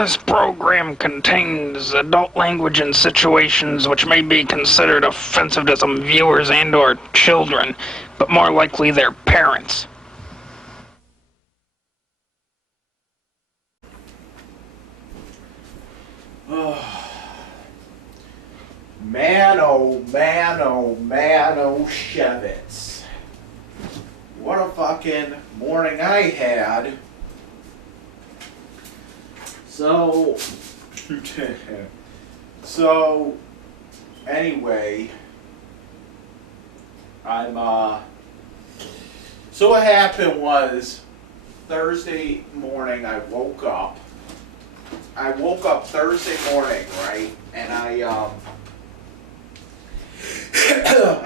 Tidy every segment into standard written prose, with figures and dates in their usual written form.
This program contains adult language and situations which may be considered offensive to some viewers and/or children, but more likely their parents. Man, oh man, oh man, oh Shevitz. What a fucking morning I had. So, anyway, so what happened was, Thursday morning I woke up Thursday morning, right, and I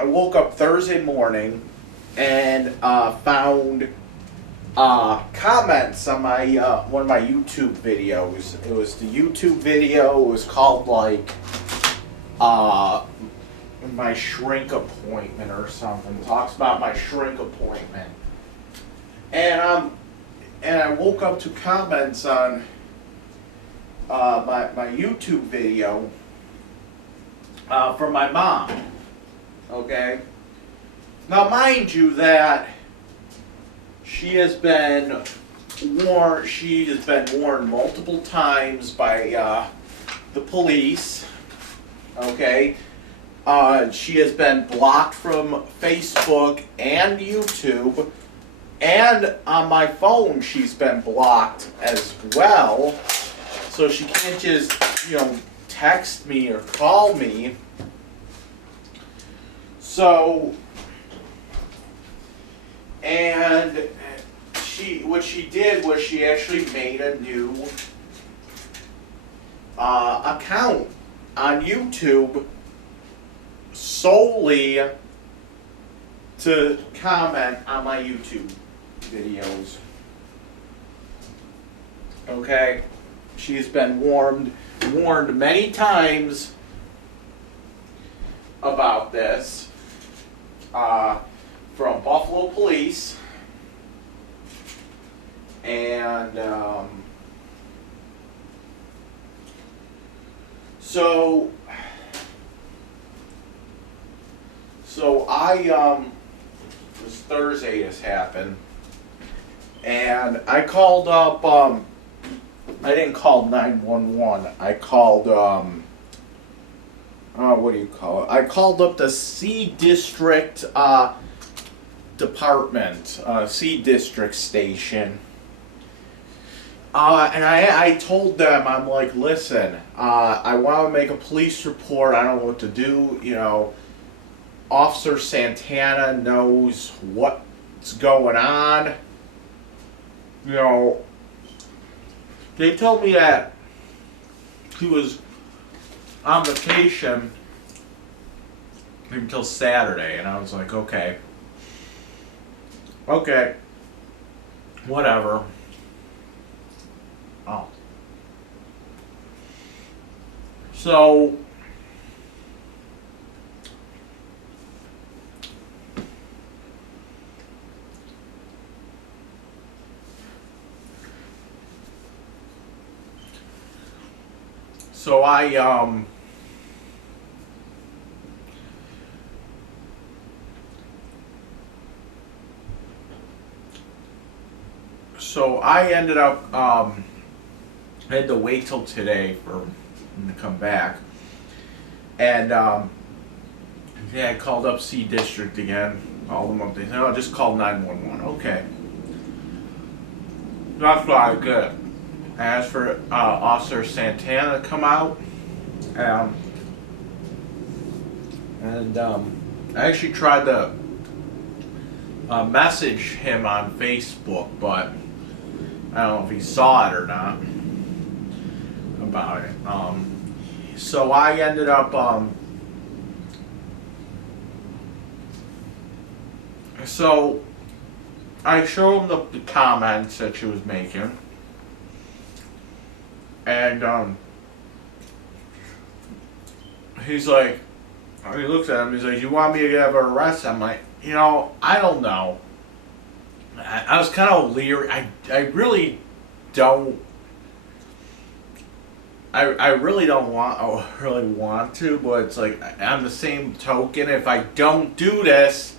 woke up Thursday morning and found comments on my one of my YouTube videos. It was the YouTube video. It was called like my shrink appointment or something. It talks about my shrink appointment, and I woke up to comments on my YouTube video from my mom. Okay. Now, mind you, that she has been warned multiple times by the police. Okay. She has been blocked from Facebook and YouTube, and on my phone she's been blocked as well. So she can't just, text me or call me. So, and what she did was she actually made a new account on YouTube solely to comment on my YouTube videos. Okay? She's been warned many times about this from Buffalo Police, and so I it was Thursday this happened, and I called up I didn't call 911. I called what do you call it? I called up the C District Department, C District Station. And I told them, I'm like, listen, I want to make a police report. I don't know what to do. Officer Santana knows what's going on. They told me that he was on vacation until Saturday, and I was like, okay, whatever. Oh. So, I ended up, I had to wait till today for him to come back. And, I called up C District again, called them up. They said, just call 911. Okay. That's what I did. I asked for Officer Santana to come out. And I actually tried to message him on Facebook, but I don't know if he saw it or not about it. So I ended up so I showed him the comments that she was making, and he's like, he looks at him, he's like, you want me to have her arrested? I'm like, I don't know. I was kind of leery. I really don't I really don't want, I really want to, but it's like, on the same token, if I don't do this,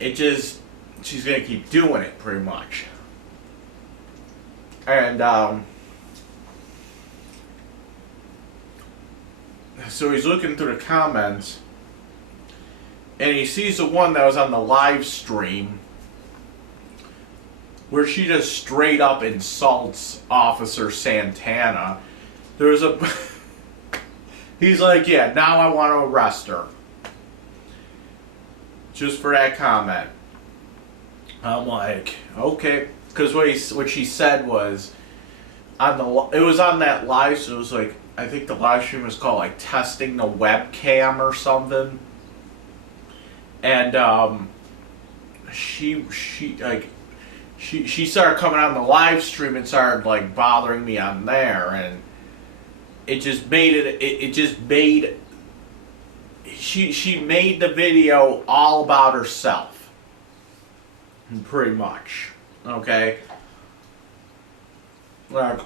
it just, she's gonna keep doing it pretty much. And, so he's looking through the comments, and he sees the one that was on the live stream, where she just straight up insults Officer Santana. There's a... He's like, yeah, now I want to arrest her. Just for that comment. I'm like, okay. Because what she said was, it was on that live, so it was like, I think the live stream was called like testing the webcam or something. And she started coming on the live stream and started like bothering me on there, and it just made it just made she made the video all about herself, pretty much. Okay, like,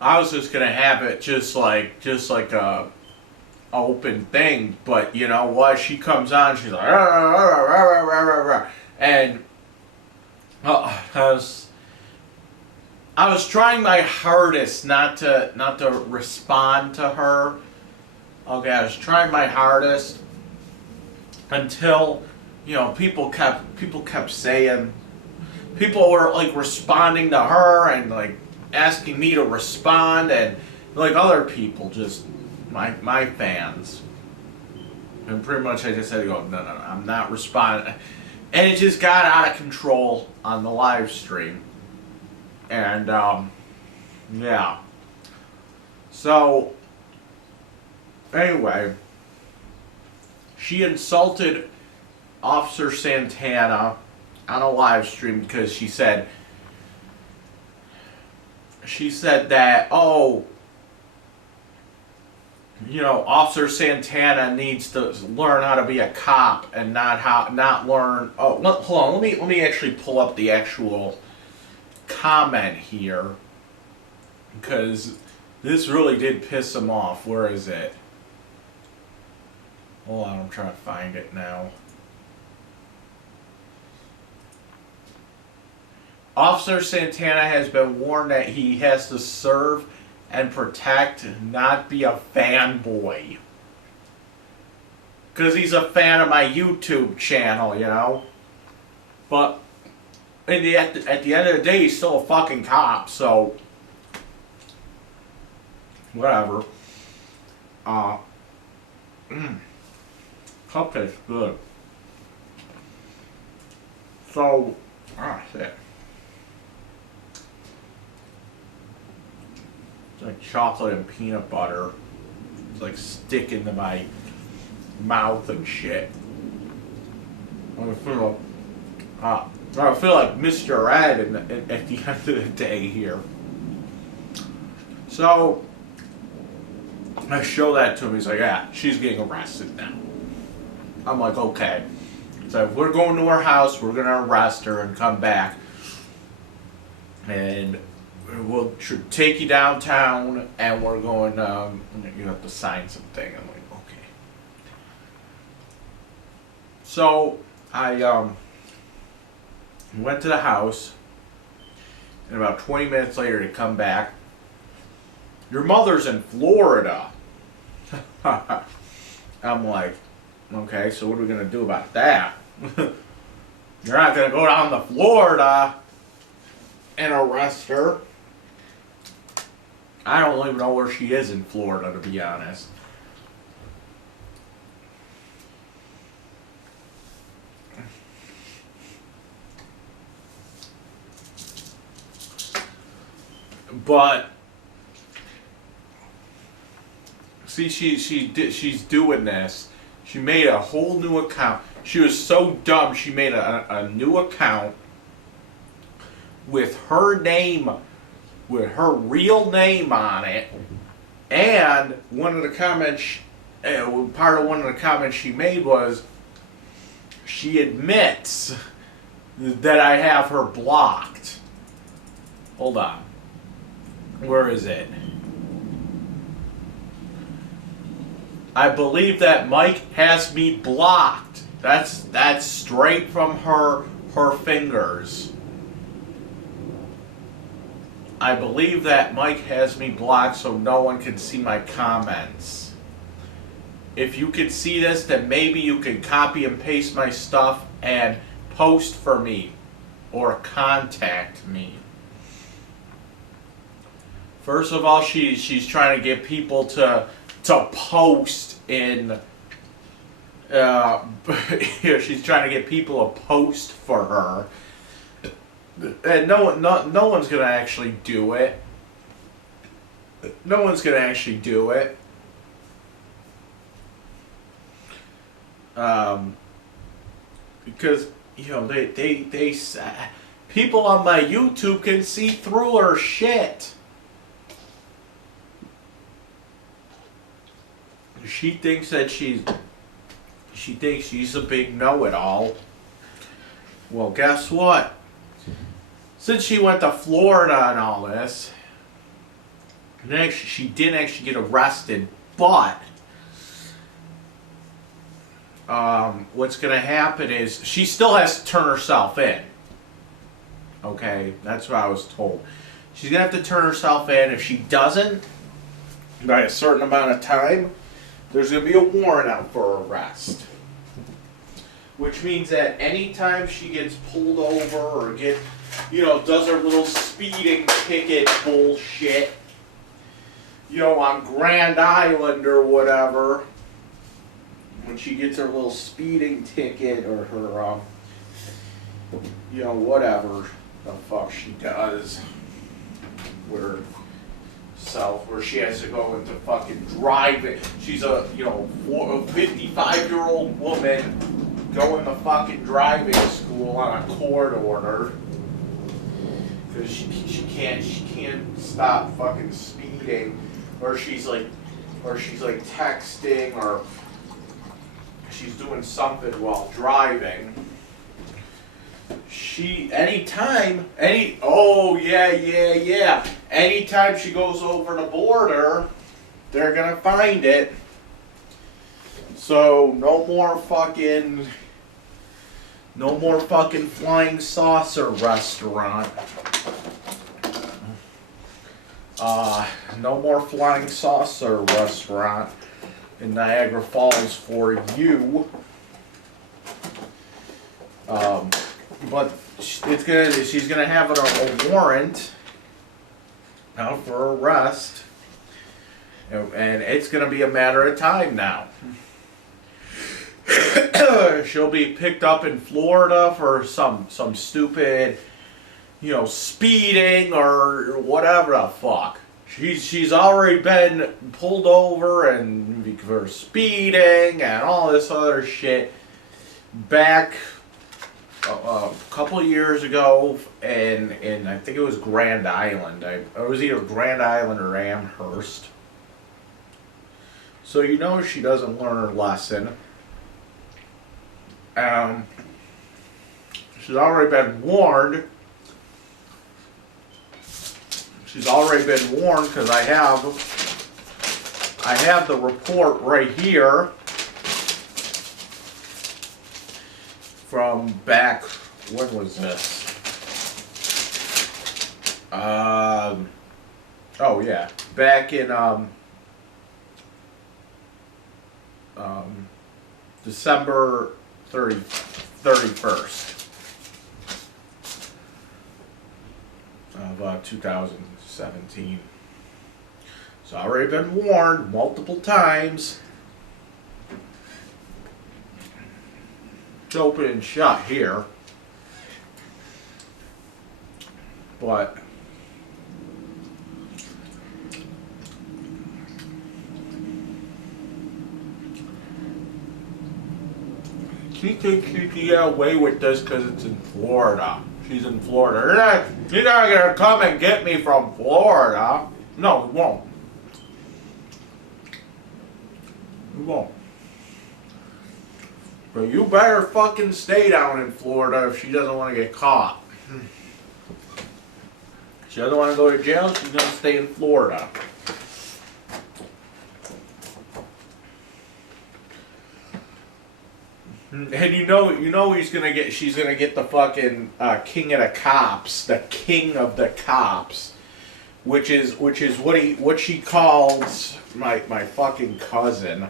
I was just gonna have it just like a open thing, but you know what? She comes on, she's like, and I was trying my hardest not to respond to her. Okay, I was trying my hardest until, you know, people kept saying, people were like responding to her and like asking me to respond, and like other people, just my fans, and pretty much I just had to go, no, I'm not responding, and it just got out of control on the live stream, and yeah. So anyway, she insulted Officer Santana on a live stream because she said that, oh, you know, Officer Santana needs to learn how to be a cop and not learn. Oh, hold on. Let me actually pull up the actual comment here, because this really did piss him off. Where is it? Hold on, I'm trying to find it now. Officer Santana has been warned that he has to serve and protect, not be a fanboy. Because he's a fan of my YouTube channel, you know? But at the end of the day, he's still a fucking cop, so whatever. Cupcake's good. So, shit. It's like chocolate and peanut butter. It's like sticking to my mouth and shit. I feel like Mr. Ed at the end of the day here. So I show that to him. He's like, yeah, she's getting arrested now. I'm like, okay. So if we're going to her house, we're going to arrest her and come back. And we'll take you downtown, and we're going, you have to sign something. I'm like, okay. So I went to the house, and about 20 minutes later they come back. Your mother's in Florida. I'm like, okay, so what are we going to do about that? You're not going to go down to Florida and arrest her. I don't even know where she is in Florida, to be honest. But see, she's doing this. She made a whole new account. She was so dumb. She made a new account with her name, with her real name on it, and one of the comments, part of one of the comments she made was, she admits that I have her blocked. Hold on. Where is it? I believe that Mike has me blocked. That's straight from her fingers. I believe that Mike has me blocked so no one can see my comments. If you can see this, then maybe you can copy and paste my stuff and post for me or contact me. First of all, she's trying to get people to post in. She's trying to get people to post for her, and no one's gonna actually do it. No one's gonna actually do it. Because they people on my YouTube can see through her shit. She thinks that she's a big know-it-all. Well, guess what? Since she went to Florida and all this, she didn't actually get arrested, but what's going to happen is she still has to turn herself in. Okay, that's what I was told. She's going to have to turn herself in. If she doesn't, by a certain amount of time, there's going to be a warrant out for arrest. Which means that anytime she gets pulled over or does her little speeding ticket bullshit, on Grand Island or whatever, when she gets her little speeding ticket or her, whatever the fuck she does, where she has to go into fucking driving. She's a 55-year-old woman going to fucking driving school on a court order because she can't stop fucking speeding, or she's like texting, or she's doing something while driving. Anytime she goes over the border, they're gonna find it. So no more fucking flying saucer restaurant. No more flying saucer restaurant in Niagara Falls for you. But she's gonna have a warrant out for arrest, and it's gonna be a matter of time now. She'll be picked up in Florida for some stupid, speeding or whatever the fuck. She's already been pulled over and for speeding and all this other shit back a couple of years ago, and I think it was Grand Island. It was either Grand Island or Amherst. So she doesn't learn her lesson. She's already been warned. She's already been warned because I have the report right here from back, when was this? Back in December 31st of 2017. So I've already been warned multiple times. It's open and shut here. But she thinks she can get away with this because it's in Florida. She's in Florida. You're not gonna come and get me from Florida. No, we won't. We won't. But you better fucking stay down in Florida if she doesn't want to get caught. She doesn't want to go to jail, she's gonna stay in Florida. And you know she's gonna get the fucking king of the cops, the king of the cops, which is what she calls my fucking cousin,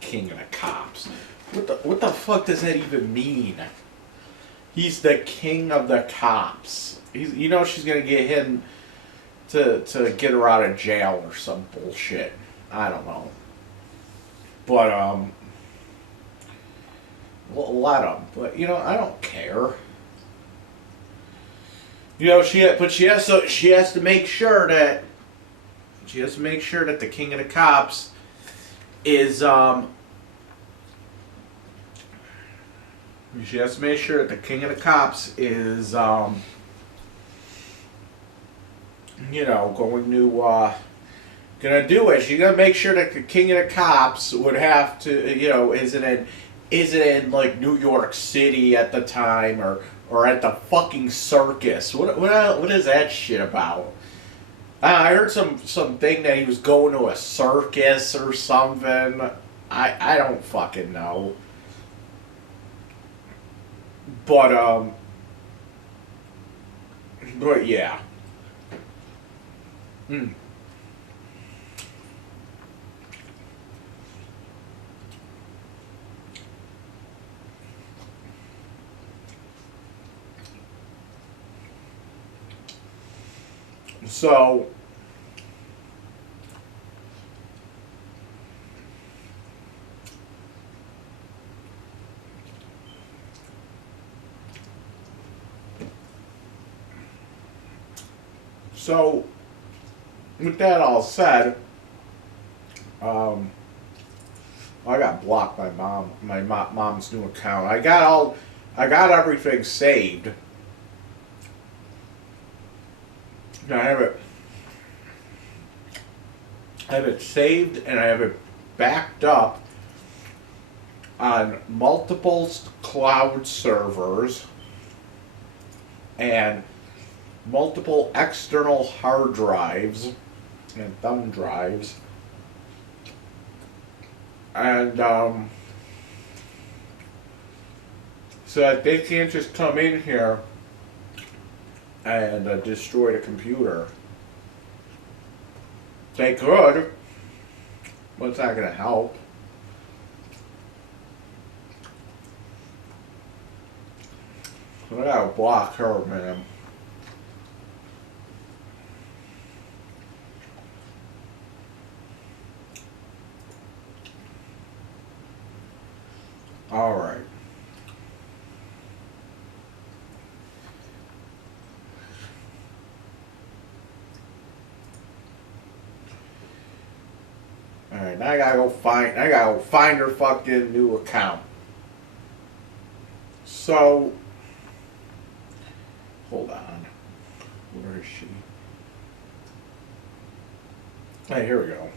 king of the cops. What the fuck does that even mean? He's the king of the cops. She's gonna get him to get her out of jail or some bullshit. I don't know. But let him. But I don't care. She has to make sure that the king of the cops is she has to make sure that the king of the cops is gonna do it. She's gonna make sure that the king of the cops would have to isn't in like New York City at the time or at the fucking circus. What is that shit about? I heard something that he was going to a circus or something. I don't fucking know. But yeah. So with that all said, I got blocked by my mom's new account. I got everything saved. I have it saved and I have it backed up on multiple cloud servers and multiple external hard drives and thumb drives. And so that they can't just come in here and destroy the computer. They could, but it's not going to help. I gotta block her, man. All right. Alright, now I gotta go find her fucking new account. So, hold on. Where is she? Hey, here we go.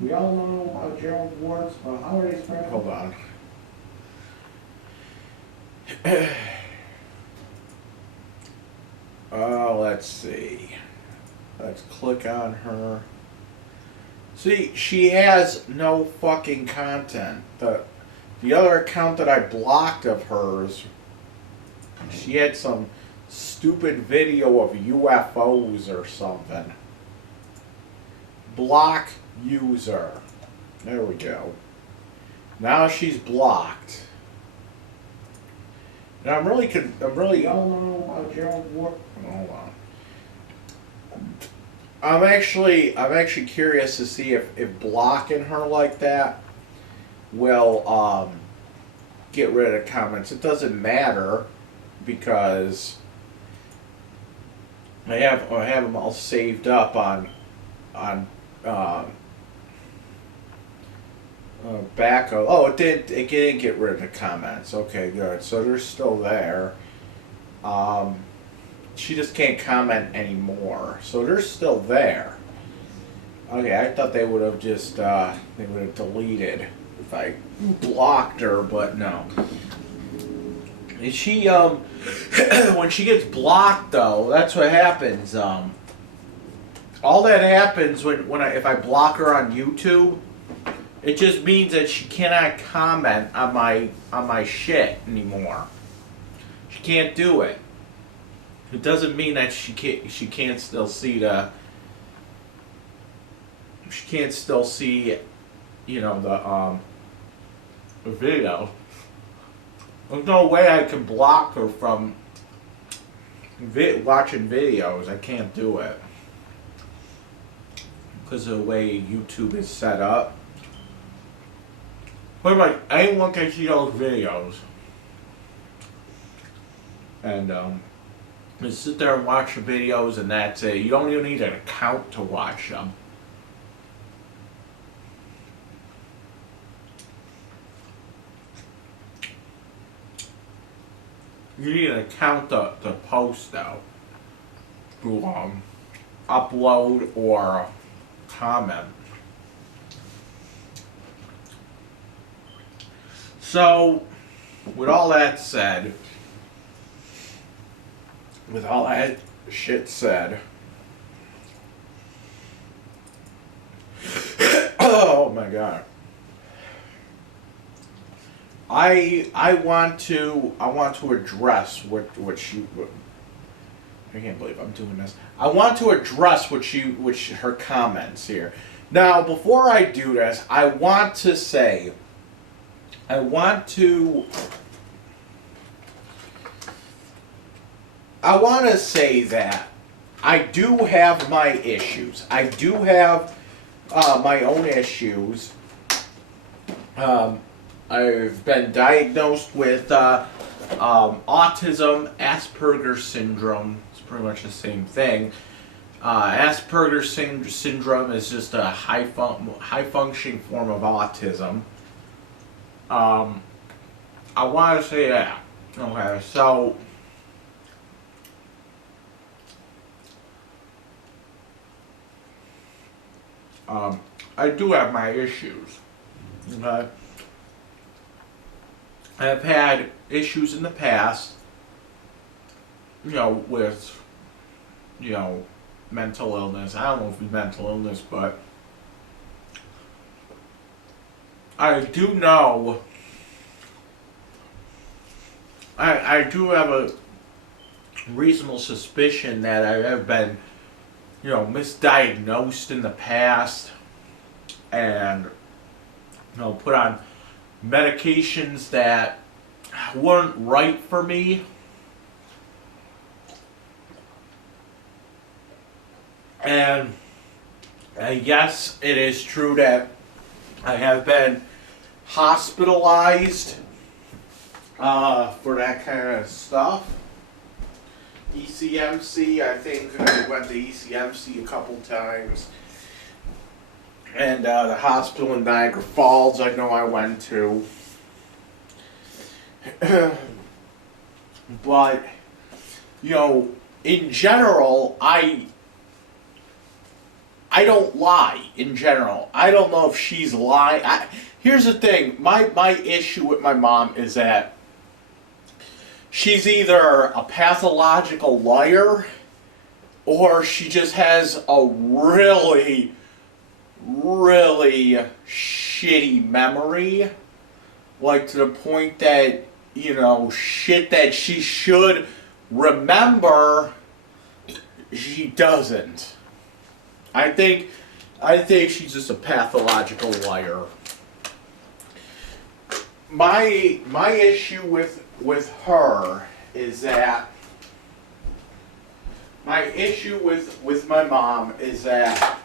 We all know about Gerald Ward's holiday spread. Hold on. Let's see. Let's click on her. See, she has no fucking content. The other account that I blocked of hers, she had some stupid video of UFOs or something. Block user. There we go. Now she's blocked. And I'm really. Y'all know about Gerald Ward. Hold on. I'm actually curious to see if blocking her like that will get rid of comments. It doesn't matter because I have them all saved up on backup. Oh, it didn't get rid of the comments. Okay, good. So they're still there. She just can't comment anymore. So they're still there. Okay, I thought they would have just they would have deleted if I blocked her, but no. And she when she gets blocked though, that's what happens. All that happens if I block her on YouTube, it just means that she cannot comment on my shit anymore. She can't do it. It doesn't mean that she can't still see the video. There's no way I can block her from watching videos. I can't do it because of the way YouTube is set up. But like anyone can see those videos, and just sit there and watch the videos, and that's it. You don't even need an account to watch them. You need an account to post out, to upload or comment. So, with all that said, with all that shit said, oh my god. I want to address what she. I can't believe I'm doing this. I want to address her comments here. Now, before I do this, I want to say that I do have my issues. I do have my own issues. I've been diagnosed with autism, Asperger's syndrome. It's pretty much the same thing. Asperger's syndrome is just a high functioning form of autism. I want to say that. Okay, so I do have my issues. Okay. I've had issues in the past, with, mental illness. I don't know if it's mental illness, but I do know, I do have a reasonable suspicion that I have been, misdiagnosed in the past and, put on medications that weren't right for me. And yes, it is true that I have been hospitalized for that kind of stuff. ECMC, I think I went to ECMC a couple times. And the hospital in Niagara Falls, I know I went to. But, in general, I don't lie, in general. I don't know if she's lying. Here's the thing. My issue with my mom is that she's either a pathological liar or she just has a really shitty memory, like to the point that shit that she should remember, she doesn't. I think she's just a pathological liar. My issue with her is that my issue with my mom is that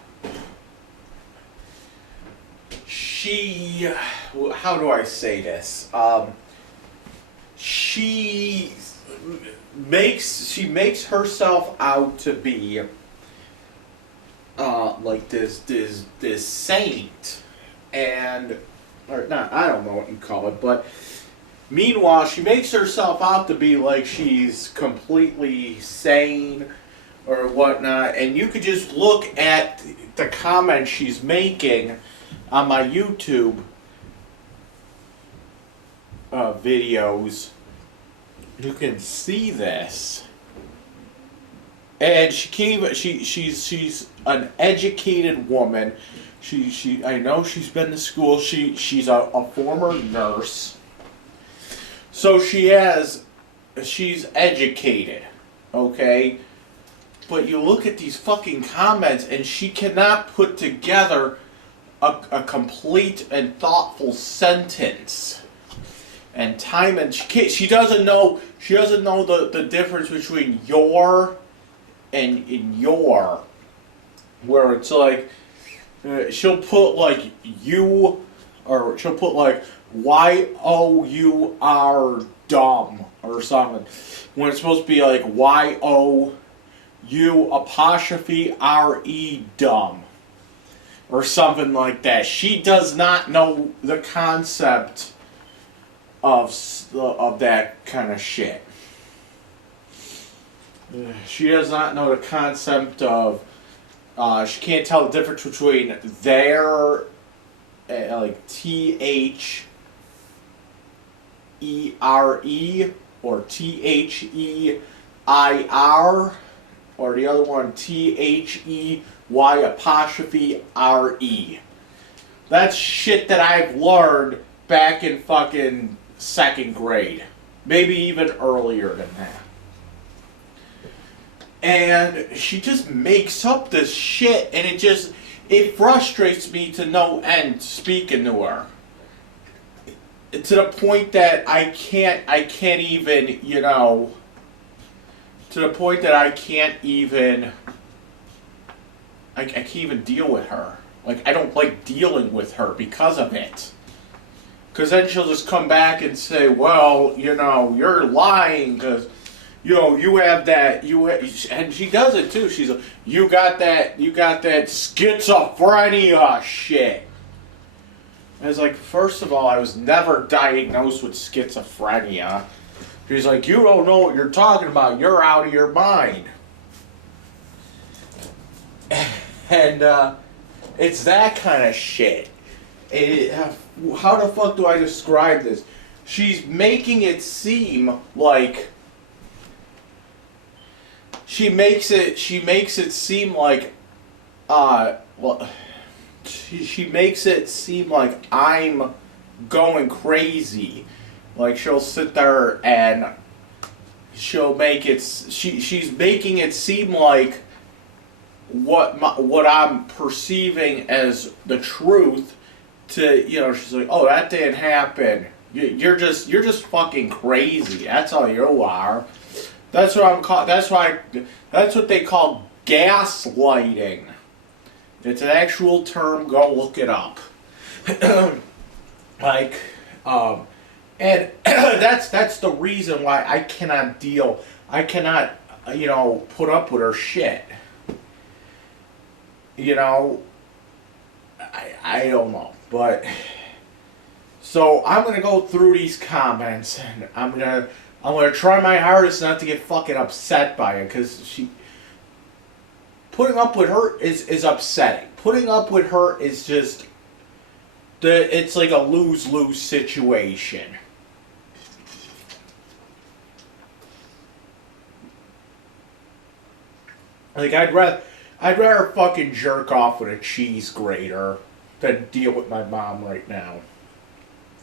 she, how do I say this? She makes herself out to be like this saint, or not, I don't know what you call it, but meanwhile she makes herself out to be like she's completely sane or whatnot, and you could just look at the comments she's making on my YouTube, videos, you can see this. And she came. She's an educated woman. I know she's been to school. She's a former nurse. So she's educated, okay? But you look at these fucking comments and she cannot put together a complete and thoughtful sentence. And time, and she doesn't know the difference between your and in your, where it's like, she'll put like you, or she'll put like Y-O-U-R dumb or something, when it's supposed to be like Y-O-U-R-E dumb or something like that. She does not know the concept of that kind of shit. She does not know the concept of, she can't tell the difference between their, like T-H-E-R-E or T-H-E-I-R, or the other one T-H-E-Y'-R-E. That's shit that I've learned back in fucking second grade. Maybe even earlier than that. And she just makes up this shit, and it frustrates me to no end speaking to her. To the point that I can't even, to the point that I can't even deal with her. Like, I don't like dealing with her because of it. Because then she'll just come back and say, well, you're lying because, you have that, and she does it too. She's like, you got that schizophrenia shit. And it's like, first of all, I was never diagnosed with schizophrenia. She's like, you don't know what you're talking about. You're out of your mind. And it's that kind of shit. How the fuck do I describe this? She's making it seem like she makes it seem like she makes it seem like I'm going crazy. Like, she'll sit there and she'll make it, she's making it seem like what I'm perceiving as the truth to, she's like, oh, that didn't happen. You're just fucking crazy. That's all you are. That's what that's what they call gaslighting. It's an actual term. Go look it up. And that's the reason why I cannot put up with her shit. I don't know, but so I'm gonna go through these comments, and I'm gonna try my hardest not to get fucking upset by it, because putting up with her is upsetting. Putting up with her is just it's like a lose-lose situation. Like, I'd rather fucking jerk off with a cheese grater than deal with my mom right now.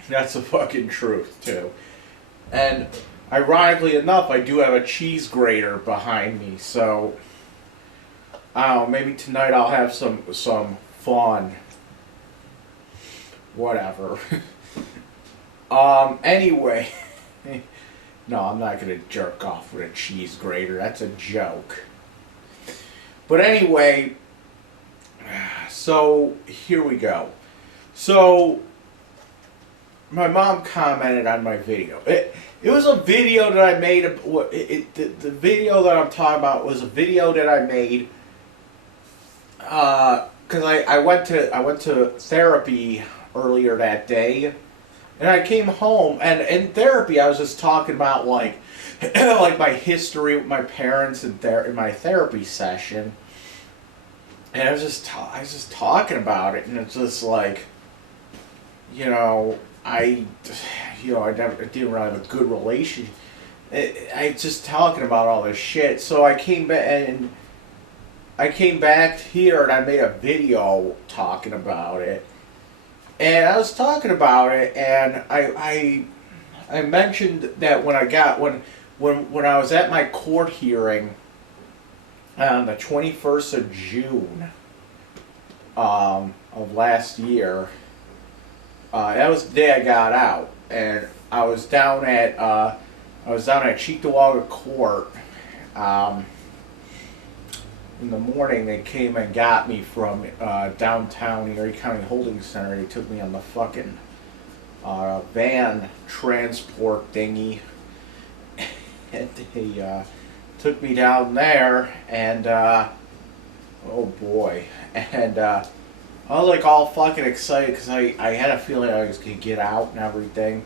That's the fucking truth, too. And ironically enough, I do have a cheese grater behind me, so I don't know, maybe tonight I'll have some fun. Whatever. Anyway. No, I'm not gonna jerk off with a cheese grater. That's a joke. But anyway, so here we go. So my mom commented on my video. It was a video that I made. The video that I'm talking about was a video that I made because I went to therapy earlier that day, and I came home, and in therapy I was just talking about like my history with my parents in my therapy session, and I was just talking about it, and it's just like, I didn't really have a good relationship. I just talking about all this shit. So I came back here and I made a video talking about it. And I was talking about it, and I mentioned that when I was at my court hearing on the 21st of June of last year, that was the day I got out, and I was down at Cheektowaga Court. In the morning, they came and got me from downtown Erie County Holding Center. They took me on the fucking van transport thingy, and they took me down there, and oh boy, and I was like all fucking excited because I had a feeling I was gonna get out and everything,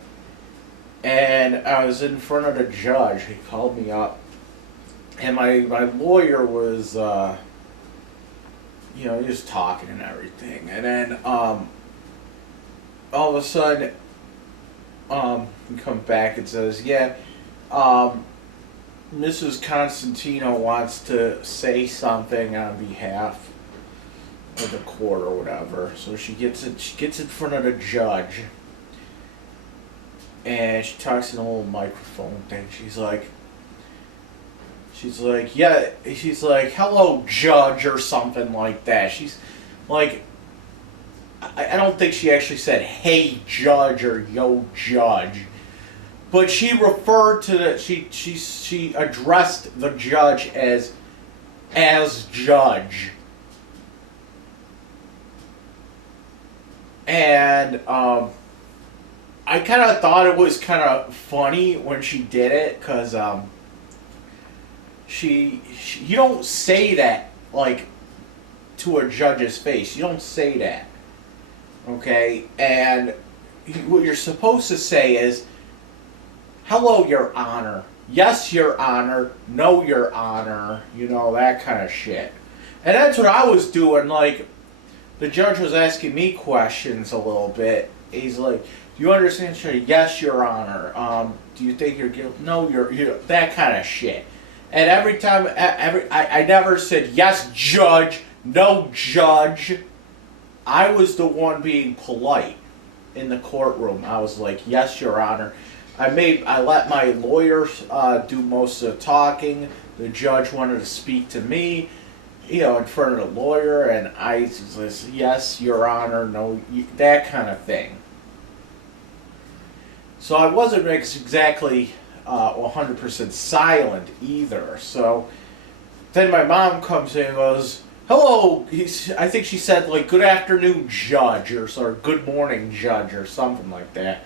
and I was in front of the judge. He called me up. And my lawyer was, he was talking and everything. And then, all of a sudden, he comes back and says, yeah, Mrs. Constantino wants to say something on behalf of the court or whatever. So she gets in front of the judge. And she talks in a little microphone thing. She's like, yeah, she's like, hello, judge, or something like that. She's like, I don't think she actually said, hey, judge, or yo, judge. But she referred to she addressed the judge as judge. And, I kind of thought it was kind of funny when she did it, because, you don't say that, like, to a judge's face. You don't say that. Okay? And what you're supposed to say is, hello, Your Honor. Yes, Your Honor. No, Your Honor. That kind of shit. And that's what I was doing. Like, the judge was asking me questions a little bit. He's like, do you understand? Yes, Your Honor. Do you think you're guilty? No, you're that kind of shit. And every time, I never said, yes, judge, no, judge. I was the one being polite in the courtroom. I was like, yes, Your Honor. I let my lawyer do most of the talking. The judge wanted to speak to me, in front of the lawyer, and I was, yes, Your Honor, no, that kind of thing. So I wasn't exactly 100% silent either. So then my mom comes in and goes, hello, I think she said, like, good afternoon, judge, or good morning, judge, or something like that.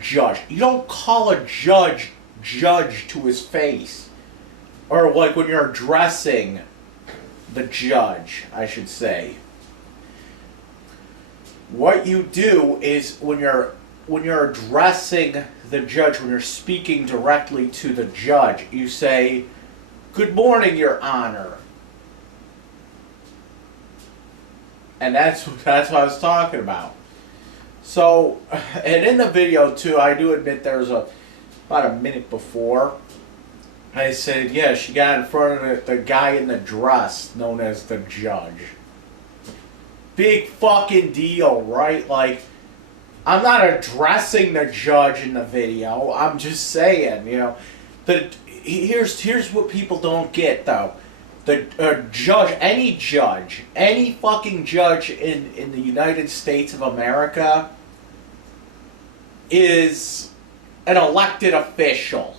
Judge. You don't call a judge to his face. Or, like, when you're addressing the judge, I should say. What you do is, when you're addressing the judge, when you're speaking directly to the judge, you say, good morning, Your Honor. And that's what I was talking about. So, and in the video too, I do admit there was about a minute before, I said, yeah, she got in front of the guy in the dress known as the judge. Big fucking deal, right? Like, I'm not addressing the judge in the video. I'm just saying, here's what people don't get, though. The judge, any fucking judge in the United States of America is an elected official,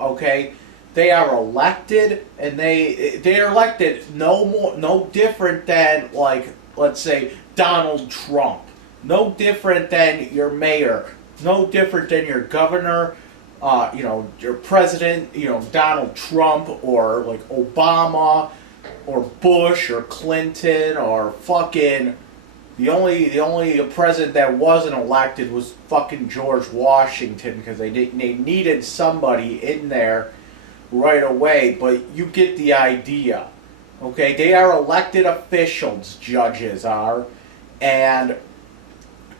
okay? They are elected, and they are elected no different than, like, let's say, Donald Trump. No different than your mayor. No different than your governor, your president, Donald Trump, or like Obama, or Bush, or Clinton, or fucking the only president that wasn't elected was fucking George Washington, because they needed somebody in there right away. But you get the idea, okay? They are elected officials. Judges are, and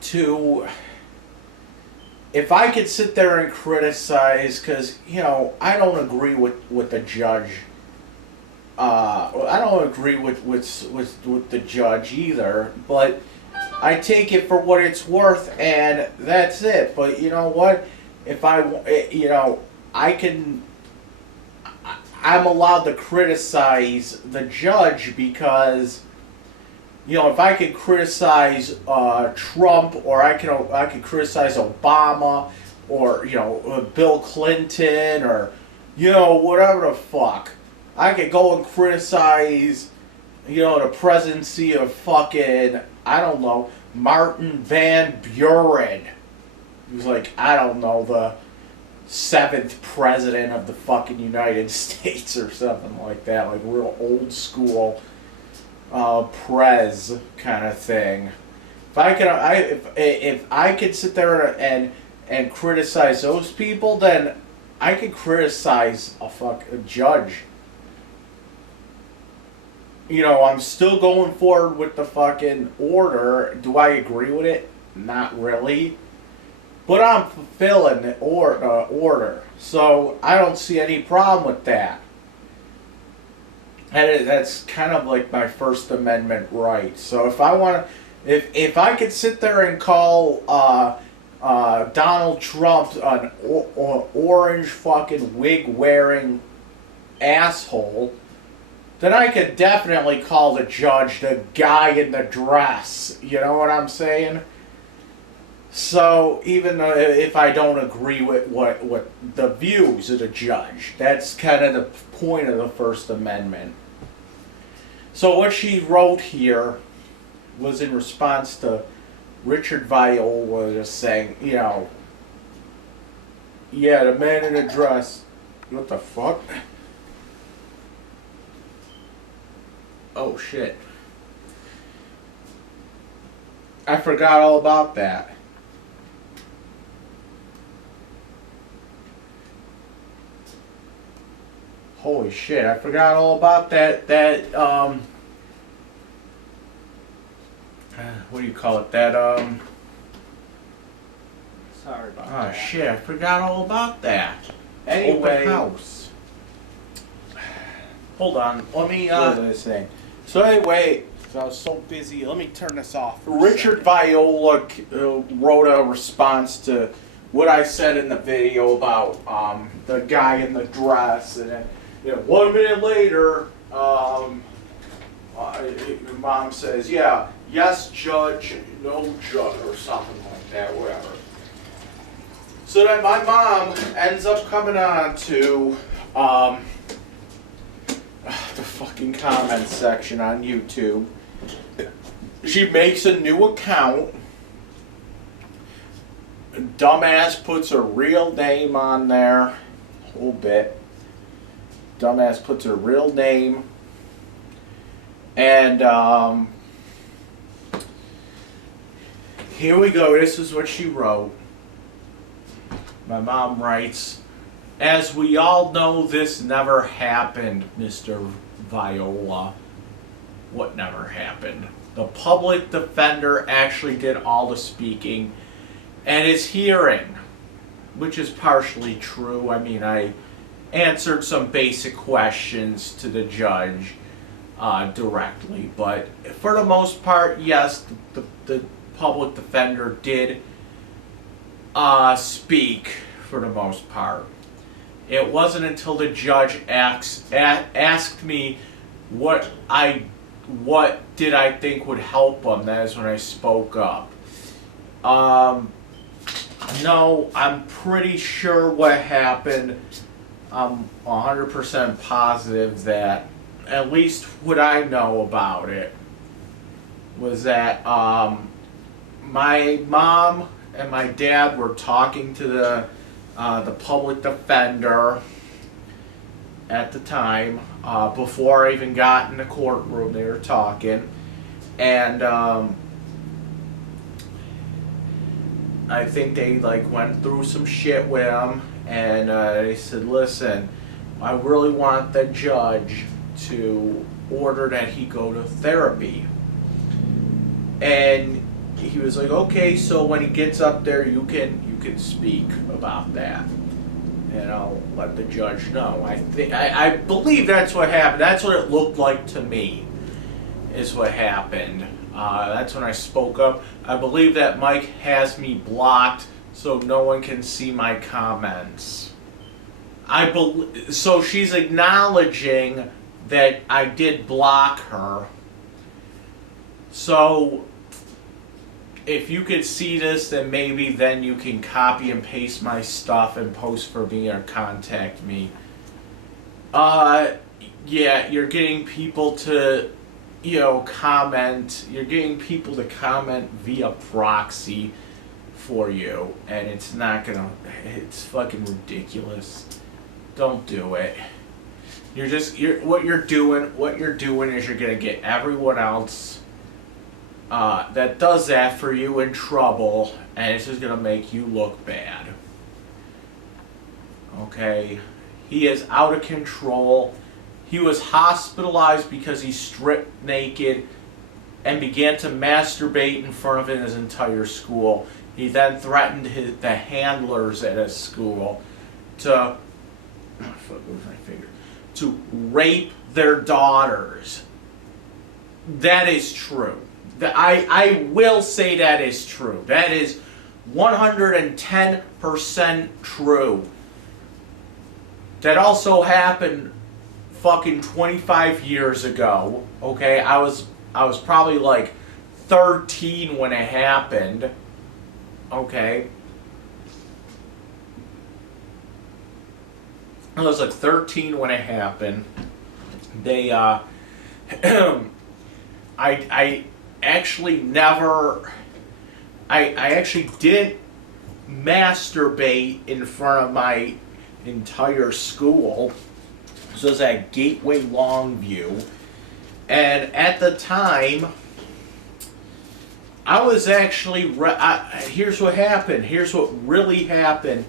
to if I could sit there and criticize, because, you know, I don't agree with the judge. I don't agree with the judge either, but I take it for what it's worth, and that's it. But you know what? If I'm allowed to criticize the judge because, you know, if I could criticize Trump, or I could criticize Obama, or, you know, Bill Clinton, or, you know, whatever the fuck. I could go and criticize, you know, the presidency of fucking, I don't know, Martin Van Buren. He was like, I don't know, the 7th president of the fucking United States or something like that, like real old school prez kind of thing. If I could sit there and criticize those people, then I could criticize a judge. You know, I'm still going forward with the fucking order. Do I agree with it? Not really. But I'm fulfilling the order. So I don't see any problem with that. And that's kind of like my First Amendment right. So if if I could sit there and call Donald Trump an orange fucking wig wearing asshole, then I could definitely call the judge the guy in the dress. You know what I'm saying? So even though if I don't agree with what the views of the judge, that's kind of the point of the First Amendment. So what she wrote here was in response to Richard Viola just saying, you know, yeah, the man in the dress. What the fuck? Oh shit. I forgot all about that. Holy shit, I forgot all about that, what do you call it, Sorry about oh shit, I forgot all about that. Anyway. Open house. Hold on, let me, what was I saying? So anyway, I was so busy. Let me turn this off. Richard Viola wrote a response to what I said in the video about the guy in the dress, and then, you know, 1 minute later, mom says, yeah, yes, judge, no judge, or something like that, whatever. So then my mom ends up coming on to the fucking comment section on YouTube. She makes a new account. Dumbass puts her real name on there. A whole bit. Dumbass puts her real name. And here we go. This is what she wrote. My mom writes, as we all know, this never happened, Mr. Viola. What never happened? The public defender actually did all the speaking and is hearing, which is partially true. I mean, I answered some basic questions to the judge directly, but for the most part, yes, the public defender did speak for the most part. It wasn't until the judge asked me what did I think would help him, that is when I spoke up. No, I'm pretty sure what happened. I'm 100% positive that, at least what I know about it, was that my mom and my dad were talking to the public defender at the time, before I even got in the courtroom. They were talking, and I think they went through some shit with him, and they said, listen, I really want the judge to order that he go to therapy. And he was like, okay, so when he gets up there, you can can speak about that. And I'll let the judge know. I believe that's what happened. That's what it looked like to me, is what happened. That's when I spoke up. I believe that Mike has me blocked so no one can see my comments. So she's acknowledging that I did block her. So if you could see this, then maybe then you can copy and paste my stuff and post for me or contact me. Yeah, you're getting people to, comment. You're getting people to comment via proxy for you, and it's it's fucking ridiculous. Don't do it. What you're doing is you're gonna get everyone else that does that for you in trouble, and it's just gonna make you look bad. Okay? He is out of control. He was hospitalized because he stripped naked and began to masturbate in front of his entire school. He then threatened the handlers at his school to rape their daughters. That is true. I will say that is true. That is 110% true. That also happened fucking 25 years ago. Okay, I was probably like 13 when it happened. Okay. I was like 13 when it happened. They I actually never I actually didn't masturbate in front of my entire school. This was at Gateway Longview. And at the time, I was actually here's what happened. Here's what really happened.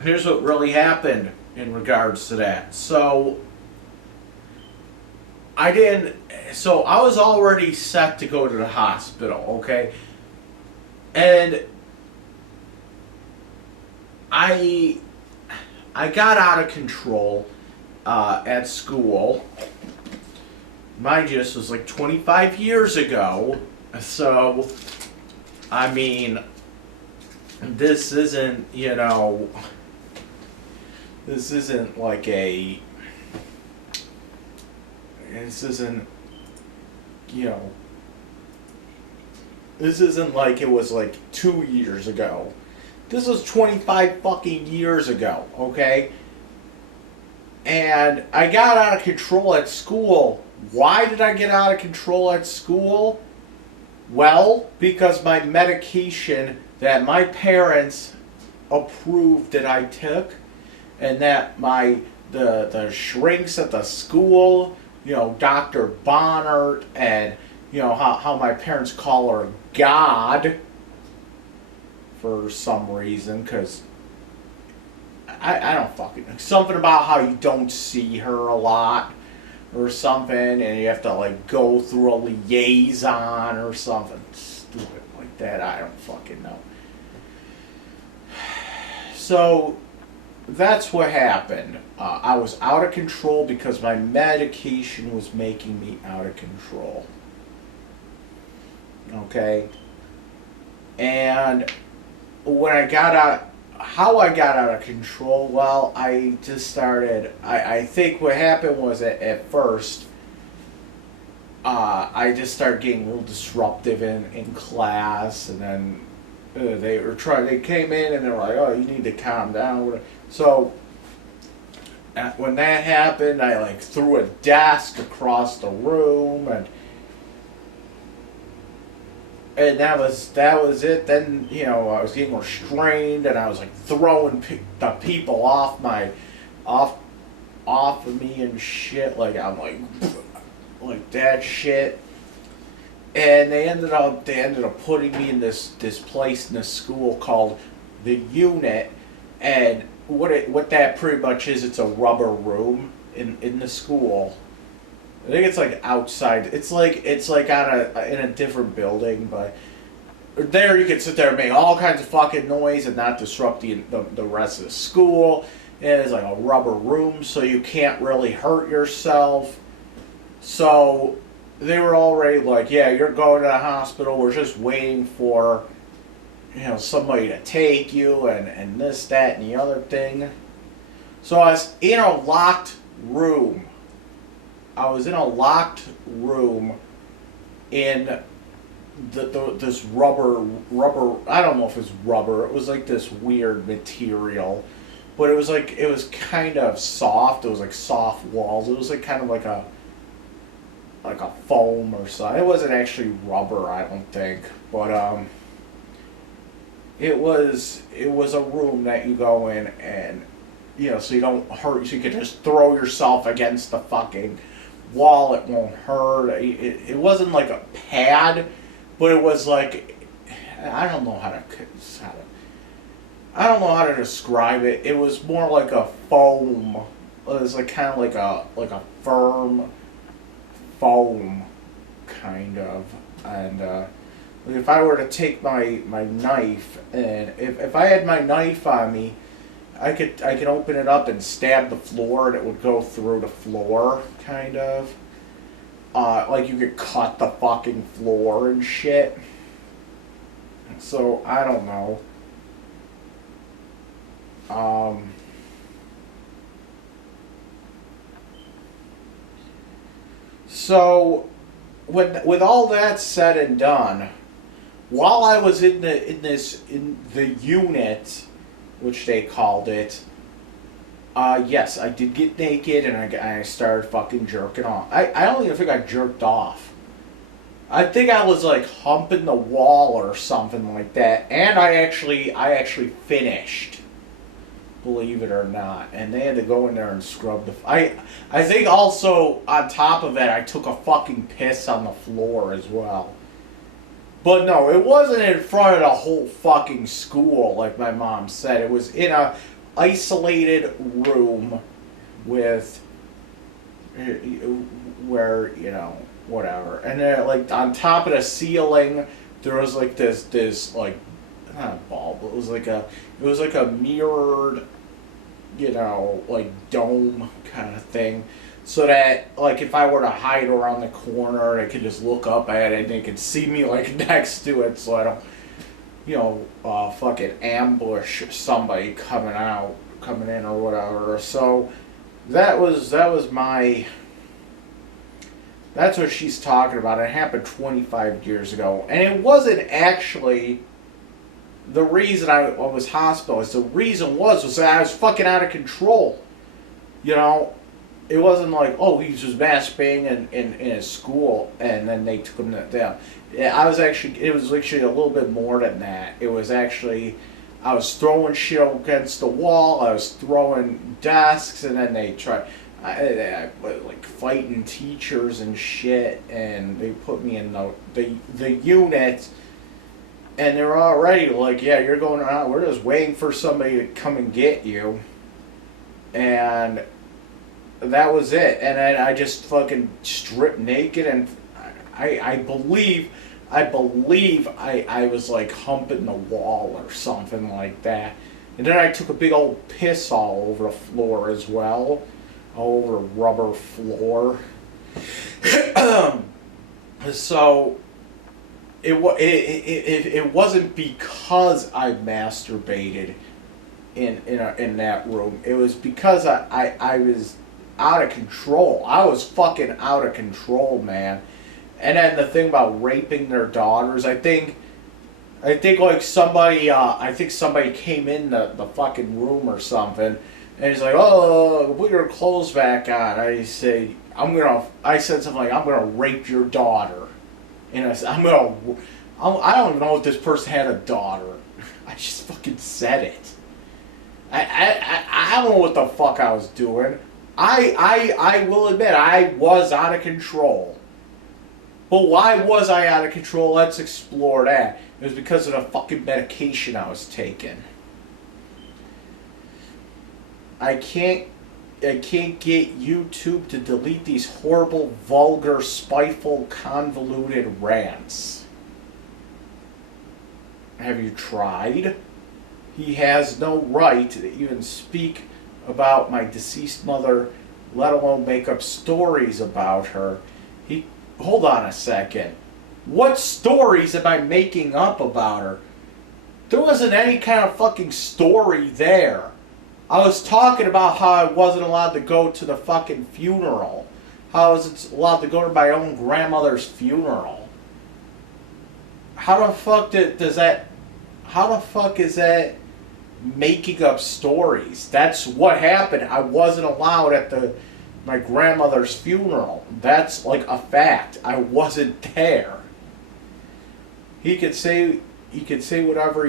Here's what really happened in regards to that. So I was already set to go to the hospital, okay? And I got out of control at school. Mind you, this was like 25 years ago. So, I mean, this isn't, this isn't like this isn't like it was like 2 years ago. This was 25 fucking years ago, okay? And I got out of control at school. Why did I get out of control at school? Well, because my medication that my parents approved that I took, and that the shrinks at the school, Dr. Bonnert, and how my parents call her God for some reason, because I don't fucking know. Something about how you don't see her a lot or something, and you have to like go through a liaison or something stupid like that. I don't fucking know. So that's what happened. I was out of control because my medication was making me out of control. Okay? And when I got out, how I got out of control, well, I just started, I think what happened was at first, I just started getting a little disruptive in class, and then they came in and they were like, oh, you need to calm down. So when that happened, I like threw a desk across the room, and that was it. Then I was getting restrained, and I was like throwing the people off of me and shit. Like I'm like that shit. And they ended up putting me in this place in the school called the unit, and what that pretty much is, it's a rubber room in the school. I think it's like outside. It's like in a different building, but there you can sit there and make all kinds of fucking noise and not disrupt the rest of the school. It's like a rubber room, so you can't really hurt yourself. So they were already like, yeah, you're going to the hospital. We're just waiting for, somebody to take you and this, that, and the other thing. So I was in a locked room. In this rubber, I don't know if it's rubber. It was like this weird material. But it was kind of soft. It was like soft walls. It was like kind of like a foam or something. It wasn't actually rubber, I don't think. But it was a room that you go in and so you don't hurt. So you can just throw yourself against the fucking wall. It won't hurt. It wasn't like a pad, but it was like, I don't know how to describe it. It was more like a foam. It was like kind of like a firm foam, kind of. And if I were to take my knife, and if I had my knife on me, I could open it up and stab the floor, and it would go through the floor, kind of. Like you could cut the fucking floor and shit. So I don't know. So with all that said and done, while I was in the unit, which they called it, yes, I did get naked and I started fucking jerking off. I don't even think I jerked off. I think I was like humping the wall or something like that, and I actually finished. Believe it or not, and they had to go in there and scrub the. I think also on top of that, I took a fucking piss on the floor as well. But no, it wasn't in front of the whole fucking school like my mom said. It was in a isolated room with where whatever, and then like on top of the ceiling there was like this like not a bulb. It was like a mirrored, like dome kind of thing, so that like if I were to hide around the corner, they could just look up at it and they could see me like next to it, so I don't, fucking ambush somebody coming in or whatever. So that was my. That's what she's talking about. It happened 25 years ago, and it wasn't actually. The reason I was hospitalized, the reason was that I was fucking out of control. It wasn't like, oh, he was just masturbating in his school and then they took him down. Yeah, it was actually a little bit more than that. It was actually, I was throwing shit against the wall, I was throwing desks, and then they tried, I like fighting teachers and shit, and they put me in the unit. And they're already like, yeah, you're going around. We're just waiting for somebody to come and get you. And that was it. And then I just fucking stripped naked, and I believe I was like humping the wall or something like that. And then I took a big old piss all over the floor as well, all over the rubber floor. So. It wasn't because I masturbated in that room. It was because I was out of control. I was fucking out of control, man. And then the thing about raping their daughters, I think like somebody came in the fucking room or something, and he's like, oh, put your clothes back on. I said something like, I'm gonna rape your daughter. And I don't even know if this person had a daughter. I just fucking said it. I don't know what the fuck I was doing. I will admit, I was out of control. But why was I out of control? Let's explore that. It was because of the fucking medication I was taking. I can't get YouTube to delete these horrible, vulgar, spiteful, convoluted rants. Have you tried? He has no right to even speak about my deceased mother, let alone make up stories about her. Hold on a second. What stories am I making up about her? There wasn't any kind of fucking story there. I was talking about how I wasn't allowed to go to the fucking funeral. How I wasn't allowed to go to my own grandmother's funeral. How the fuck is that making up stories? That's what happened. I wasn't allowed at my grandmother's funeral. That's like a fact. I wasn't there. He can say whatever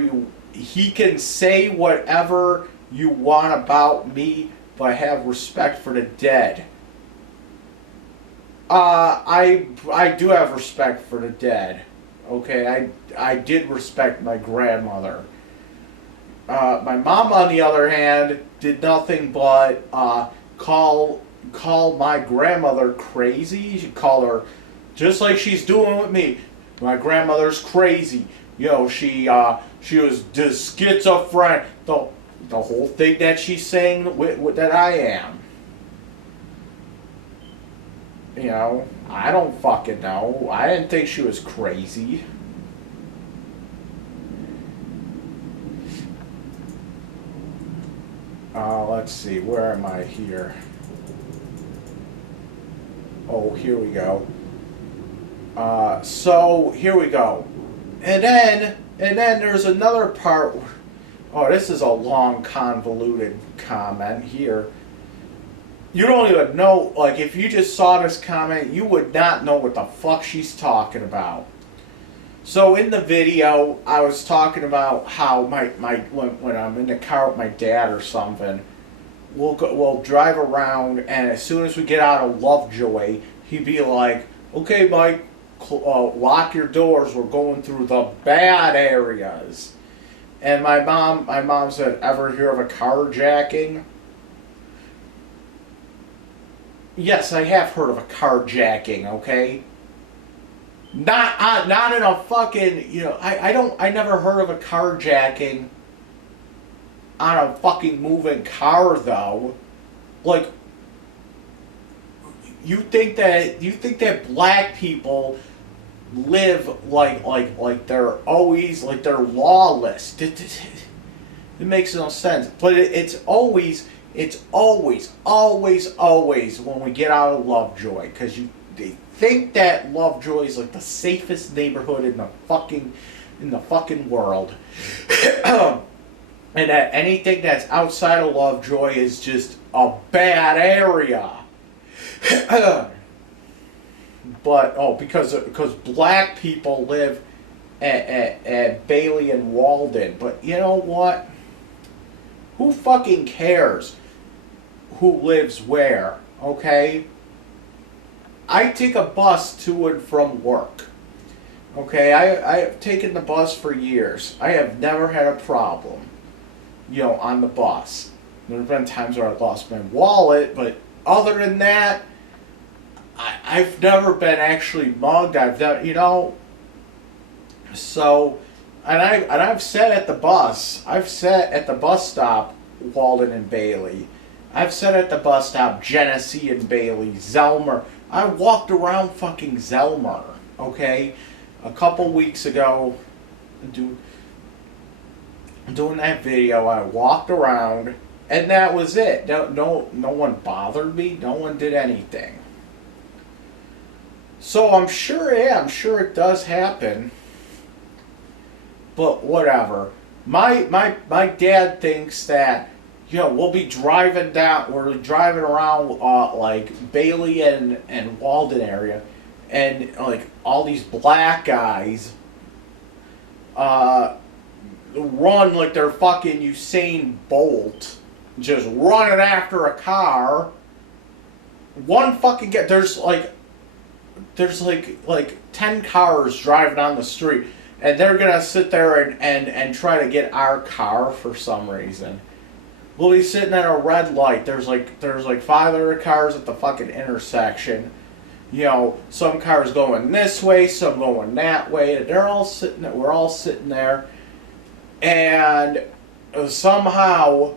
you want about me, but have respect for the dead. I do have respect for the dead. Okay, I did respect my grandmother. My mom, on the other hand, did nothing but call my grandmother crazy. She called her just like she's doing with me. My grandmother's crazy. You know, she was just schizophrenic. The whole thing that she's saying that I am. You know, I don't fucking know. I didn't think she was crazy. Let's see, where am I here? Oh, here we go. So here we go. And then there's another part. Oh, this is a long, convoluted comment here. You don't even know, like, if you just saw this comment, you would not know what the fuck she's talking about. So in the video, I was talking about how when I'm in the car with my dad or something, we'll drive around, and as soon as we get out of Lovejoy, he'd be like, "Okay, Mike, lock your doors. We're going through the bad areas." And my mom said, "Ever hear of a carjacking?" Yes, I have heard of a carjacking. Okay. Not in a fucking, you know, I never heard of a carjacking on a fucking moving car though. Like, you think that black people live like they're always, like they're lawless. It makes no sense. But it's always when we get out of Lovejoy, because they think that Lovejoy is like the safest neighborhood in the fucking world. And that anything that's outside of Lovejoy is just a bad area. But because black people live at Bailey and Walden. But you know what? Who fucking cares who lives where? Okay? I take a bus to and from work. Okay, I've taken the bus for years. I have never had a problem, you know, on the bus. There have been times where I've lost my wallet, but other than that, I've never been actually mugged. I've never, you know. So, and I've sat at the bus. I've sat at the bus stop, Walden and Bailey. I've sat at the bus stop, Genesee and Bailey, Zelmer. I walked around fucking Zelmer, okay? A couple weeks ago, doing that video, I walked around, and that was it. No one bothered me. No one did anything. So I'm sure it does happen. But whatever. My dad thinks that, you know, we're driving around like Bailey and Walden area, and like all these black guys run like they're fucking Usain Bolt, just running after a car. One fucking there's like 10 cars driving on the street, and they're gonna sit there and try to get our car for some reason. We'll be sitting at a red light. There's like 5 other cars at the fucking intersection. You know, some cars going this way, some going that way. We're all sitting there, and somehow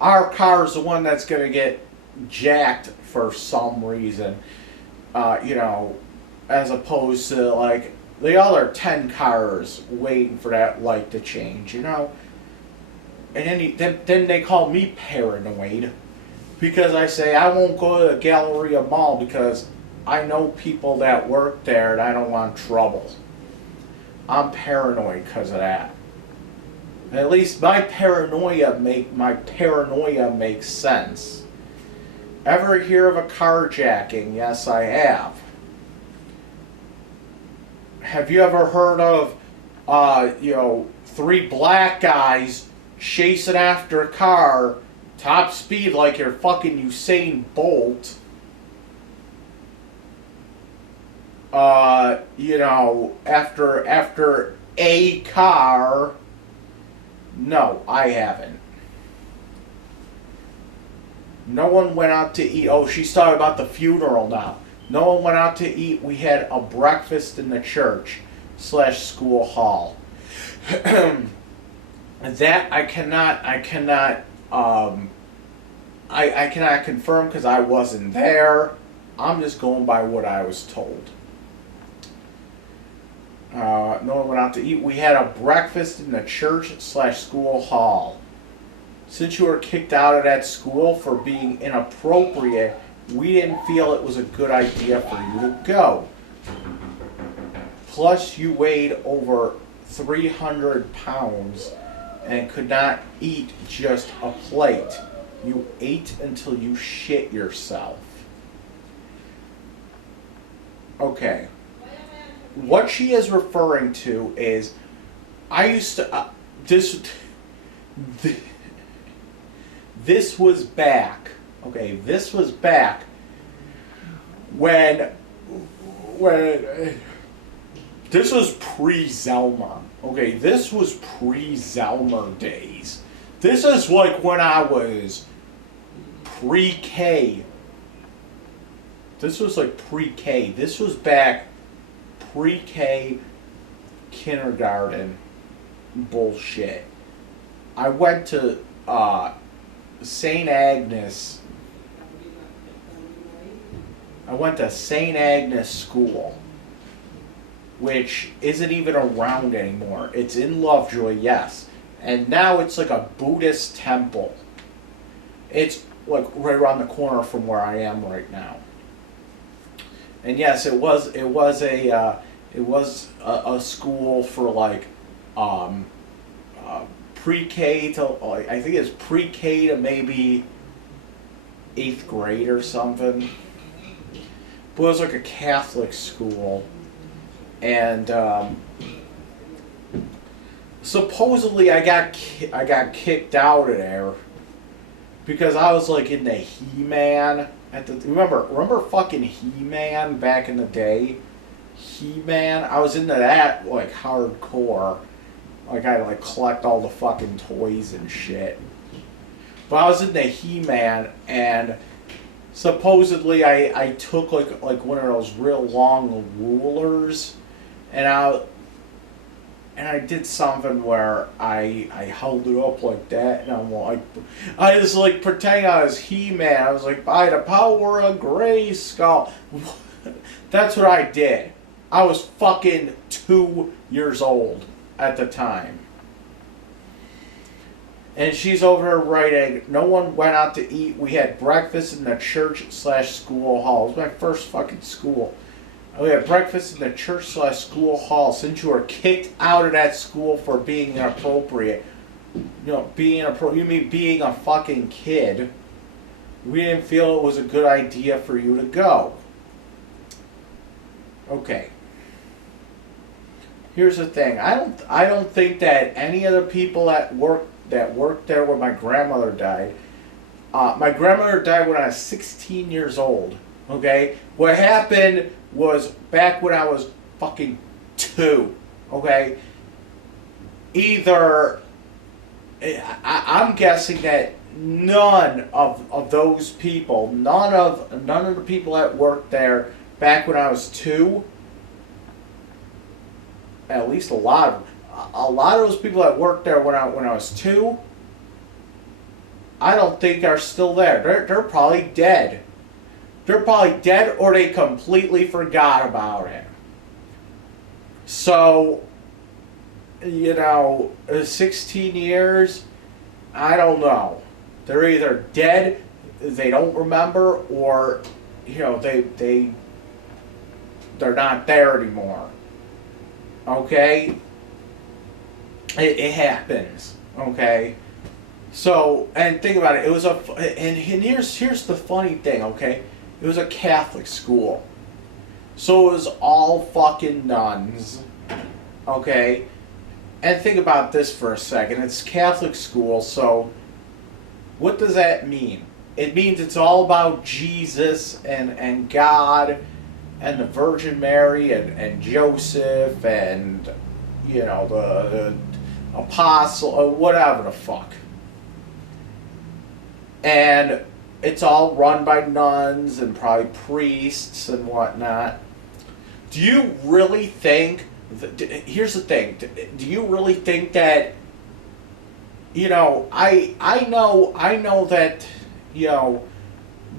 our car is the one that's going to get jacked for some reason, as opposed to like the other 10 cars waiting for that light to change, And then they call me paranoid because I say I won't go to the Galleria Mall because I know people that work there and I don't want trouble. I'm paranoid because of that. And at least my paranoia makes sense. Ever hear of a carjacking? Yes, I have. Have you ever heard of, 3 black guys chasing after a car, top speed like you're fucking Usain Bolt? After a car? No, I haven't. No one went out to eat. Oh, she's talking about the funeral now. No one went out to eat. We had a breakfast in the church / school hall. That I cannot confirm because I wasn't there. I'm just going by what I was told. No one went out to eat. We had a breakfast in the church / school hall. Since you were kicked out of that school for being inappropriate, we didn't feel it was a good idea for you to go. Plus, you weighed over 300 pounds and could not eat just a plate. You ate until you shit yourself. Okay. What she is referring to is, I used to, this was back, okay, this was back when this was pre-Zelmer, okay, this was pre-Zelmer days. This is like when I was pre-K. This was like pre-K. This was back pre-K kindergarten bullshit. I went to St. Agnes. I went to St. Agnes School, which isn't even around anymore. It's in Lovejoy, yes. And now it's like a Buddhist temple. It's like right around the corner from where I am right now. And yes, it was a school for like pre-K to, like, I think it's pre-K to maybe 8th grade or something. But it was like a Catholic school, and supposedly I got kicked out of there because I was like in the He-Man at the remember fucking He-Man back in the day. He-Man, I was into that like hardcore. Like I had to like collect all the fucking toys and shit. But I was into He-Man, and supposedly I took like one of those real long rulers, and I did something where I held it up like that, and I'm like, I was like pretending I was He-Man. I was like, by the power of Grayskull. That's what I did. I was fucking 2 years old at the time. And she's over there writing, no one went out to eat. We had breakfast in the church / school hall. It was my first fucking school. We had breakfast in the church / school hall. Since you were kicked out of that school for being inappropriate, you mean being a fucking kid, we didn't feel it was a good idea for you to go. Okay. Here's the thing. I don't think that any of the people that worked there when my grandmother died. My grandmother died when I was 16 years old. Okay? What happened was back when I was fucking 2. Okay? Either I'm guessing that none of those people, none of the people that worked there back when I was 2, at least a lot of them, a lot of those people that worked there when I was 2, I don't think are still there. They're probably dead. They're probably dead, or they completely forgot about it. So, 16 years, I don't know. They're either dead, they don't remember, or they're not there anymore. Okay? It happens. Okay? So, and think about it. It was and here's the funny thing. Okay, it was a Catholic school, so it was all fucking nuns. Okay, and think about this for a second. It's Catholic school, so what does that mean? It means it's all about Jesus and God and the Virgin Mary and Joseph and the apostle or whatever the fuck. And it's all run by nuns and probably priests and whatnot. Do you really think... Here's the thing. Do you really think that... I know that,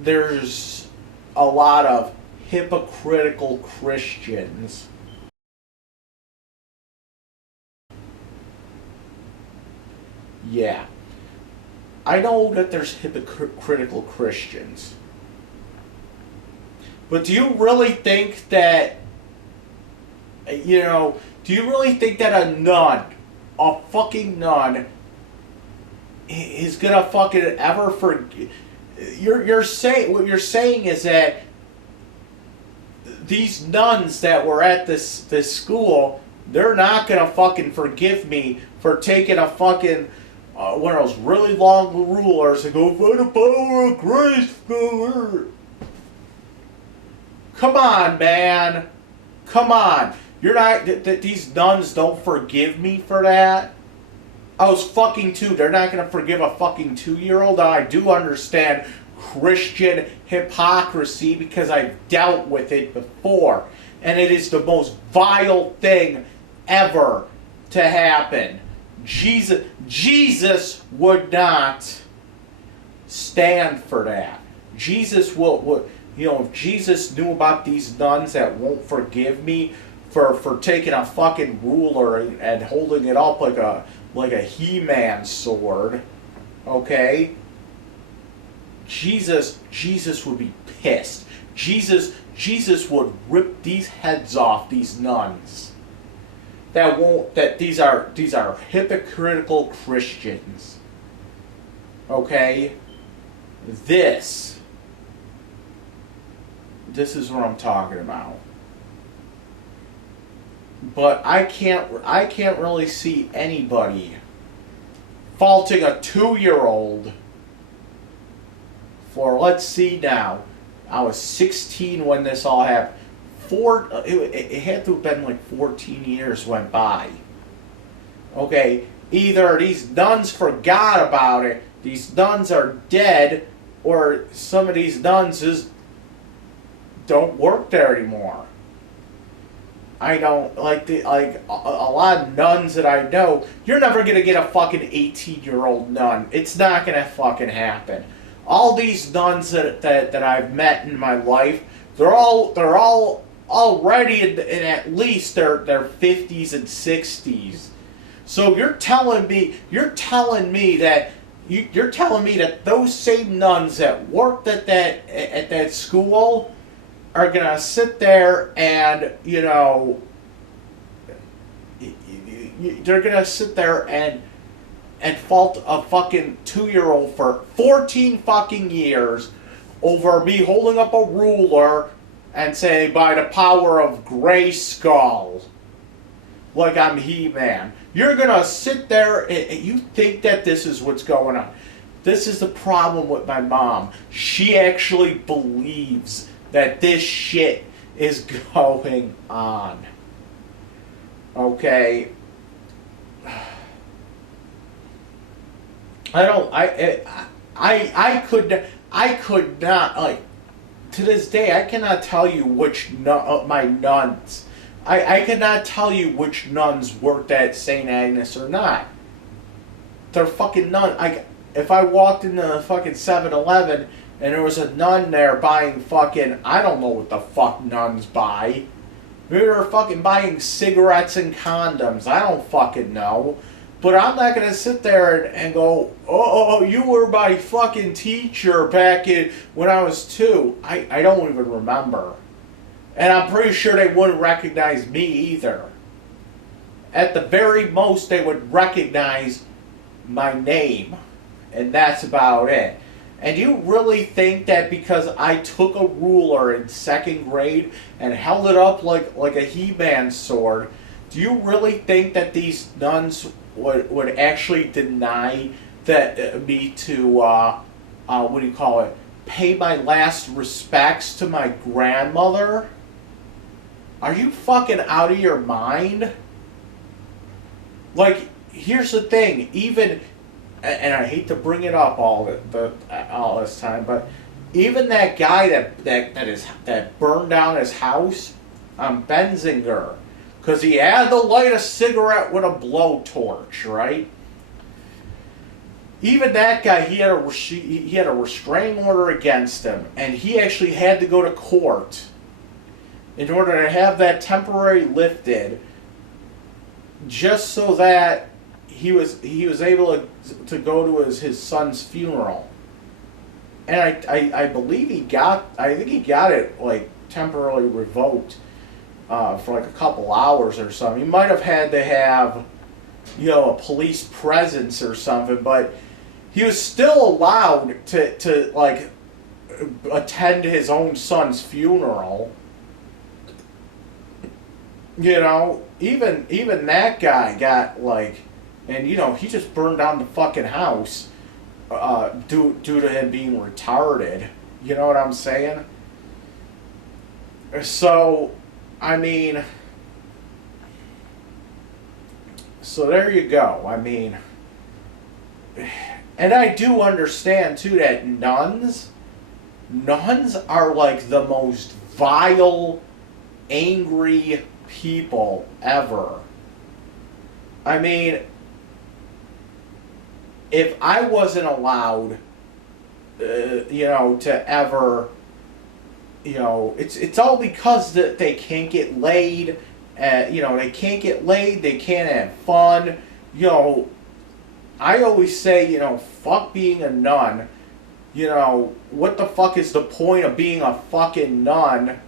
there's a lot of hypocritical Christians. Yeah. I know that there's hypocritical Christians. But do you really think that, do you really think that a fucking nun, is gonna fucking ever forgive? What you're saying is that these nuns that were at this school, they're not gonna fucking forgive me for taking a fucking one of those really long rulers and go, by the power of grace, go. Come on, man. Come on. You're not, these nuns don't forgive me for that? I was fucking 2. They're not going to forgive a fucking 2-year-old. I do understand Christian hypocrisy because I've dealt with it before. And it is the most vile thing ever to happen. Jesus would not stand for that. Jesus would if Jesus knew about these nuns that won't forgive me for taking a fucking ruler and holding it up like a He-Man sword, okay? Jesus would be pissed. Jesus would rip these heads off these nuns. These are hypocritical Christians. Okay? This is what I'm talking about. But I can't really see anybody faulting a 2-year-old for, let's see now, I was 16 when this all happened. It had to have been like 14 years went by. Okay, either these nuns forgot about it, these nuns are dead, or some of these nuns just don't work there anymore. I don't like a lot of nuns that I know. You're never gonna get a fucking 18-year-old nun. It's not gonna fucking happen. All these nuns that I've met in my life, they're all already in at least their 50s and 60s. So you're telling me that those same nuns that worked at that school are gonna sit there and they're gonna sit there and fault a fucking 2-year-old for 14 fucking years over me holding up a ruler and say, by the power of Grayskull, like I'm He-Man. You're gonna sit there and you think that this is what's going on. This is the problem with my mom. She actually believes that this shit is going on. Okay? I could not, like, to this day, I cannot tell you which my nuns I cannot tell you which nuns worked at St. Agnes or not. They're fucking nuns. If I walked into fucking 7-Eleven and there was a nun there buying fucking, I don't know what the fuck nuns buy. Maybe they're fucking buying cigarettes and condoms. I don't fucking know. But I'm not going to sit there and go, oh, you were my fucking teacher back when I was 2. I don't even remember. And I'm pretty sure they wouldn't recognize me either. At the very most, they would recognize my name. And that's about it. And you really think that because I took a ruler in 2nd grade and held it up like a He-Man sword, do you really think that these nuns would actually deny that me to, what do you call it, pay my last respects to my grandmother? Are you fucking out of your mind? Like, here's the thing, even, and I hate to bring it up all this time, but even that guy that burned down his house on Benzinger, because he had to light a cigarette with a blowtorch, right? Even that guy, he had a restraining order against him, and he actually had to go to court in order to have that temporary lifted, just so that he was able to go to his son's funeral. And I believe I think he got it like temporarily revoked for like a couple hours or something. He might have had to have, a police presence or something, but he was still allowed to like attend his own son's funeral. Even that guy got like, and he just burned down the fucking house due to him being retarded. You know what I'm saying? So, I mean, so there you go. I mean, and I do understand too that nuns are like the most vile, angry people ever. I mean, if I wasn't allowed, to ever, it's all because that they can't get laid. They can't get laid. They can't have fun. I always say, fuck being a nun. What the fuck is the point of being a fucking nun?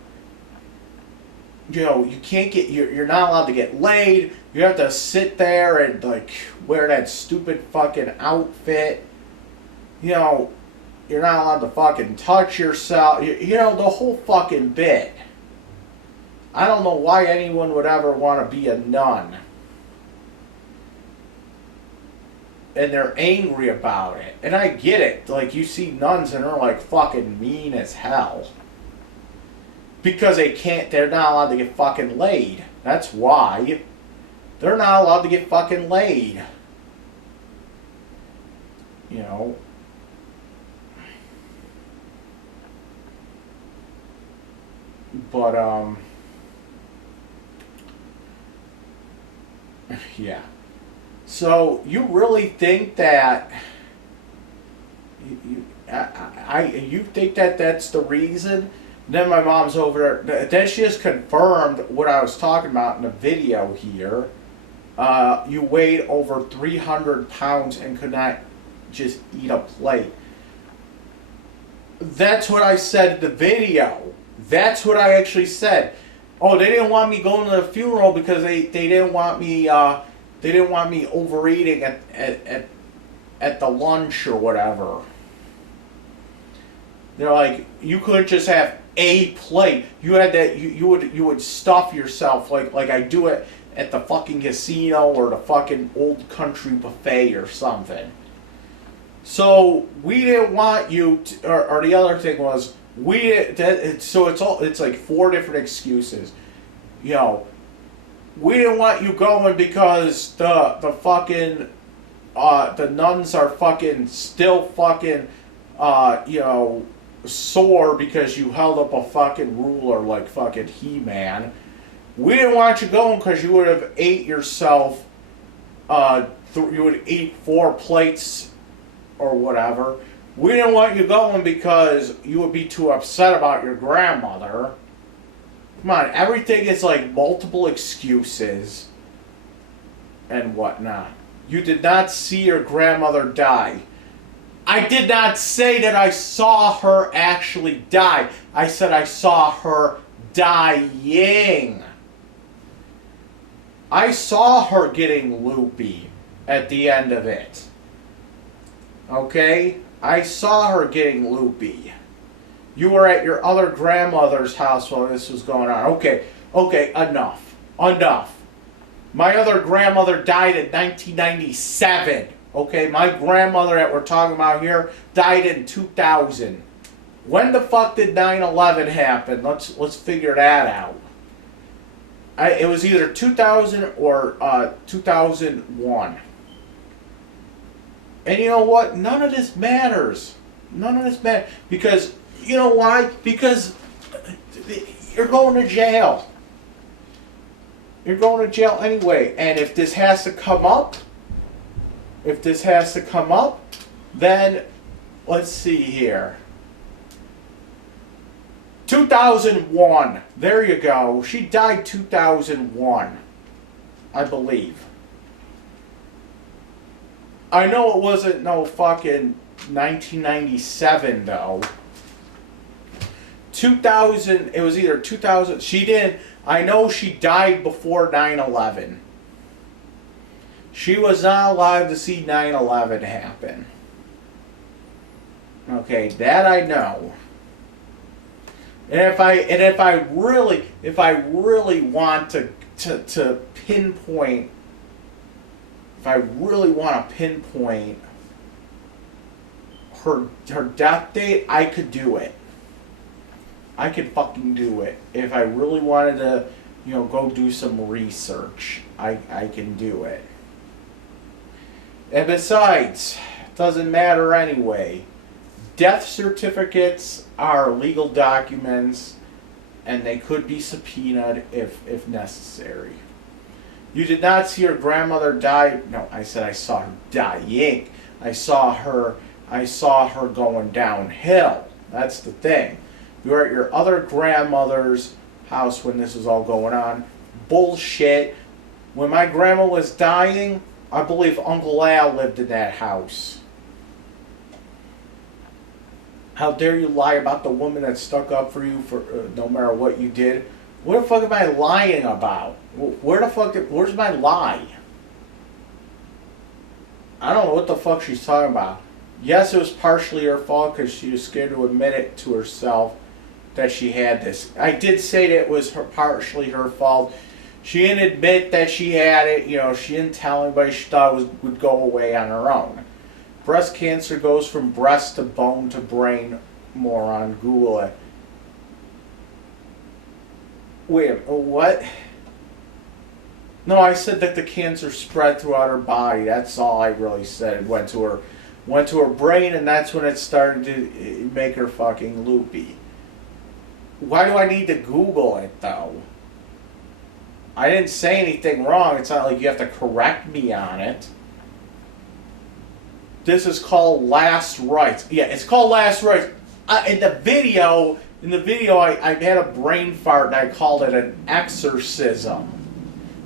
You can't get, you're not allowed to get laid. You have to sit there and like wear that stupid fucking outfit. You're not allowed to fucking touch yourself. The whole fucking bit. I don't know why anyone would ever want to be a nun. And they're angry about it. And I get it. Like, you see nuns and they're like fucking mean as hell. Because they're not allowed to get fucking laid. That's why. They're not allowed to get fucking laid. But, yeah. So, you really think that, you think that that's the reason? Then my mom's over there. Then she just confirmed what I was talking about in the video here. You weighed over 300 pounds and could not just eat a plate. That's what I said in the video. That's what I actually said. Oh, they didn't want me going to the funeral because they didn't want me overeating at the lunch or whatever. They're like, you couldn't just have a plate. You had that. You would stuff yourself like I do it at the fucking casino or the fucking Old Country buffet or something. So we didn't want you to, or the other thing was it's like 4 different excuses. We didn't want you going because the fucking the nuns are fucking still fucking sore because you held up a fucking ruler like fucking He-Man. We didn't want you going because you would have ate yourself, you would eat 4 plates or whatever. We didn't want you going because you would be too upset about your grandmother. Come on, everything is like multiple excuses and whatnot. You did not see your grandmother die. I did not say that I saw her actually die. I said I saw her dying. I saw her getting loopy at the end of it. Okay? I saw her getting loopy. You were at your other grandmother's house while this was going on. Okay, enough. Enough. My other grandmother died in 1997. Okay, my grandmother that we're talking about here died in 2000. When the fuck did 9/11 happen? Let's figure that out. It was either 2000 or 2001. And you know what? None of this matters. None of this matters. Because, you know why? Because you're going to jail. You're going to jail anyway. And if this has to come up, then let's see here. 2001. There you go. She died 2001, I believe. I know it wasn't no fucking 1997 though. 2000, it was either 2000, she didn't, I know she died before 9/11. She was not alive to see 9/11 happen. Okay, that I know. And if I really want to pinpoint, if I really want to pinpoint her death date, I could do it. I could fucking do it. If I really wanted to, go do some research, I can do it. And besides, it doesn't matter anyway. Death certificates are legal documents, and they could be subpoenaed if necessary. You did not see your grandmother die. No, I said I saw her dying. I saw her going downhill. That's the thing. You were at your other grandmother's house when this was all going on. Bullshit. When my grandma was dying, I believe Uncle Al lived in that house. How dare you lie about the woman that stuck up for you for no matter what you did? What the fuck am I lying about? Where's my lie? I don't know what the fuck she's talking about. Yes, it was partially her fault because she was scared to admit it to herself that she had this. I did say that it was partially her fault. She didn't admit that she had it. She didn't tell anybody. She thought it would go away on her own. Breast cancer goes from breast to bone to brain. Moron, Google it. Wait, what? No, I said that the cancer spread throughout her body. That's all I really said. It went to her brain, and that's when it started to make her fucking loopy. Why do I need to Google it, though? I didn't say anything wrong. It's not like you have to correct me on it. This is called last rites. Yeah, it's called last rites. In the video, I had a brain fart and I called it an exorcism.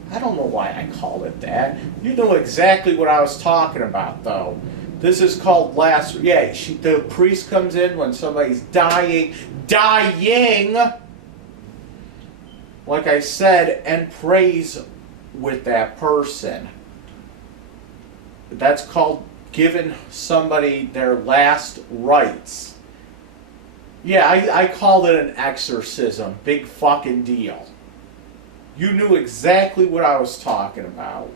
I don't know why I called it that. You know exactly what I was talking about, though. This is called last. Yeah, the priest comes in when somebody's dying, like I said, and prays with that person. That's called giving somebody their last rites. Yeah, I called it an exorcism. Big fucking deal. You knew exactly what I was talking about.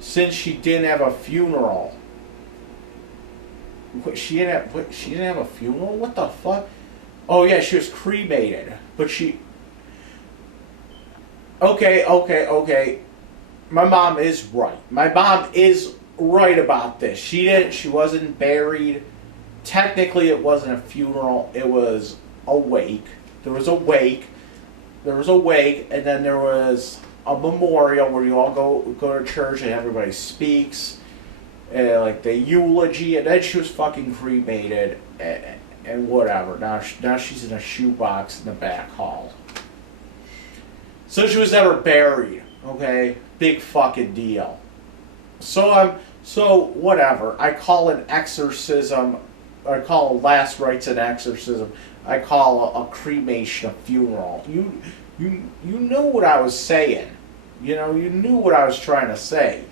Since she didn't have a funeral. She didn't have a funeral? What the fuck? Oh yeah, she was cremated. But she... Okay. My mom is right. My mom is right about this. She wasn't buried. Technically, it wasn't a funeral. It was a wake. There was a wake. there was a wake, and then there was a memorial where you all go to church and everybody speaks, like the eulogy, and then she was fucking cremated and whatever. Now she's in a shoebox in the back hall. So she was never buried. Okay, big fucking deal. So whatever. I call an exorcism. I call last rites an exorcism. I call a cremation a funeral. You knew what I was saying. You know, you knew what I was trying to say.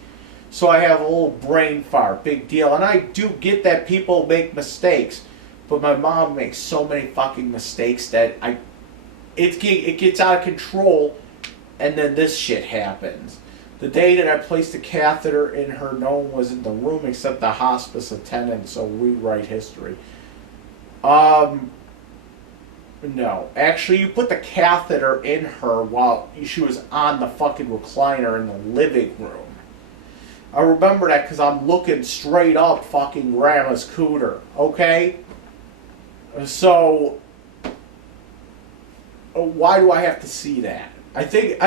So I have a little brain fart, big deal. And I do get that people make mistakes, but my mom makes so many fucking mistakes that it gets out of control, and then this shit happens. The day that I placed a catheter in her, no one was in the room except the hospice attendant, so rewrite history. No. Actually, you put the catheter in her while she was on the fucking recliner in the living room. I remember that because I'm looking straight up fucking grandma's cooter, okay? So, why do I have to see that? I think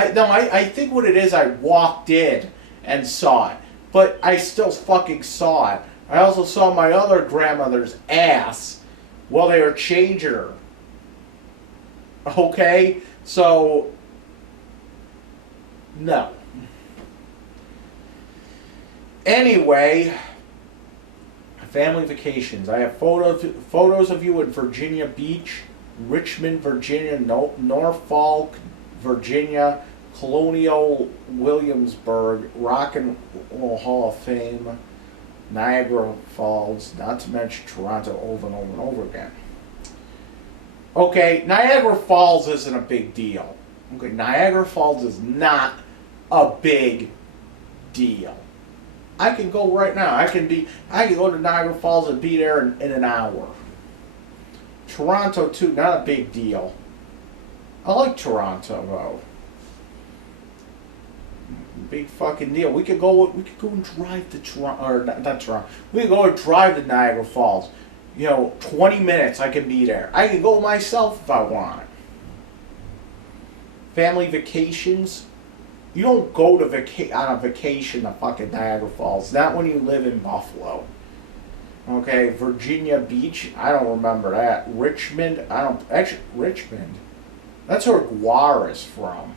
what it is, I walked in and saw it. But I still fucking saw it. I also saw my other grandmother's ass while they were changing her. Okay? So, no. Anyway, family vacations. I have photos of you in Virginia Beach, Richmond, Virginia, Norfolk, Virginia, Colonial Williamsburg, Rock and Roll Hall of Fame, Niagara Falls, not to mention Toronto over and over and over again. Okay, Niagara Falls isn't a big deal. Okay, Niagara Falls is not a big deal. I can go right now. I can go to Niagara Falls and be there in an hour. Toronto too, not a big deal. I like Toronto though. Big fucking deal. We could go and drive to Toronto, or not Toronto. We could go and drive to Niagara Falls. 20 minutes I can be there. I can go myself if I want. Family vacations. You don't go to on a vacation to fucking Niagara Falls. Not when you live in Buffalo. Okay, Virginia Beach. I don't remember that. Richmond. Richmond. That's where Guar is from.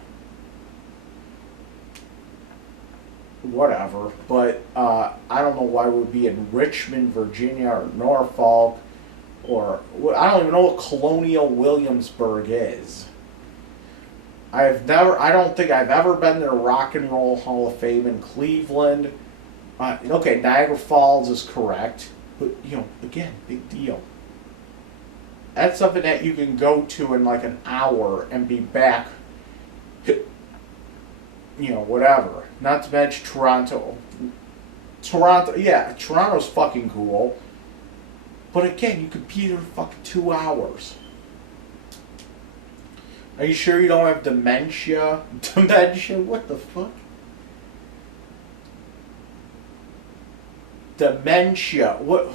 Whatever. But I don't know why we would be in Richmond, Virginia, or Norfolk, or I don't even know what Colonial Williamsburg is. I don't think I've ever been to the Rock and Roll Hall of Fame in Cleveland. Okay, Niagara Falls is correct, but again, big deal. That's something that you can go to in like an hour and be back. Whatever. Not to mention Toronto. Toronto's fucking cool. But again, you could be there for fucking 2 hours. Are you sure you don't have dementia? Dementia? What the fuck? Dementia. What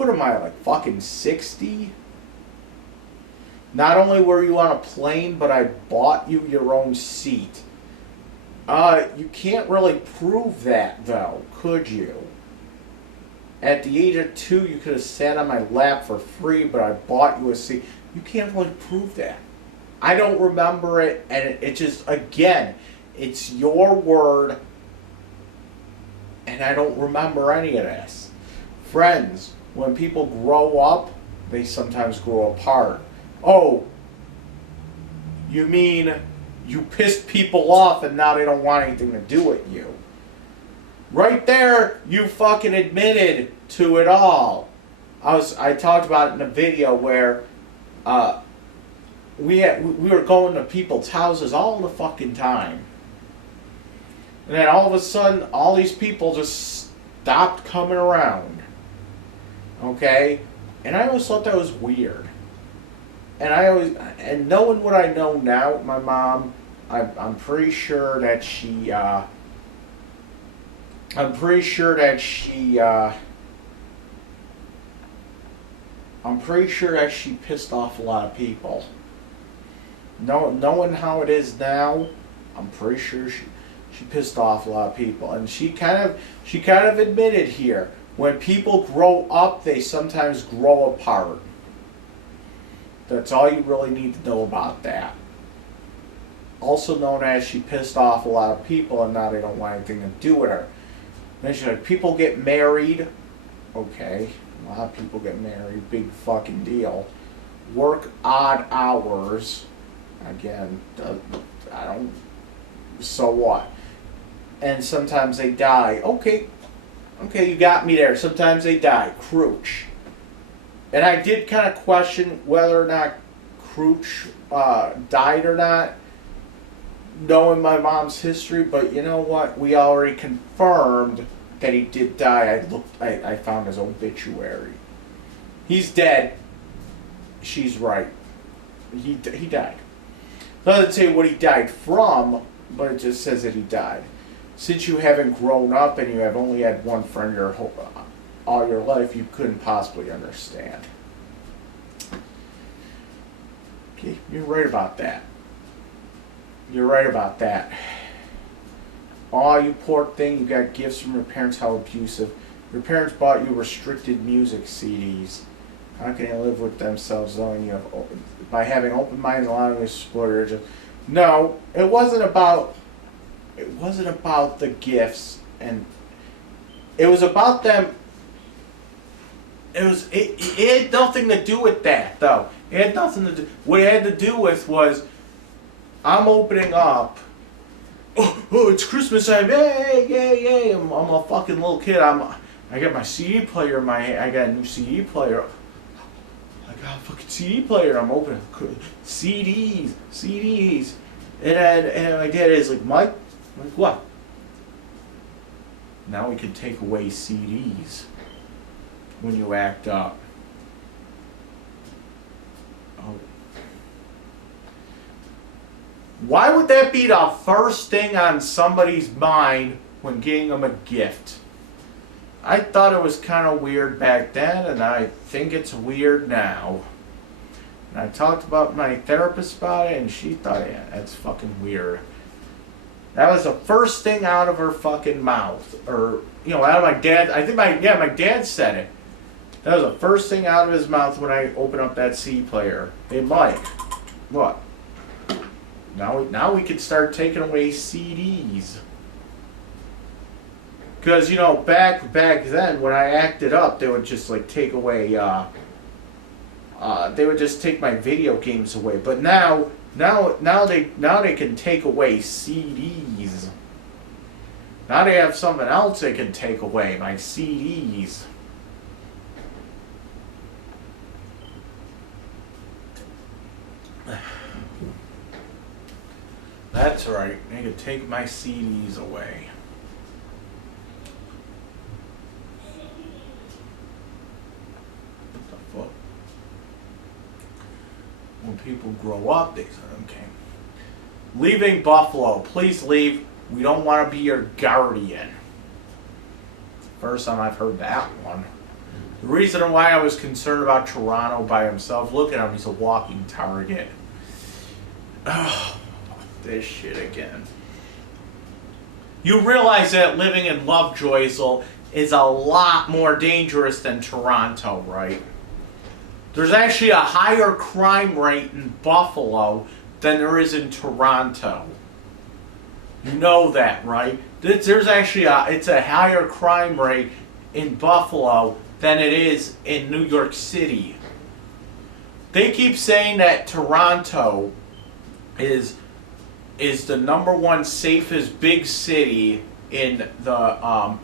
am I, like fucking 60? Not only were you on a plane, but I bought you your own seat. You can't really prove that, though, could you? At the age of 2, you could have sat on my lap for free, but I bought you a seat. You can't really prove that. I don't remember it, and it just, again, it's your word, and I don't remember any of this. Friends, when people grow up, they sometimes grow apart. Oh, you mean you pissed people off and now they don't want anything to do with you? Right there, you fucking admitted to it all. I talked about it in a video where we were going to people's houses all the fucking time. And then all of a sudden, all these people just stopped coming around. Okay? And I always thought that was weird. And knowing what I know now, my mom, I'm pretty sure that she pissed off a lot of people. knowing how it is now, I'm pretty sure she pissed off a lot of people, and she kind of admitted here, when people grow up, they sometimes grow apart. That's all you really need to know about that. Also known as she pissed off a lot of people, and now they don't want anything to do with her. Then she's like, people get married. Okay, a lot of people get married, big fucking deal. Work odd hours. Again, I don't. So what? And sometimes they die. Okay, you got me there. Sometimes they die. Crooch. And I did kind of question whether or not Crooch died or not, knowing my mom's history. But you know what? We already confirmed that he did die. I found his obituary. He's dead. She's right. He died. It doesn't say what he died from, but it just says that he died. Since you haven't grown up and you have only had one friend all your life, you couldn't possibly understand. Okay, you're right about that. You're right about that. Oh, you poor thing, you got gifts from your parents, how abusive. Your parents bought you restricted music CDs. How can they live with themselves knowing you have by having open minds and allowing you to explore your religion? No, it wasn't about the gifts, and it was about them. It had nothing to do with that, though. It had nothing to do. What it had to do with was, I'm opening up. Oh, it's Christmas time! Yay! I'm a fucking little kid. I got my CD player in my hand. I got a new CD player. I got a fucking CD player. I'm opening CDs. And my dad is like, Mike, like what? Now we can take away CDs when you act up. Oh. Why would that be the first thing on somebody's mind when getting them a gift? I thought it was kind of weird back then, and I think it's weird now. And I talked about my therapist about it, and she thought, yeah, that's fucking weird. That was the first thing out of her fucking mouth. Or, out of my dad. I think my dad said it. That was the first thing out of his mouth when I opened up that CD player. Hey, Mike, what? Now we can start taking away CDs. Because, back then, when I acted up, they would just, take away, they would just take my video games away. But now they can take away CDs. Now they have something else they can take away, my CDs. That's right, they can take my CDs away. When people grow up, they say, okay. Leaving Buffalo. Please leave. We don't want to be your guardian. First time I've heard that one. The reason why I was concerned about Toronto by himself, look at him, he's a walking target. Oh, this shit again. You realize that living in Lovejoy is a lot more dangerous than Toronto, right? There's actually a higher crime rate in Buffalo than there is in Toronto. You know that, right? There's actually it's a higher crime rate in Buffalo than it is in New York City. They keep saying that Toronto is the number one safest big city in the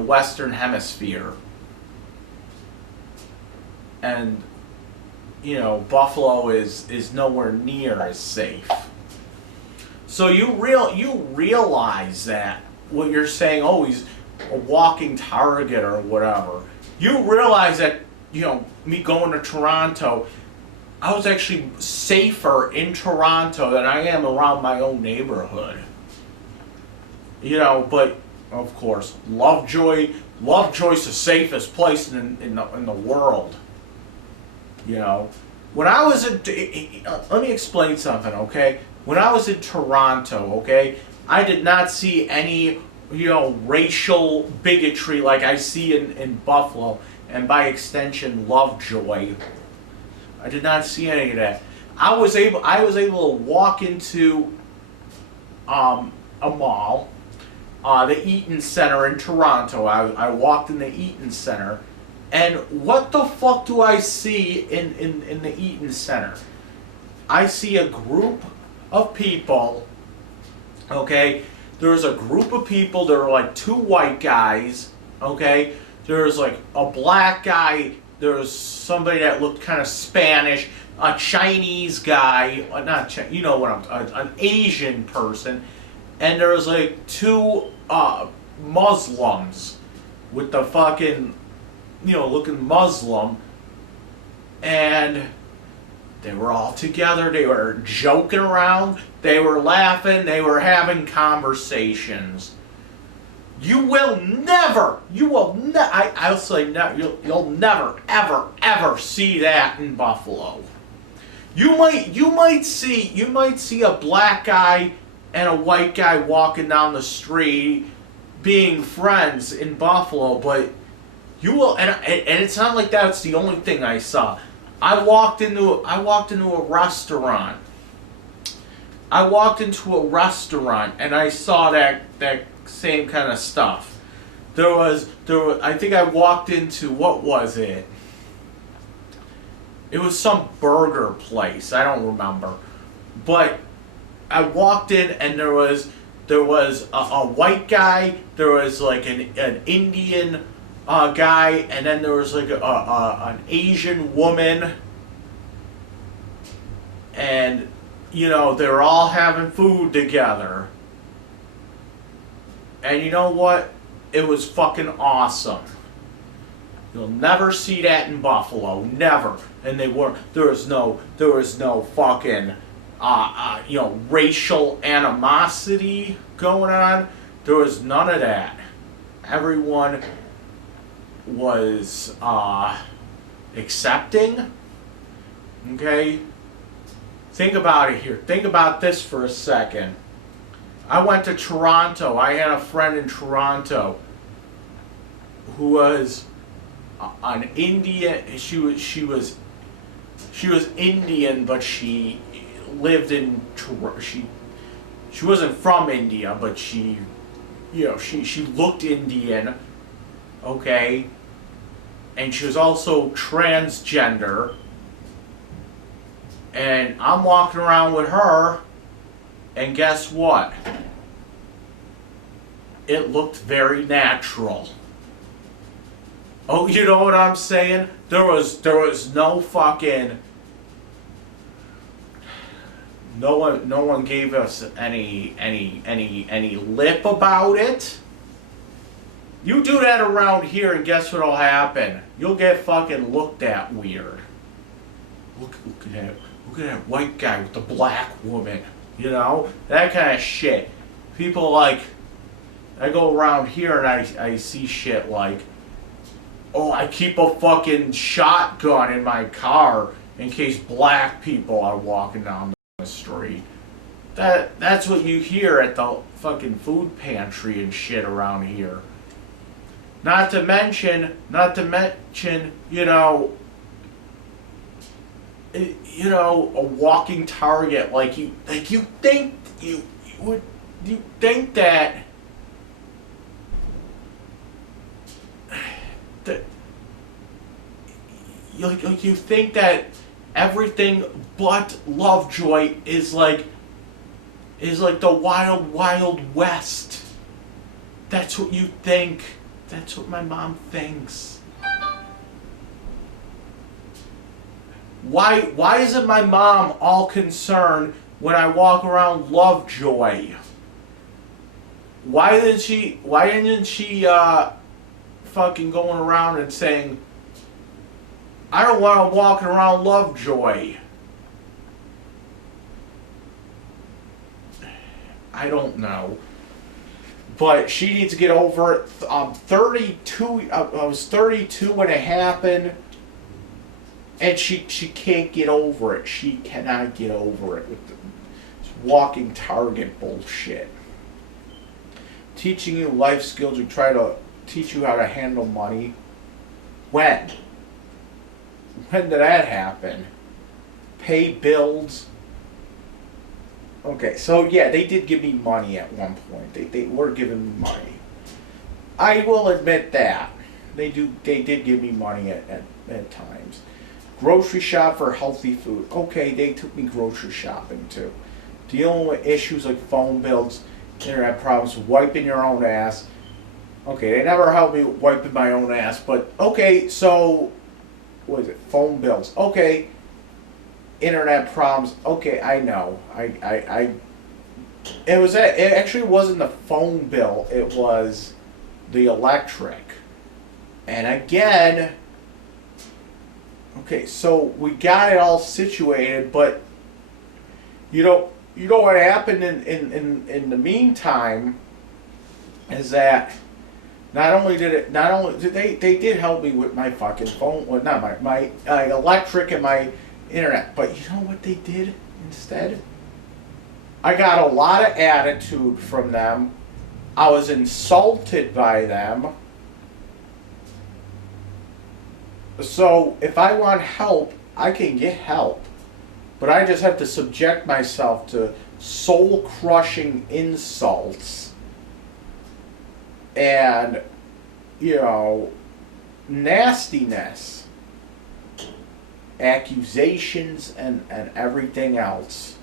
Western Hemisphere. And Buffalo is nowhere near as safe. So you realize that what you're saying, oh, he's a walking target or whatever. You realize that me going to Toronto, I was actually safer in Toronto than I am around my own neighborhood. But of course, Lovejoy's the safest place in the world. When I was in, let me explain something, okay? When I was in Toronto, okay, I did not see any, racial bigotry like I see in Buffalo, and by extension, Lovejoy. I did not see any of that. I was able to walk into a mall, the Eaton Center in Toronto. I walked in the Eaton Center, and what the fuck do I see in the Eaton Center? I see a group of people, okay? There's a group of people, there are like two white guys, okay? There's like a black guy, there's somebody that looked kind of Spanish, a Chinese guy, not Chinese, you know what an Asian person, and there's like two Muslims with the fucking, looking Muslim, and they were all together, they were joking around, they were laughing, they were having conversations. I'll say never, you'll never, ever see that in Buffalo. You might see a black guy and a white guy walking down the street being friends in Buffalo, but you will, and it's not like that's the only thing I saw. I walked into a restaurant. And I saw that same kind of stuff. There was I think I walked into, what was it? It was some burger place. I don't remember. But I walked in and there was a white guy, there was like an Indian guy, and then there was like an Asian woman, and they were all having food together. And you know what? It was fucking awesome. You'll never see that in Buffalo, never. And there was no fucking racial animosity going on. There was none of that. Everyone was accepting. Okay? Think about it here. Think about this for a second. I went to Toronto. I had a friend in Toronto who was an Indian. She was Indian, but she lived in she wasn't from India, but she looked Indian, okay, and she was also transgender. And I'm walking around with her, and guess what? It looked very natural. Oh, you know what I'm saying? There was no fucking, no one gave us any lip about it. You do that around here, and guess what'll happen? You'll get fucking looked at weird. Look at that white guy with the black woman. That kind of shit. People I go around here and I see shit like, oh, I keep a fucking shotgun in my car in case black people are walking down the street. That's what you hear at the fucking food pantry and shit around here. Not to mention, a walking target. You think that you think that everything but Lovejoy is like the wild, wild west. That's what you think. That's what my mom thinks. Why isn't my mom all concerned when I walk around Lovejoy? Why isn't she fucking going around and saying, I don't want to walk around Lovejoy? I don't know. But she needs to get over it. 32, I was 32 when it happened. And she can't get over it. She cannot get over it with this walking target bullshit. Teaching you life skills, you try to teach you how to handle money. When? When did that happen? Pay bills. Okay, so yeah, they did give me money at one point. They were giving me money. I will admit that. They did give me money at times. Grocery shop for healthy food. Okay, they took me grocery shopping too. Dealing with issues like phone bills, internet problems, wiping your own ass. Okay, they never helped me wiping my own ass, but okay, so what is it? Phone bills. Okay. Internet problems. Okay, I know. It actually wasn't the phone bill, it was the electric. And again, okay, so we got it all situated, but you know what happened in the meantime is that not only did they did help me with my fucking phone, well, not my electric and my internet, but you know what they did instead? I got a lot of attitude from them. I was insulted by them. So if I want help, I can get help. But I just have to subject myself to soul-crushing insults and, nastiness, accusations, and everything else.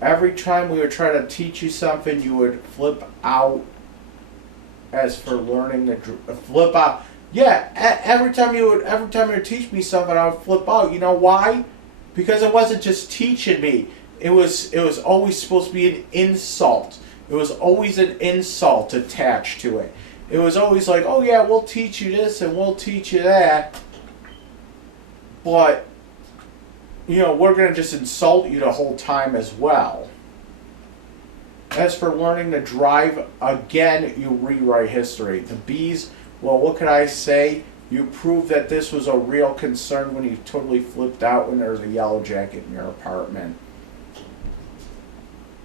Every time we would try to teach you something, you would flip out. As for learning to flip out, yeah. Every time you would teach me something, I would flip out. You know why? Because it wasn't just teaching me. It was always supposed to be an insult. It was always an insult attached to it. It was always like, oh yeah, we'll teach you this and we'll teach you that. But, we're going to just insult you the whole time as well. As for learning to drive, again, you rewrite history. The bees, well, what could I say? You proved that this was a real concern when you totally flipped out when there was a yellow jacket in your apartment.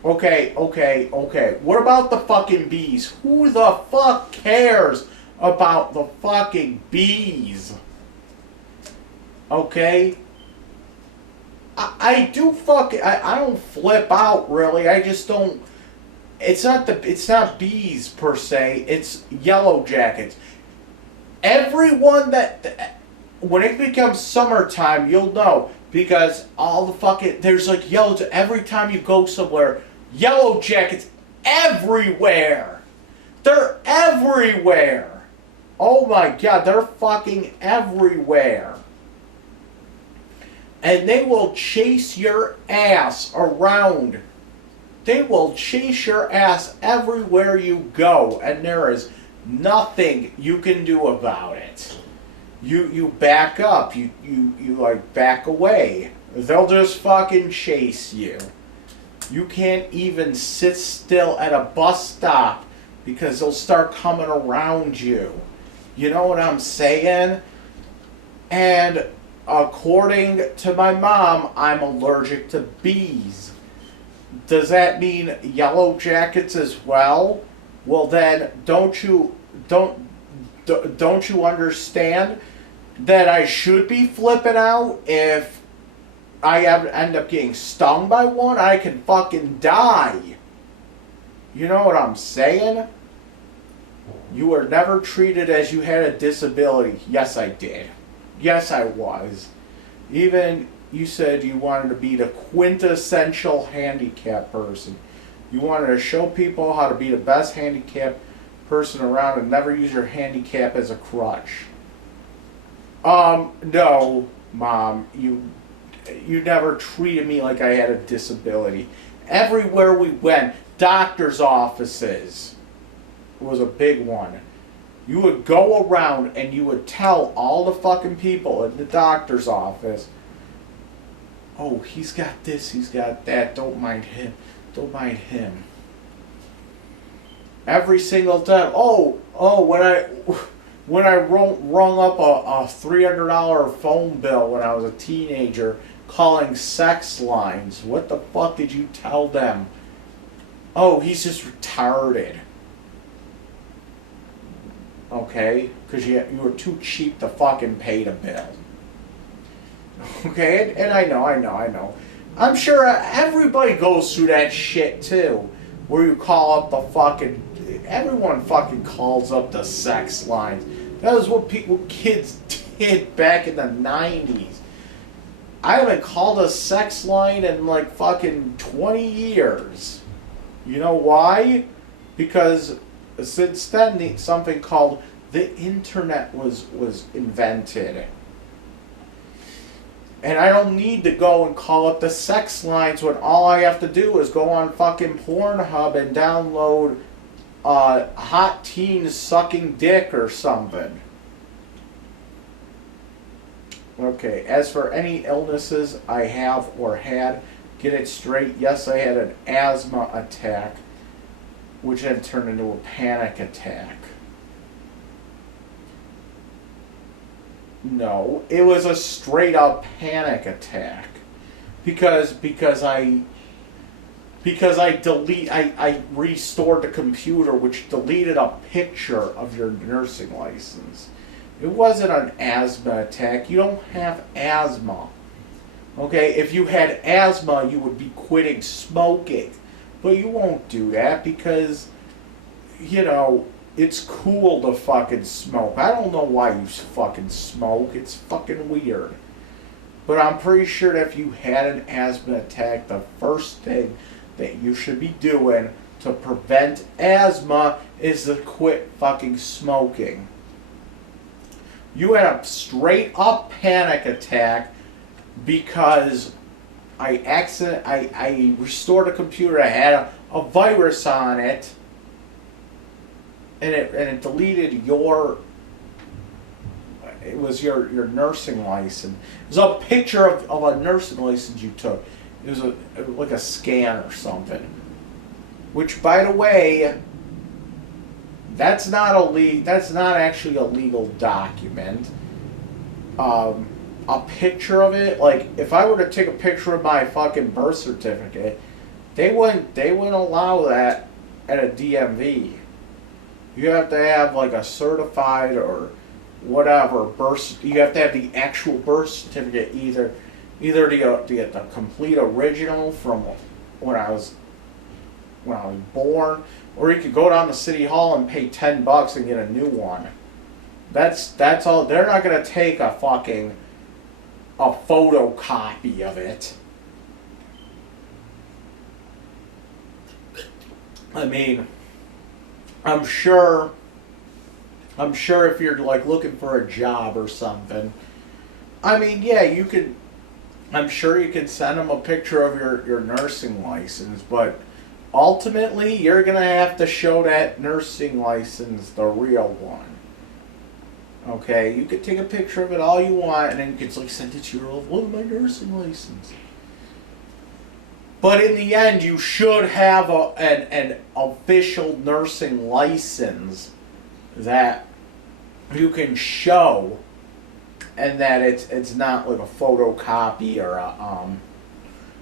Okay. What about the fucking bees? Who the fuck cares about the fucking bees? Okay? I don't flip out really. I just don't. It's not bees per se. It's yellow jackets. Everyone when it becomes summertime, you'll know because all the fucking there's like yellow. Every time you go somewhere, yellow jackets everywhere. They're everywhere. Oh my god, they're fucking everywhere. And they will chase your ass around. They will chase your ass everywhere you go, and there is nothing you can do about it. You back up, you like back away. They'll just fucking chase you. You can't even sit still at a bus stop because they'll start coming around you. You know what I'm saying? And according to my mom, I'm allergic to bees. Does that mean yellow jackets as well? Well then, don't you understand that I should be flipping out if I end up getting stung by one? I can fucking die. You know what I'm saying? You were never treated as you had a disability. Yes, I did. Yes, I was. Even you said you wanted to be the quintessential handicapped person. You wanted to show people how to be the best handicapped person around and never use your handicap as a crutch. No, Mom. You never treated me like I had a disability. Everywhere we went, doctor's offices was a big one. You would go around and you would tell all the fucking people in the doctor's office, oh, he's got this, he's got that, don't mind him, don't mind him. Every single time, when I rung up a $300 phone bill when I was a teenager calling sex lines, what the fuck did you tell them? Oh, he's just retarded. Okay? Because you were too cheap to fucking pay the bill. Okay? And I know. I'm sure everybody goes through that shit too. Where you call up the fucking... Everyone fucking calls up the sex lines. That was what kids did back in the 90s. I haven't called a sex line in like fucking 20 years. You know why? Because since then something called the internet was invented. And I don't need to go and call up the sex lines when all I have to do is go on fucking Pornhub and download hot teens sucking dick or something. Okay, as for any illnesses I have or had, get it straight. Yes, I had an asthma attack, which then turned into a panic attack. No, it was a straight up panic attack. Because I restored the computer, which deleted a picture of your nursing license. It wasn't an asthma attack. You don't have asthma. Okay, if you had asthma, you would be quitting smoking. But you won't do that because, it's cool to fucking smoke. I don't know why you fucking smoke. It's fucking weird. But I'm pretty sure that if you had an asthma attack, the first thing that you should be doing to prevent asthma is to quit fucking smoking. You had a straight up panic attack because I restored a computer that had a virus on it, and it deleted your nursing license. It was a picture of a nursing license you took. It was like a scan or something. Which, by the way, that's not actually a legal document. A picture of it, like if I were to take a picture of my fucking birth certificate, they wouldn't allow that at a DMV. You have to have like a certified or whatever birth. You have to have the actual birth certificate, either the complete original from when I was born, or you could go down to City Hall and pay $10 and get a new one. That's all. They're not gonna take a photocopy of it. I mean, I'm sure if you're like looking for a job or something, I mean, yeah, you could. I'm sure you can send them a picture of your nursing license, but ultimately you're gonna have to show that nursing license, the real one. Okay, you could take a picture of it all you want, and then you could like send it to your old, my nursing license. But in the end, you should have an official nursing license that you can show, and that it's not like a photocopy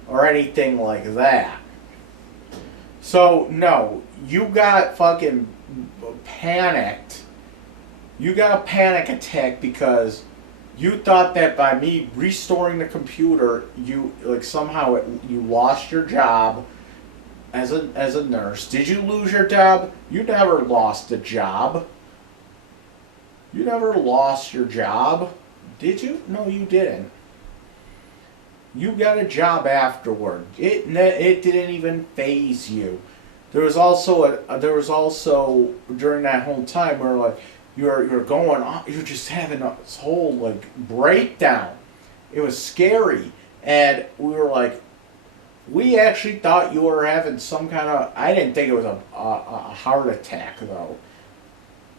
or anything like that. So no, you got fucking panicked. You got a panic attack because you thought that by me restoring the computer, you lost your job as a nurse. Did you lose your job? You never lost a job. You never lost your job. Did you? No, you didn't. You got a job afterward. It didn't even faze you. There was also during that whole time where like you're going on, you're just having this whole like breakdown. It was scary, and we actually thought you were having some kind of. I didn't think it was a heart attack though.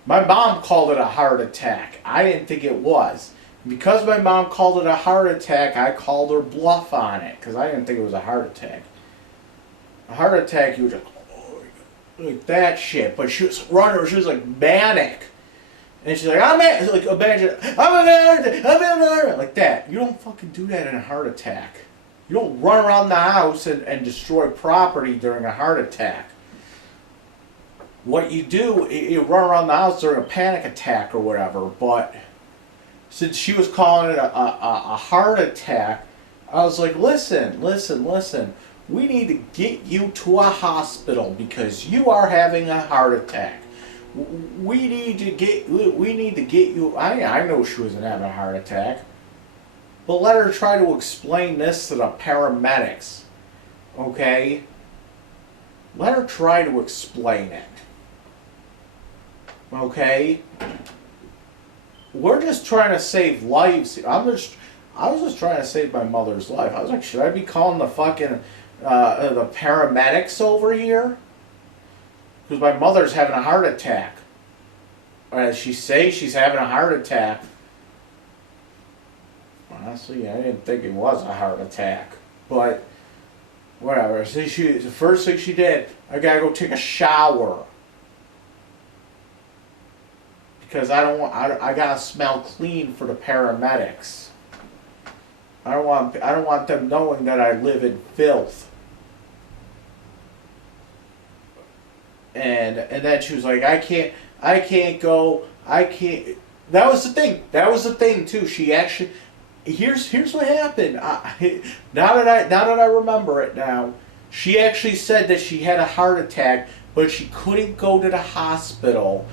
My mom called it a heart attack. I didn't think it was. Because my mom called it a heart attack, I called her bluff on it, because I didn't think it was a heart attack. A heart attack, you were just like that shit. But she was running, she was like manic. And she's like, imagine, I'm having a heart attack, like that. You don't fucking do that in a heart attack. You don't run around the house and destroy property during a heart attack. What you do, you run around the house during a panic attack or whatever, but since she was calling it a heart attack, I was like, listen. We need to get you to a hospital because you are having a heart attack. We need to get you. I know she wasn't having a heart attack, but let her try to explain this to the paramedics. Okay? Let her try to explain it. Okay? We're just trying to save lives. I was just trying to save my mother's life. I was like, should I be calling the fucking the paramedics over here? Because my mother's having a heart attack. As she says she's having a heart attack. Honestly, I didn't think it was a heart attack. But, whatever. So the first thing she did, I gotta go take a shower. Because I gotta smell clean for the paramedics. I don't want them knowing that I live in filth. And then she was like, I can't go. That was the thing too. She actually, here's what happened. Now that I remember it now, she actually said that she had a heart attack, but she couldn't go to the hospital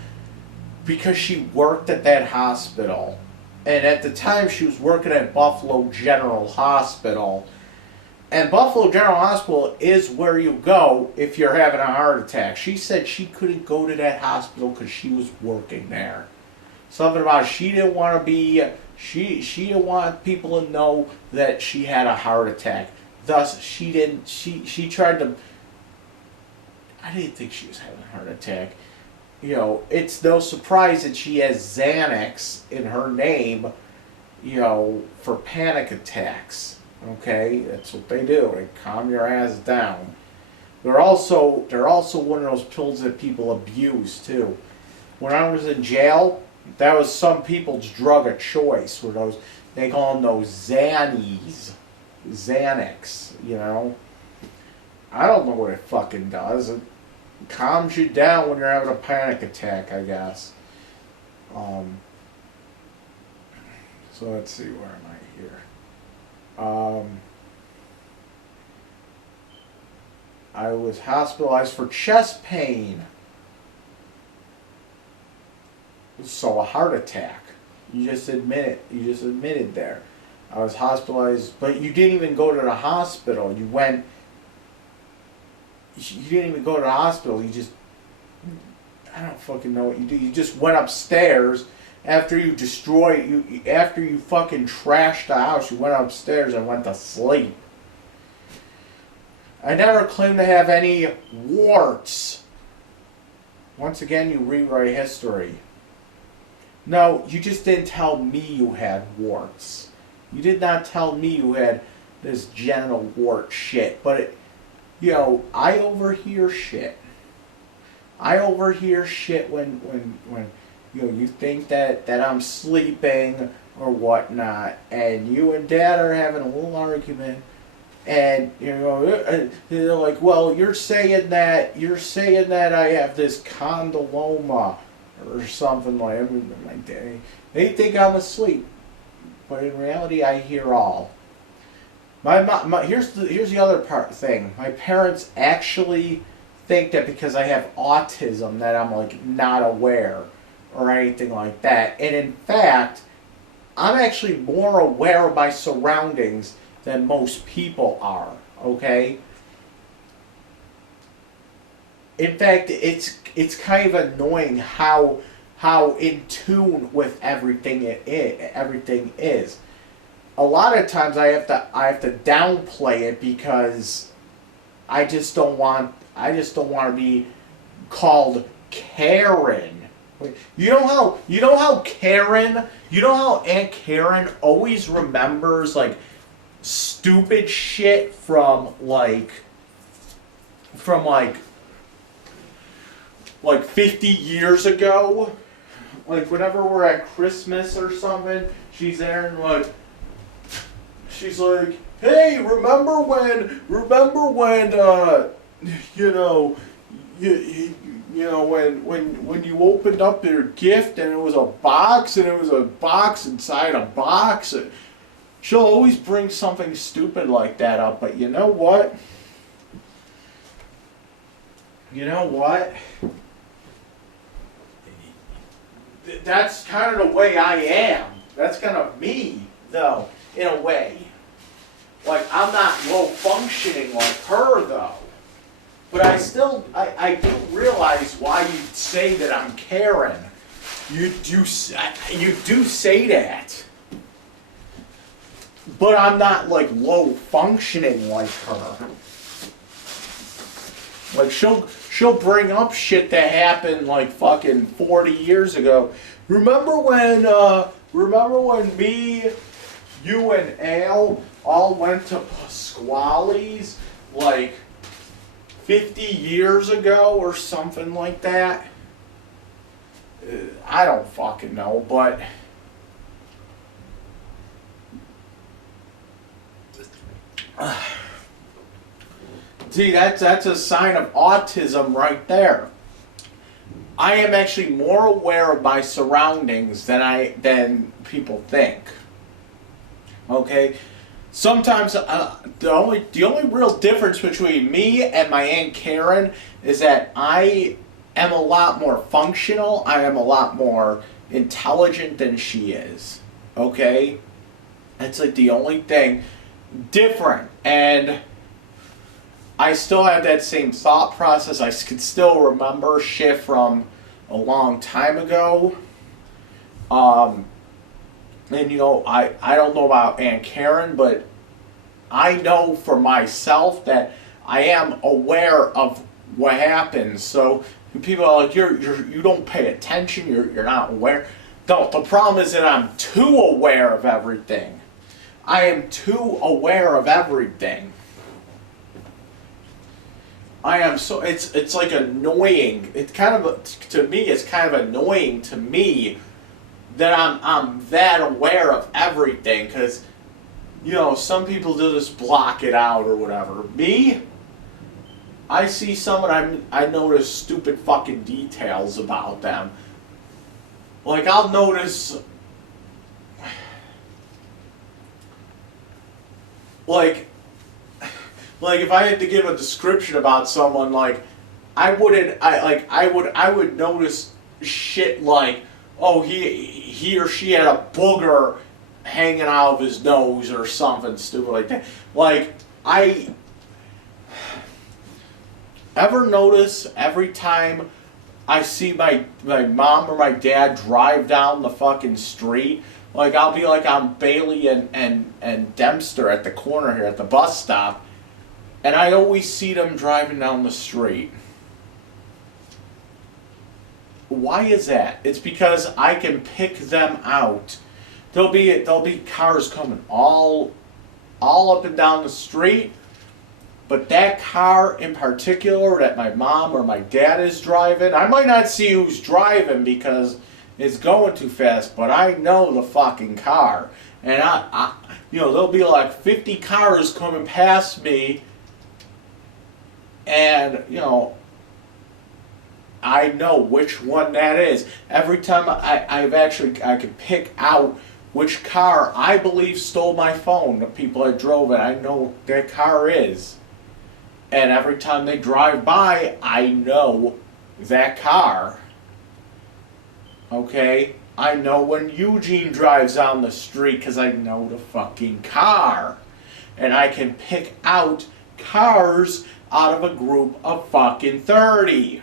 because she worked at that hospital. And at the time she was working at Buffalo General Hospital. And Buffalo General Hospital is where you go if you're having a heart attack. She said she couldn't go to that hospital because she was working there. Something about she didn't want to be, she didn't want people to know that she had a heart attack. Thus, she tried to, I didn't think she was having a heart attack. You know, it's no surprise that she has Xanax in her name, you know, for panic attacks. Okay, that's what they do. They calm your ass down. They're also one of those pills that people abuse too. When I was in jail, that was some people's drug of choice. Were those, they call them those Xannies, Xanax. You know, I don't know what it fucking does. It calms you down when you're having a panic attack, I guess. So let's see, where am I here? I was hospitalized for chest pain. So a heart attack. You just admitted there. I was hospitalized, but you didn't even go to the hospital. You didn't even go to the hospital. You just, I don't fucking know what you do. You just went upstairs after you after you fucking trashed the house. You went upstairs and went to sleep. I never claimed to have any warts. Once again, you rewrite history. No, you just didn't tell me you had warts. You did not tell me you had this genital wart shit. But, you know, I overhear shit. I overhear shit when you know, you think that I'm sleeping or whatnot, and you and Dad are having a little argument, and you know, they're like, well, you're saying that I have this condyloma or something like that. They think I'm asleep, but in reality, I hear all. Here's the other thing. My parents actually think that because I have autism that I'm like not aware or anything like that. And in fact, I'm actually more aware of my surroundings than most people are, okay? In fact, it's kind of annoying how in tune with everything is. A lot of times I have to downplay it because I just don't want to be called Karen. You know how Aunt Karen always remembers like stupid shit from 50 years ago? like whenever we're at Christmas or something, she's there and like, she's like, hey, remember when, you know, you know, when you opened up your gift and it was a box and it was a box inside a box. She'll always bring something stupid like that up, but you know what? You know what? That's kind of the way I am. That's kind of me, though, in a way. Like, I'm not low functioning like her, though. But I do realize why you say that I'm Karen. You do say that. But I'm not, like, low functioning like her. Like, she'll bring up shit that happened, like, fucking 40 years ago. Remember when me, you, and Al all went to Pasquale's, like, 50 years ago or something like that? I don't fucking know, but... See, that's a sign of autism right there. I am actually more aware of my surroundings than people think. Okay? Sometimes the only real difference between me and my Aunt Karen is that I am a lot more functional, I am a lot more intelligent than she is. Okay? That's like the only thing different. And I still have that same thought process. I can still remember shit from a long time ago. And you know, I don't know about Aunt Karen, but I know for myself that I am aware of what happens. So people are like, you don't pay attention, you're not aware. No, the problem is that I'm too aware of everything. I am too aware of everything. I am so, it's like annoying. It's kind of, to me, it's kind of annoying to me that I'm that aware of everything, because, you know, some people do just block it out or whatever. Me, I see someone, I notice stupid fucking details about them. Like, I'll notice, like if I had to give a description about someone, like, I would notice shit like, oh, he or she had a booger hanging out of his nose or something stupid like that. Like, I ever notice every time I see my mom or my dad drive down the fucking street, like, I'll be like on Bailey and Dempster at the corner here at the bus stop, and I always see them driving down the street. Why is that? It's because I can pick them out. There'll be cars coming all up and down the street, but that car in particular that my mom or my dad is driving, I might not see who's driving because it's going too fast, but I know the fucking car. And I you know, there'll be like 50 cars coming past me, and, you know, I know which one that is. Every time I can pick out which car I believe stole my phone, the people that drove it, I know that car is. And every time they drive by, I know that car. Okay? I know when Eugene drives down the street because I know the fucking car. And I can pick out cars out of a group of fucking 30.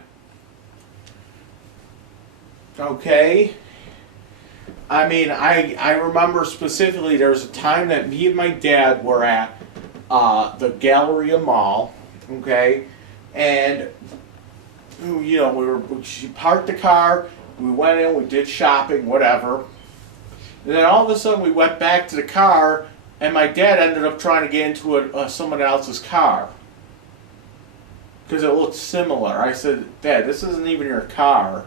Okay? I mean, I remember specifically there was a time that me and my dad were at the Galleria Mall, okay? And, you know, she parked the car, we went in, we did shopping, whatever. And then all of a sudden we went back to the car, and my dad ended up trying to get into someone else's car. Because it looked similar. I said, Dad, this isn't even your car.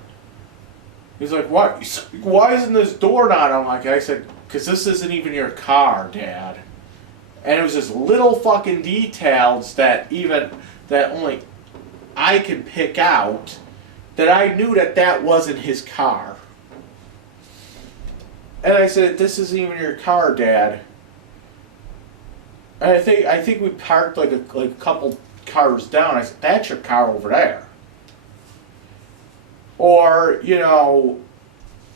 He's like, what? Why isn't this door not unlocked? I said, because this isn't even your car, Dad. And it was just little fucking details that only I can pick out, that I knew that wasn't his car. And I said, this isn't even your car, Dad. And I think we parked like a couple cars down. I said, that's your car over there. Or, you know,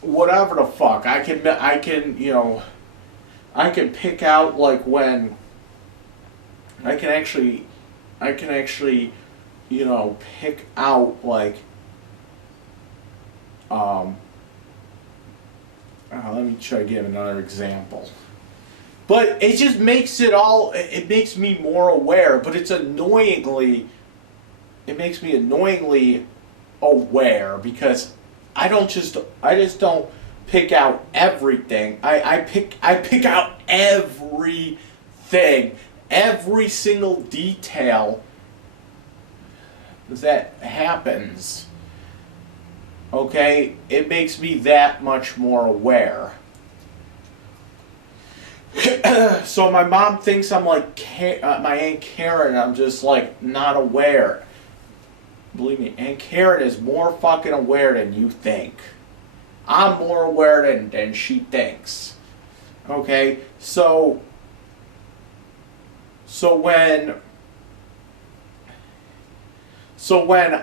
whatever the fuck. I can, you know, I can pick out like when I can actually, you know, pick out like let me try to give another example. But it just makes it makes me more aware, but it makes me annoyingly aware, because I just don't pick out everything. I pick out everything, every single detail that happens. Okay, it makes me that much more aware. So my mom thinks I'm like my Aunt Karen. I'm just like not aware. Believe me, Aunt Karen is more fucking aware than you think. I'm more aware than she thinks. Okay, so when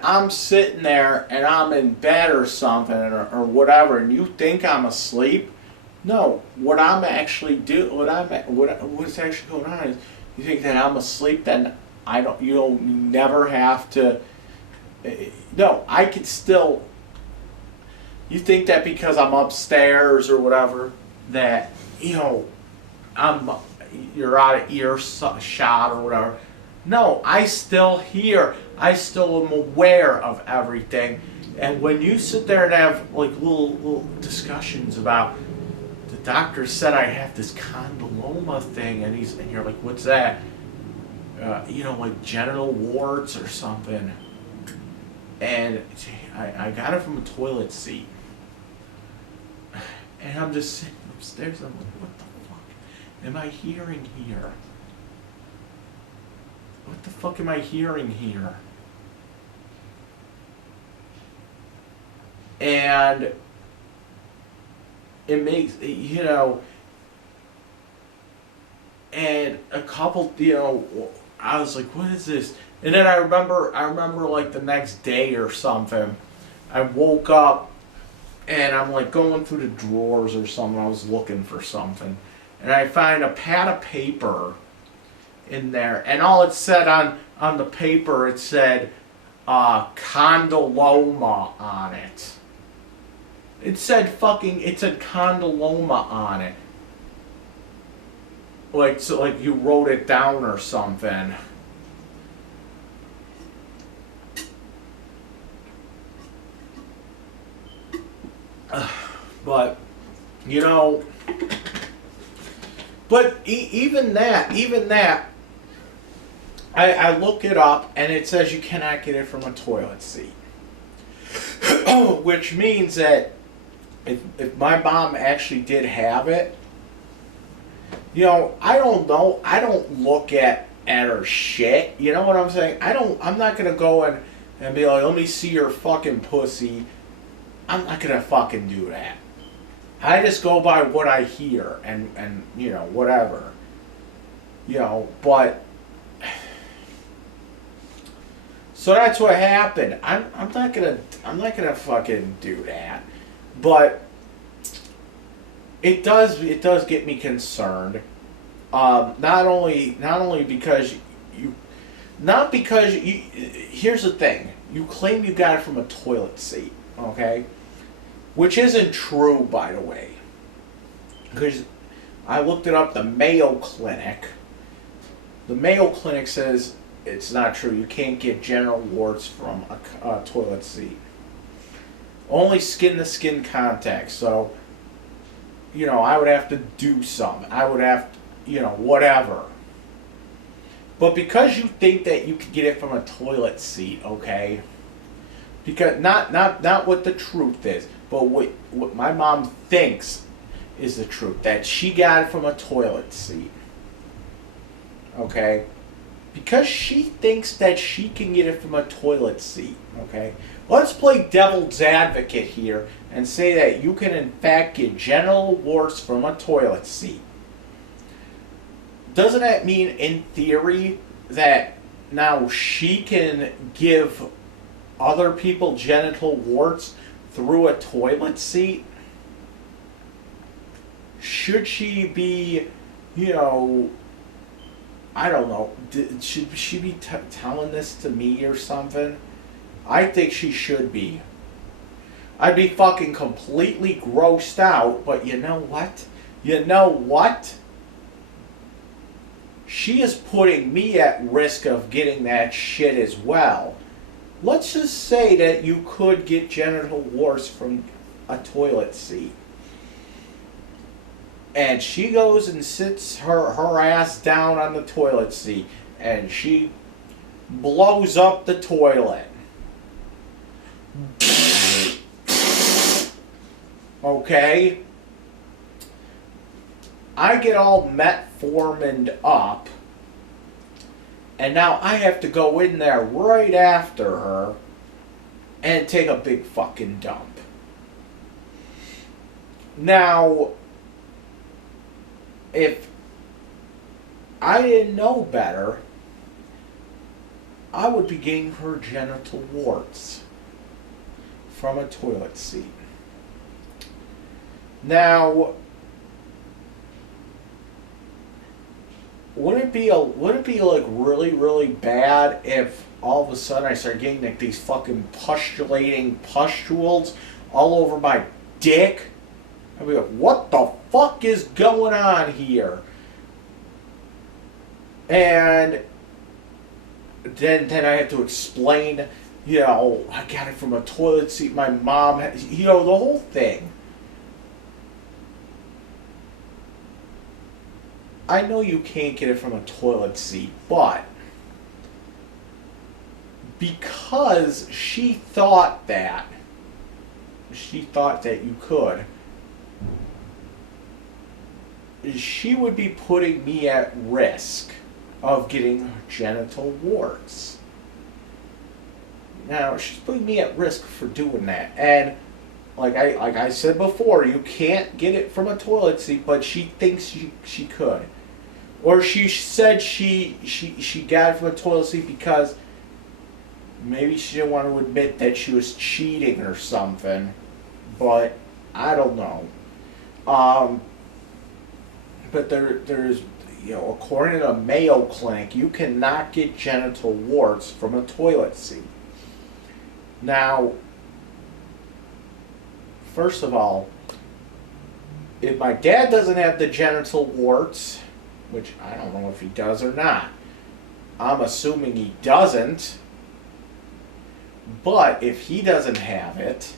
I'm sitting there and I'm in bed or something or whatever, and you think I'm asleep, no. What I'm actually what's actually going on is, you think that I'm asleep, then you'll never have to. No, I could still. You think that because I'm upstairs or whatever, that, you know, you're out of earshot or whatever. No, I still hear. I still am aware of everything. And when you sit there and have like little discussions about, the doctor said I have this condyloma thing, and you're like, what's that? You know, like genital warts or something. And I got it from a toilet seat. And I'm just sitting upstairs. I'm like, what the fuck am I hearing here? What the fuck am I hearing here? And it makes, you know, and a couple, you know, I was like, what is this? And then I remember like the next day or something, I woke up and I'm like going through the drawers or something. I was looking for something, and I find a pad of paper in there, and all it said on the paper, it said condyloma on it. It said condyloma on it. Like you wrote it down or something. But, you know, but even that, I look it up, and it says you cannot get it from a toilet seat. Which means that if my mom actually did have it, you know, I don't know. I don't look at her shit. You know what I'm saying? I'm not going to go and be like, let me see your fucking pussy. I'm not going to fucking do that. I just go by what I hear and you know, whatever. You know, but so that's what happened. I'm not gonna fucking do that. But it does get me concerned. Not only because here's the thing. You claim you got it from a toilet seat, okay? Which isn't true, by the way. Because I looked it up, the Mayo Clinic. The Mayo Clinic says it's not true. You can't get genital warts from a toilet seat. Only skin-to-skin contact. So, you know, I would have to do something. I would have to, you know, whatever. But because you think that you could get it from a toilet seat, okay? Because not what the truth is, But what my mom thinks is the truth, that she got it from a toilet seat. Okay? Because she thinks that she can get it from a toilet seat. Okay? Let's play devil's advocate here and say that you can in fact get genital warts from a toilet seat. Doesn't that mean in theory that now she can give other people genital warts through a toilet seat? Should she be, I don't know, should she be telling this to me or something? I think she should be. I'd be fucking completely grossed out, but you know what? She is putting me at risk of getting that shit as well. Let's just say that you could get genital warts from a toilet seat. And she goes and sits her ass down on the toilet seat and she blows up the toilet. Okay? I get all metformined up, and now I have to go in there right after her and take a big fucking dump. Now, if I didn't know better, I would be getting her genital warts from a toilet seat. Now, wouldn't it be like really, really bad if all of a sudden I start getting like these fucking pustulating pustules all over my dick? I'd be like, what the fuck is going on here? And then I have to explain, I got it from a toilet seat. My mom, the whole thing. I know you can't get it from a toilet seat, but because she thought that you could, she would be putting me at risk of getting genital warts. Now, she's putting me at risk for doing that. And like I said before, you can't get it from a toilet seat, but she thinks she could. Or she said she got it from a toilet seat because maybe she didn't want to admit that she was cheating or something. But I don't know. But there's, according to the Mayo Clinic, you cannot get genital warts from a toilet seat. Now, first of all, if my dad doesn't have the genital warts, which I don't know if he does or not, I'm assuming he doesn't, but if he doesn't have it,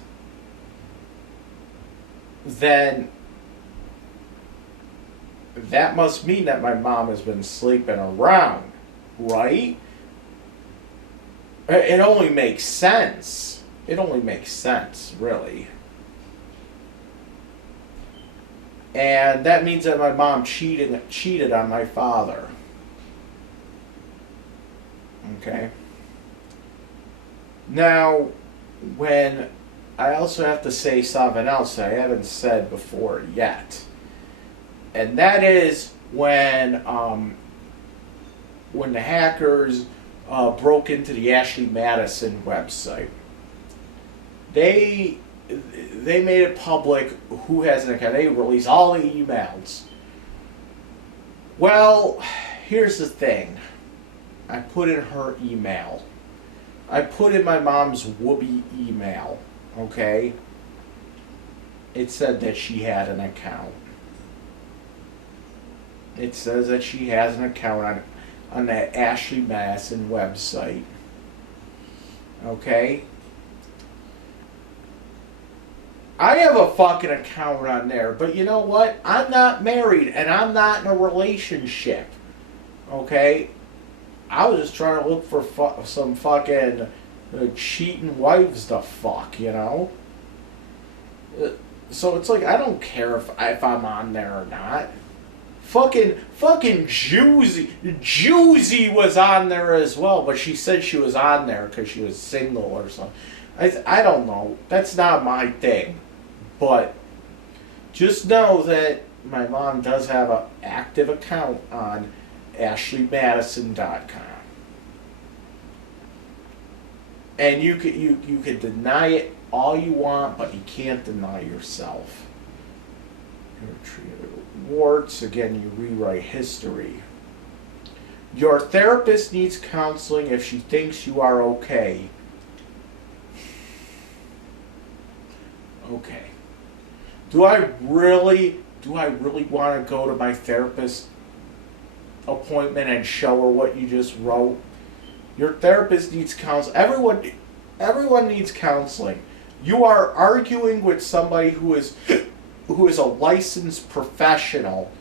then that must mean that my mom has been sleeping around, right? It only makes sense. It only makes sense, really. And that means that my mom cheated on my father. Okay? Now, when I also have to say something else that I haven't said before yet. And that is when the hackers broke into the Ashley Madison website. They made it public who has an account. They released all the emails. Well, here's the thing. I put in her email. I put in my mom's Whoopi email. Okay? It said that she had an account. It says that she has an account on that Ashley Madison website. Okay? I have a fucking account on there, but you know what? I'm not married and I'm not in a relationship. Okay? I was just trying to look for some fucking cheating wives to fuck, So it's like, I don't care if I'm on there or not. Fucking Juicy was on there as well, but she said she was on there because she was single or something. I don't know. That's not my thing. But just know that my mom does have an active account on AshleyMadison.com. And you could deny it all you want, but you can't deny yourself. Warts, again, you rewrite history. Your therapist needs counseling if she thinks you are okay. Okay. Do I really want to go to my therapist appointment and show her what you just wrote? Your therapist needs counseling. Everyone needs counseling. You are arguing with somebody who is a licensed professional.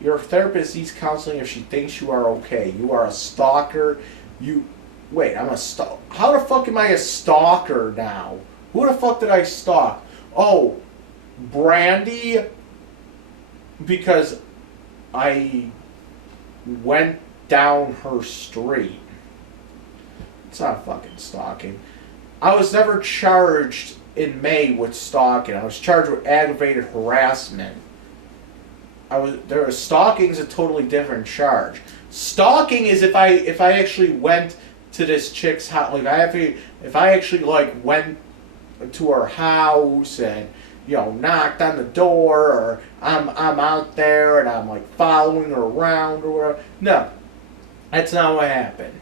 Your therapist needs counseling if she thinks you are okay. You are a stalker. I'm a stalker. How the fuck am I a stalker now? Who the fuck did I stalk? Oh, Brandy, because I went down her street. It's not fucking stalking. I was never charged in May with stalking. I was charged with aggravated harassment. Stalking's a totally different charge. Stalking is if I actually went to this chick's house, like if I actually like went to her house and knocked on the door, or I'm out there and I'm like following her around or whatever. No, that's not what happened.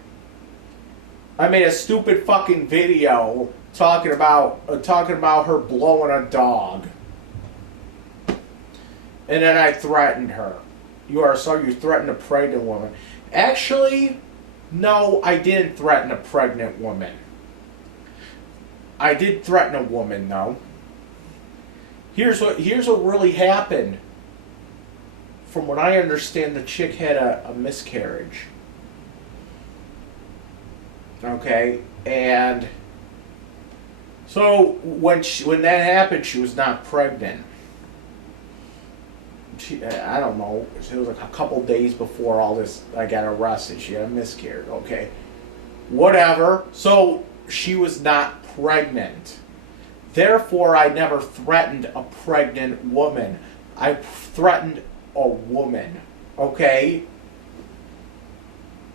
I made a stupid fucking video talking about her blowing a dog, and then I threatened her. You threatened a pregnant woman. Actually, no, I didn't threaten a pregnant woman. I did threaten a woman, though. Here's what really happened. From what I understand, the chick had a miscarriage. Okay, and so when that happened, she was not pregnant. I don't know. It was like a couple days before all this. I got arrested. She had a miscarriage. Okay, whatever. So she was not pregnant. Therefore, I never threatened a pregnant woman. I threatened a woman. Okay.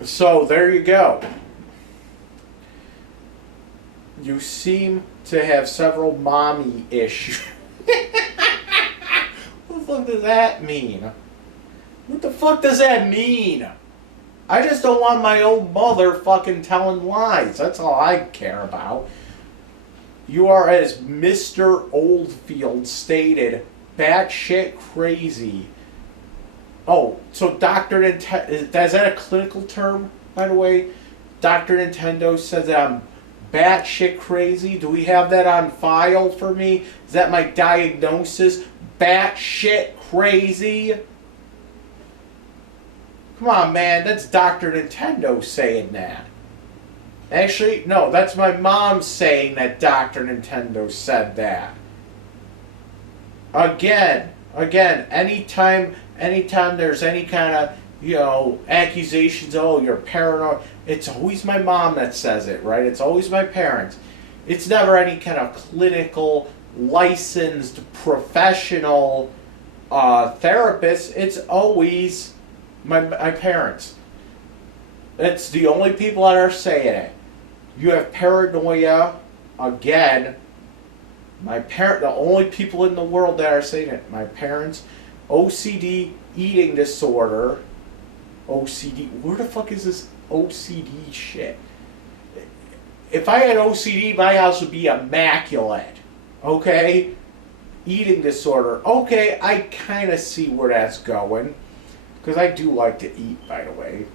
So there you go. You seem to have several mommy issues. What the fuck does that mean? What the fuck does that mean? I just don't want my own mother fucking telling lies. That's all I care about. You are, as Mr. Oldfield stated, batshit crazy. Oh, so Dr. Nintendo, is that a clinical term, by the way? Dr. Nintendo says that I'm batshit crazy. Do we have that on file for me? Is that my diagnosis? Batshit crazy? Come on, man. That's Dr. Nintendo saying that. Actually, no, that's my mom saying that Dr. Nintendo said that. Again, anytime there's any kind of, accusations, oh, you're paranoid, it's always my mom that says it, right? It's always my parents. It's never any kind of clinical, licensed, professional therapist. It's always my parents. It's the only people that are saying it. You have paranoia, again, the only people in the world that are saying it, my parents, OCD, eating disorder, OCD, where the fuck is this OCD shit? If I had OCD, my house would be immaculate, okay? Eating disorder, okay, I kind of see where that's going, because I do like to eat, by the way.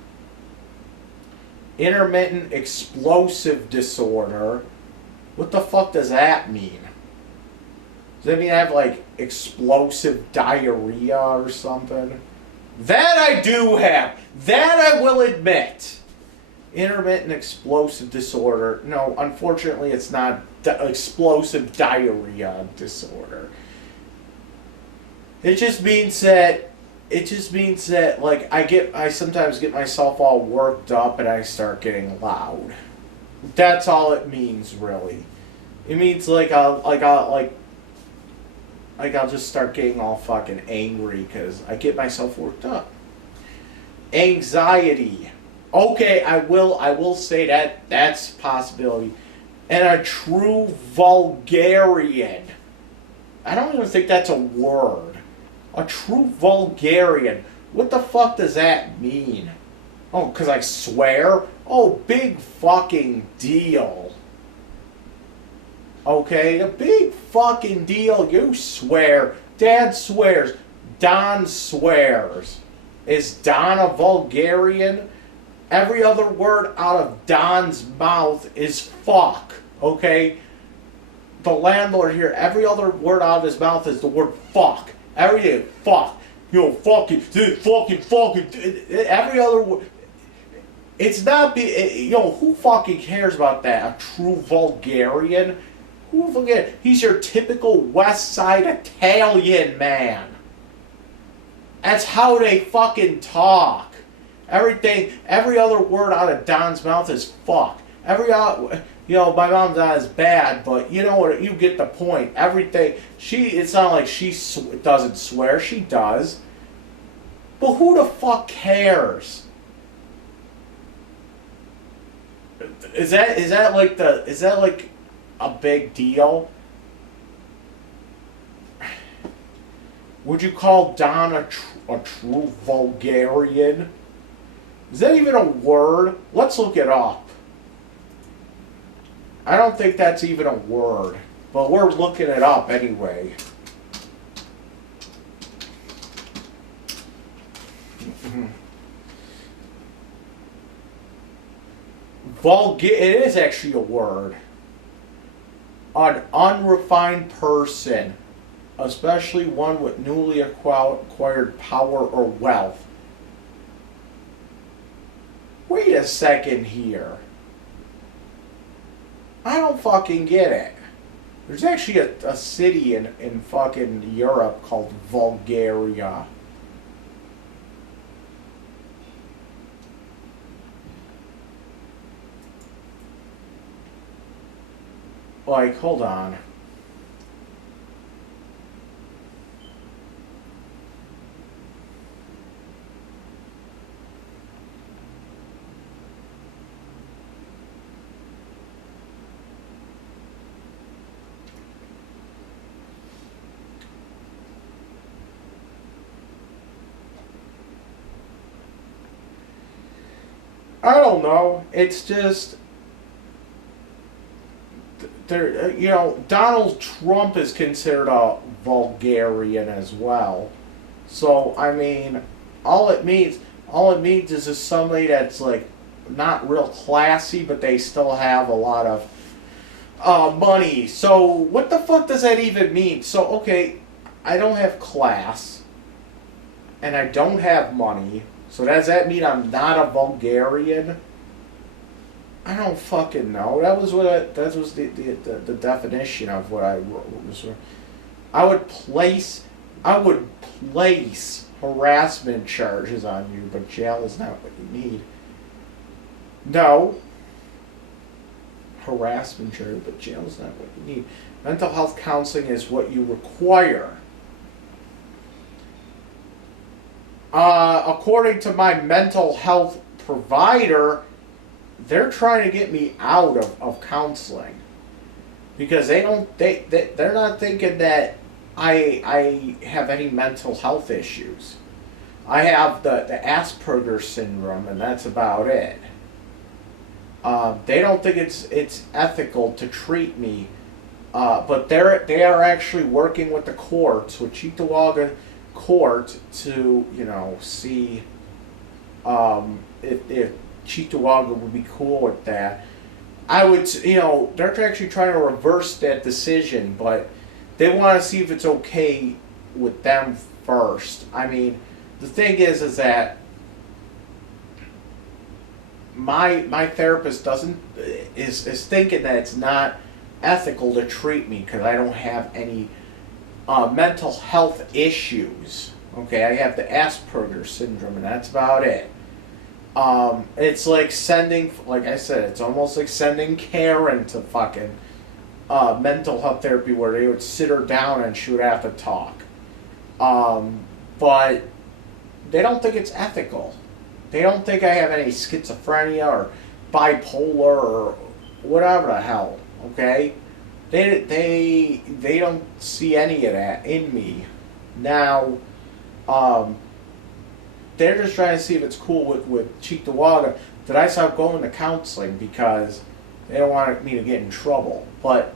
Intermittent explosive disorder, what the fuck does that mean? Does that mean I have like explosive diarrhea or something? That I do have. That I will admit. Intermittent explosive disorder. No, unfortunately, it's not explosive diarrhea disorder. It just means that like I sometimes get myself all worked up and I start getting loud. That's all it means, really. It means I'll just start getting all fucking angry because I get myself worked up. Anxiety. Okay, I will say that's a possibility. And a true vulgarian. I don't even think that's a word. A true vulgarian. What the fuck does that mean? Oh, because I swear? Oh, big fucking deal. Okay, a big fucking deal. You swear. Dad swears. Don swears. Is Don a vulgarian? Every other word out of Don's mouth is fuck. Okay? The landlord here, every other word out of his mouth is the word fuck. Everything, fuck. You know, fucking, every other word. It's not, who fucking cares about that? A true vulgarian? Who fucking, he's your typical West Side Italian man. That's how they fucking talk. Every other word out of Don's mouth is fuck. My mom's not as bad, but you know what? You get the point. Everything. It's not like she doesn't swear. She does. But who the fuck cares? Is that like a big deal? Would you call Don a true vulgarian? Is that even a word? Let's look it up. I don't think that's even a word, but we're looking it up anyway. It is actually a word. An unrefined person, especially one with newly acquired power or wealth. Wait a second here. I don't fucking get it. There's actually a city in fucking Europe called Bulgaria. Like, hold on. I don't know. It's just Donald Trump is considered a vulgarian as well. So I mean, all it means is just somebody that's like not real classy, but they still have a lot of money. So what the fuck does that even mean? So okay, I don't have class, and I don't have money. So does that mean I'm not a vulgarian? I don't fucking know. That was the definition of what I wrote. I would place harassment charges on you, but jail is not what you need. No. Harassment charge, but jail is not what you need. Mental health counseling is what you require. According to my mental health provider, they're trying to get me out of counseling because they're not thinking that I have any mental health issues. I have the Asperger's syndrome, and that's about it. They don't think it's ethical to treat me, but they are actually working with the courts, with Cheektowaga Court, to see if Cheektowaga would be cool with that. I would, they're actually trying to reverse that decision, but they want to see if it's okay with them first. I mean, the thing is that my therapist is thinking that it's not ethical to treat me because I don't have any mental health issues. Okay, I have the Asperger's syndrome, and that's about it. It's like like I said, it's almost like sending Karen to fucking mental health therapy where they would sit her down and she would have to talk. But they don't think it's ethical. They don't think I have any schizophrenia or bipolar or whatever the hell. Okay, they don't see any of that in me. Now, they're just trying to see if it's cool with Cheektowaga that I stop going to counseling because they don't want me to get in trouble. But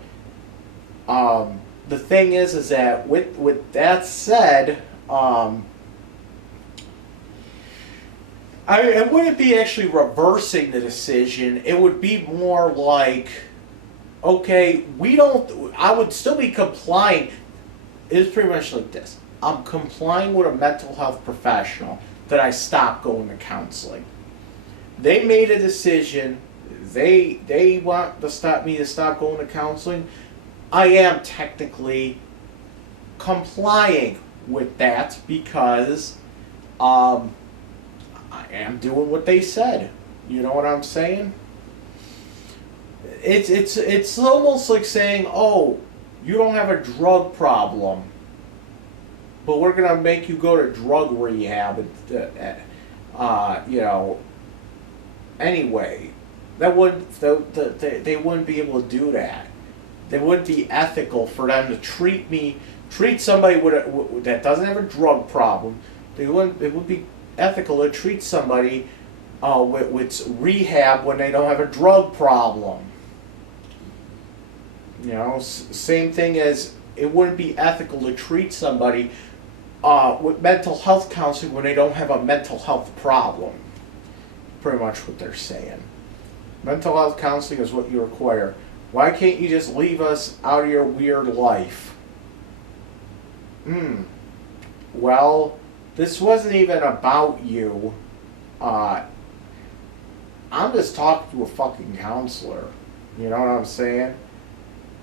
the thing is that with that said, it wouldn't be actually reversing the decision. It would be more like, okay, I would still be complying. It's pretty much like this. I'm complying with a mental health professional that I stop going to counseling. They made a decision. They want to stop me to stop going to counseling. I am technically complying with that because I am doing what they said. You know what I'm saying? It's almost like saying, oh, you don't have a drug problem, but we're gonna make you go to drug rehab. Anyway, they wouldn't be able to do that. It wouldn't be ethical for them to treat somebody that doesn't have a drug problem. It would be ethical to treat somebody with rehab when they don't have a drug problem. You know, same thing as it wouldn't be ethical to treat somebody with mental health counseling when they don't have a mental health problem. Pretty much what they're saying. Mental health counseling is what you require. Why can't you just leave us out of your weird life? Well, this wasn't even about you. I'm just talking to a fucking counselor. You know what I'm saying?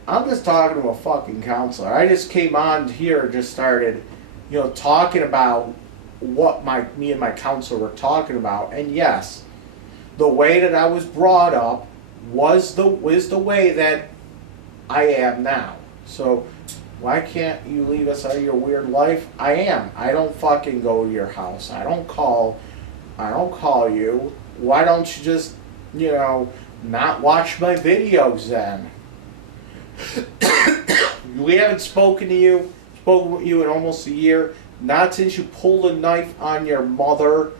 I'm just talking to a fucking counselor. I just came on here and just started, talking about what me and my counselor were talking about. And yes, the way that I was brought up was the way that I am now. So why can't you leave us out of your weird life? I am. I don't fucking go to your house. I don't call you. Why don't you just, not watch my videos then? We haven't spoken with you in almost a year. Not since you pulled a knife on your mother,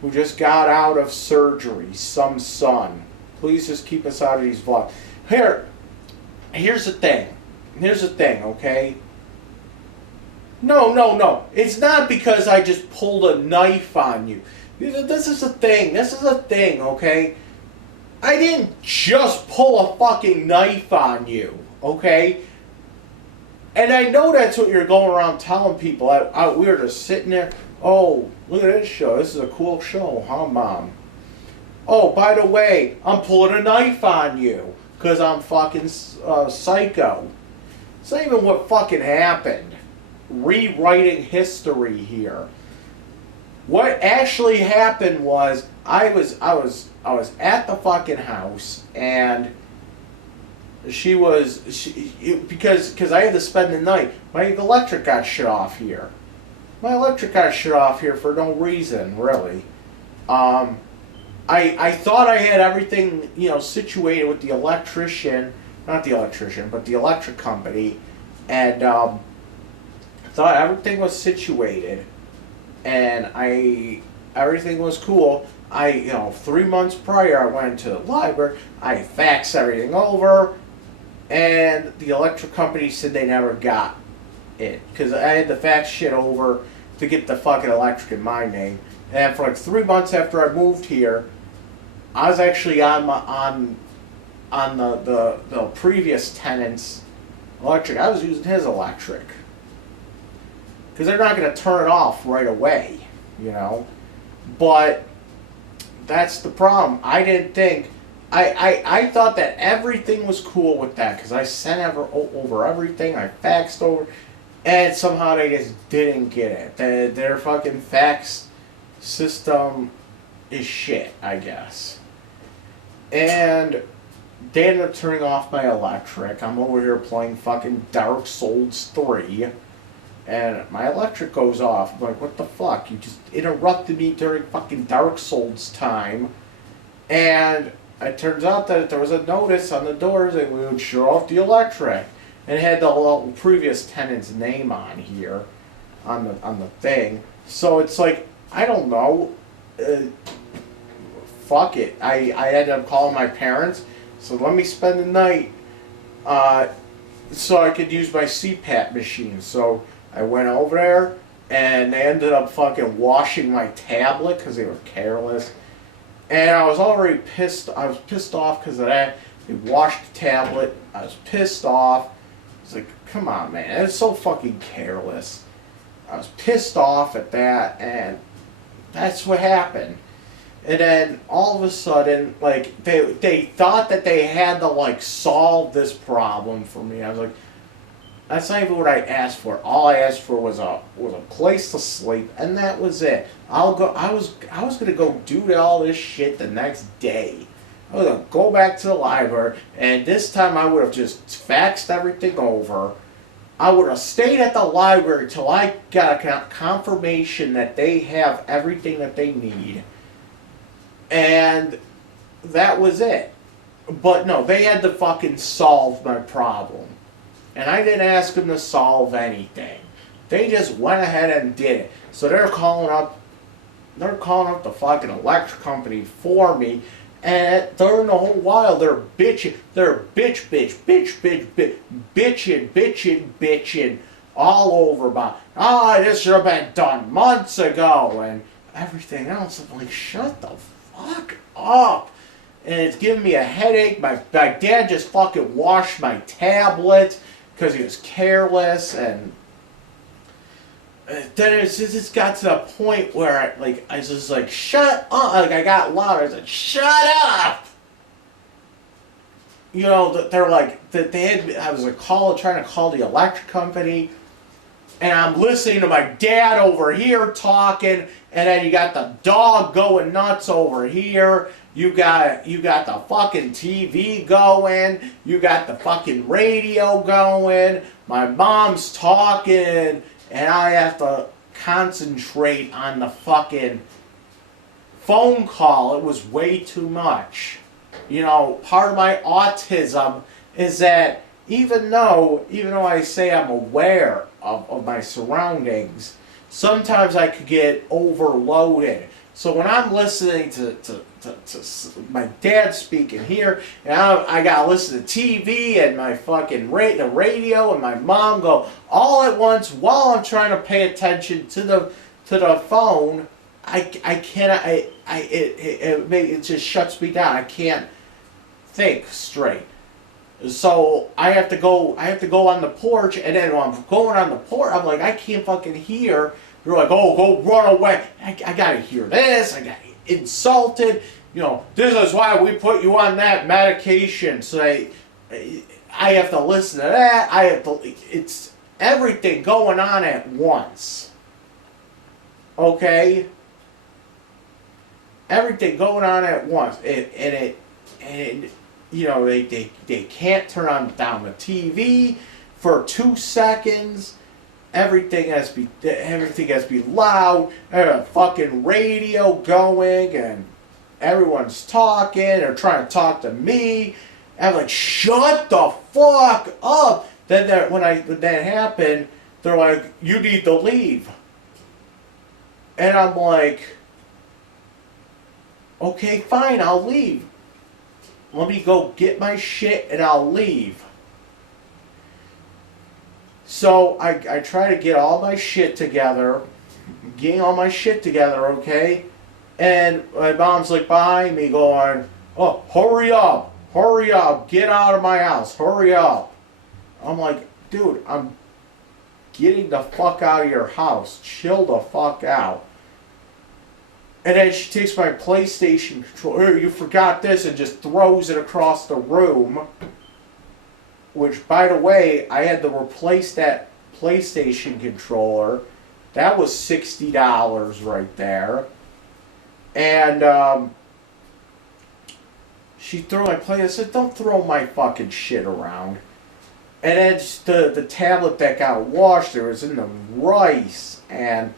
who just got out of surgery, some son. Please just keep us out of these vlogs. Here's the thing, okay? No. It's not because I just pulled a knife on you. This is the thing, okay? I didn't just pull a fucking knife on you, okay? And I know that's what you're going around telling people. We were just sitting there, oh, look at this show. This is a cool show, huh, Mom? Oh, by the way, I'm pulling a knife on you because I'm fucking psycho. It's not even what fucking happened. Rewriting history here. What actually happened was I was at the fucking house and because I had to spend the night. My electric got shut off here. For no reason, really. I thought I had everything, situated with the electrician, not the electrician, but the electric company, and thought everything was situated, and everything was cool. 3 months prior, I went to the library, I faxed everything over, and the electric company said they never got it, because I had to fax shit over to get the fucking electric in my name. And for 3 months after I moved here, I was actually on the previous tenant's electric. I was using his electric. Because they're not going to turn it off right away, But that's the problem. I didn't think. I thought that everything was cool with that because I sent over everything. I faxed over, and somehow they just didn't get it. Their fucking fax system is shit, I guess. And they ended up turning off my electric. I'm over here playing fucking Dark Souls 3. And my electric goes off. I'm like, what the fuck? You just interrupted me during fucking Dark Souls time. And it turns out that there was a notice on the doors that we would shut off the electric. And it had the previous tenant's name on here, on the thing. So it's like, I don't know. Fuck it. I ended up calling my parents. So let me spend the night so I could use my CPAP machine. So I went over there, and they ended up fucking washing my tablet because they were careless. And I was already pissed. I was pissed off because of that. They washed the tablet. I was pissed off. I was like, come on, man. It's so fucking careless. I was pissed off at that, and that's what happened. And then all of a sudden, like, they thought that they had to, like, solve this problem for me. I was like, that's not even what I asked for. All I asked for was a place to sleep, and that was it. I was gonna go do all this shit the next day. I was gonna go back to the library, and this time I would have just faxed everything over. I would have stayed at the library till I got a confirmation that they have everything that they need. And that was it. But no, they had to fucking solve my problem. And I didn't ask them to solve anything. They just went ahead and did it. So they're calling up the fucking electric company for me. And during the whole while, they're bitching. They're bitching all over about, this should have been done months ago. And everything else. I'm like, shut the fuck up. And it's giving me a headache. My dad just fucking washed my tablet because he was careless, and then it just got to the point where I was just like, shut up. Like, I got louder. I said, shut up. You know, they're like, I was trying to call the electric company, and I'm listening to my dad over here talking, and then you got the dog going nuts over here. You got the fucking TV going. You got the fucking radio going. My mom's talking, and I have to concentrate on the fucking phone call. It was way too much. You know, part of my autism is that even though I say I'm aware of my surroundings, sometimes I could get overloaded. So when I'm listening to my dad speaking here, and I gotta listen to TV and my fucking the radio and my mom go all at once while I'm trying to pay attention to the phone, I cannot. It just shuts me down. I can't think straight. So I have to go on the porch, and then when I'm going on the porch, I'm like, I can't fucking hear. You're like, oh, go run away. I gotta hear this. I got insulted. You know, this is why we put you on that medication. So I have to listen to that. It's everything going on at once. Okay? Everything going on at once. And you know, they can't turn down the TV for 2 seconds. Everything has to be loud. There's a fucking radio going, and everyone's talking. They're trying to talk to me. I'm like, shut the fuck up. Then when that happened, they're like, you need to leave. And I'm like, okay, fine, I'll leave. Let me go get my shit and I'll leave. So I try to get all my shit together, okay? And my mom's like behind me going, oh, hurry up, get out of my house, hurry up. I'm like, dude, I'm getting the fuck out of your house, chill the fuck out. And then she takes my PlayStation controller, you forgot this, and just throws it across the room. Which, by the way, I had to replace that PlayStation controller. That was $60 right there. And she threw my plate. I said, don't throw my fucking shit around. And then the tablet that got washed, there was in the rice. And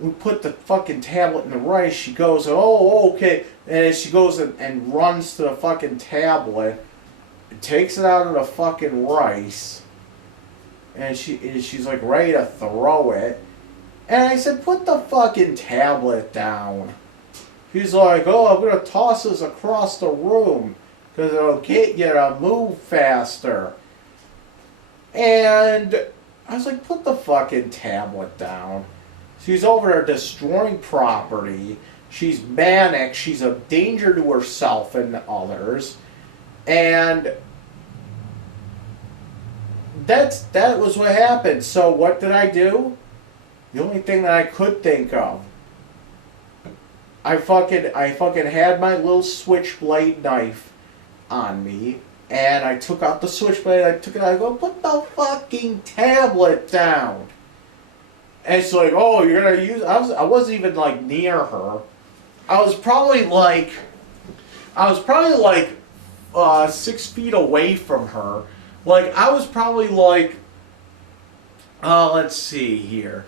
we put the fucking tablet in the rice. She goes, oh, okay. And then she goes and runs to the fucking tablet. Takes it out of the fucking rice. And she's like ready to throw it. And I said, put the fucking tablet down. She's like, oh, I'm going to toss this across the room. Because it'll get you to move faster. And I was like, put the fucking tablet down. She's over there destroying property. She's manic. She's a danger to herself and others. And that was what happened. So what did I do? The only thing that I could think of. I fucking had my little switchblade knife on me. And I took out the switchblade, I go, put the fucking tablet down. And it's like, oh, you're gonna use, I wasn't even like near her. I was probably like 6 feet away from her. Like, I was probably like, let's see here.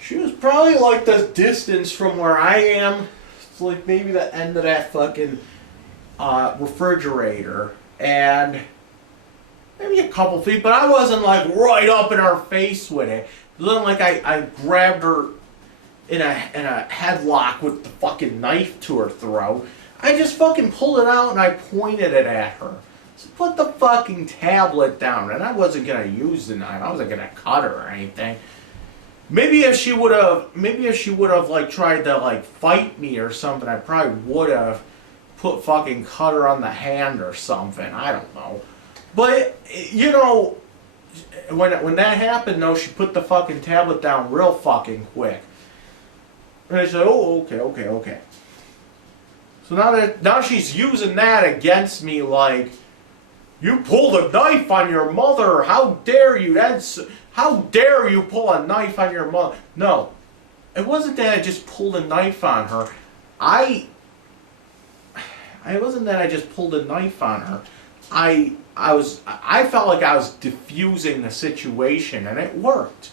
She was probably like the distance from where I am. It's like maybe the end of that fucking refrigerator, and maybe a couple feet, but I wasn't like right up in her face with it. It wasn't like I grabbed her in a headlock with the fucking knife to her throat. I just fucking pulled it out and I pointed it at her. So put the fucking tablet down, and I wasn't gonna use the knife. I wasn't gonna cut her or anything. Maybe if she would have like tried to like fight me or something, I probably would have cut her on the hand or something. I don't know. But, you know, when that happened, though, she put the fucking tablet down real fucking quick. And I said, oh, okay. So now she's using that against me, like, you pulled a knife on your mother. How dare you? How dare you pull a knife on your mother? No, it wasn't that I just pulled a knife on her. It wasn't that I just pulled a knife on her. I felt like I was diffusing the situation, and it worked.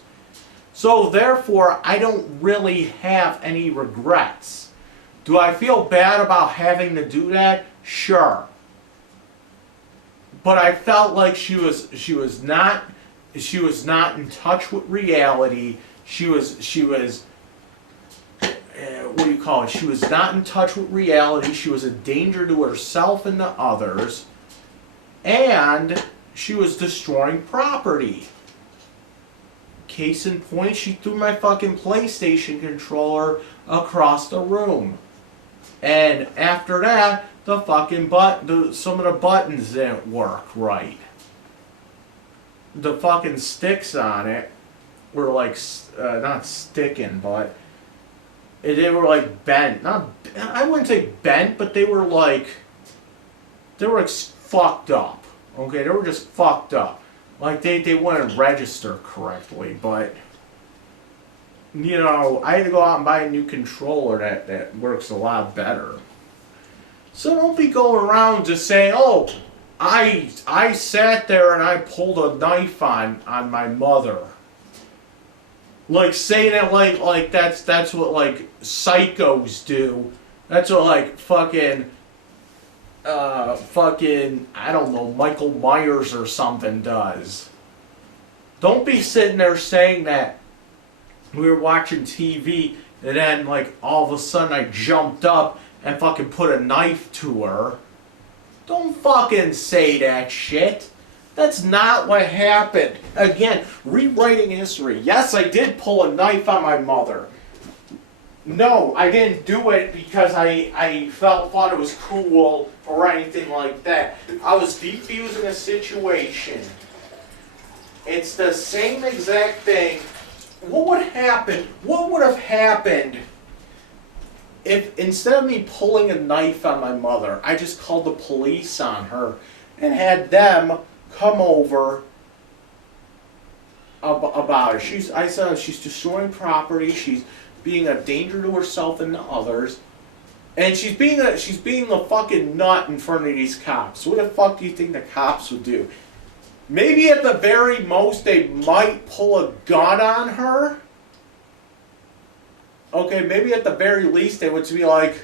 So therefore, I don't really have any regrets. Do I feel bad about having to do that? Sure. But I felt like she was not in touch with reality. She was what do you call it? She was not in touch with reality. She was a danger to herself and to others. And she was destroying property. Case in point, she threw my fucking PlayStation controller across the room. And after that, the fucking some of the buttons didn't work right. The fucking sticks on it were like, not sticking, but they were like bent. I wouldn't say bent, but they were like fucked up. Okay, they were just fucked up. Like they wouldn't register correctly, but you know, I had to go out and buy a new controller that works a lot better. So don't be going around just saying, oh, I sat there and I pulled a knife on my mother. Like saying it like that's what like psychos do. That's what like fucking I don't know, Michael Myers or something does. Don't be sitting there saying that we were watching TV and then like all of a sudden I jumped up and fucking put a knife to her. Don't fucking say that shit. That's not what happened. Again, rewriting history. Yes, I did pull a knife on my mother. No, I didn't do it because I thought it was cool or anything like that. I was defusing a situation. It's the same exact thing. What would have happened if instead of me pulling a knife on my mother, I just called the police on her and had them come over about her. I said she's destroying property. She's being a danger to herself and to others, and she's being a fucking nut in front of these cops. What the fuck do you think the cops would do? Maybe at the very most they might pull a gun on her. Okay, maybe at the very least they would be like,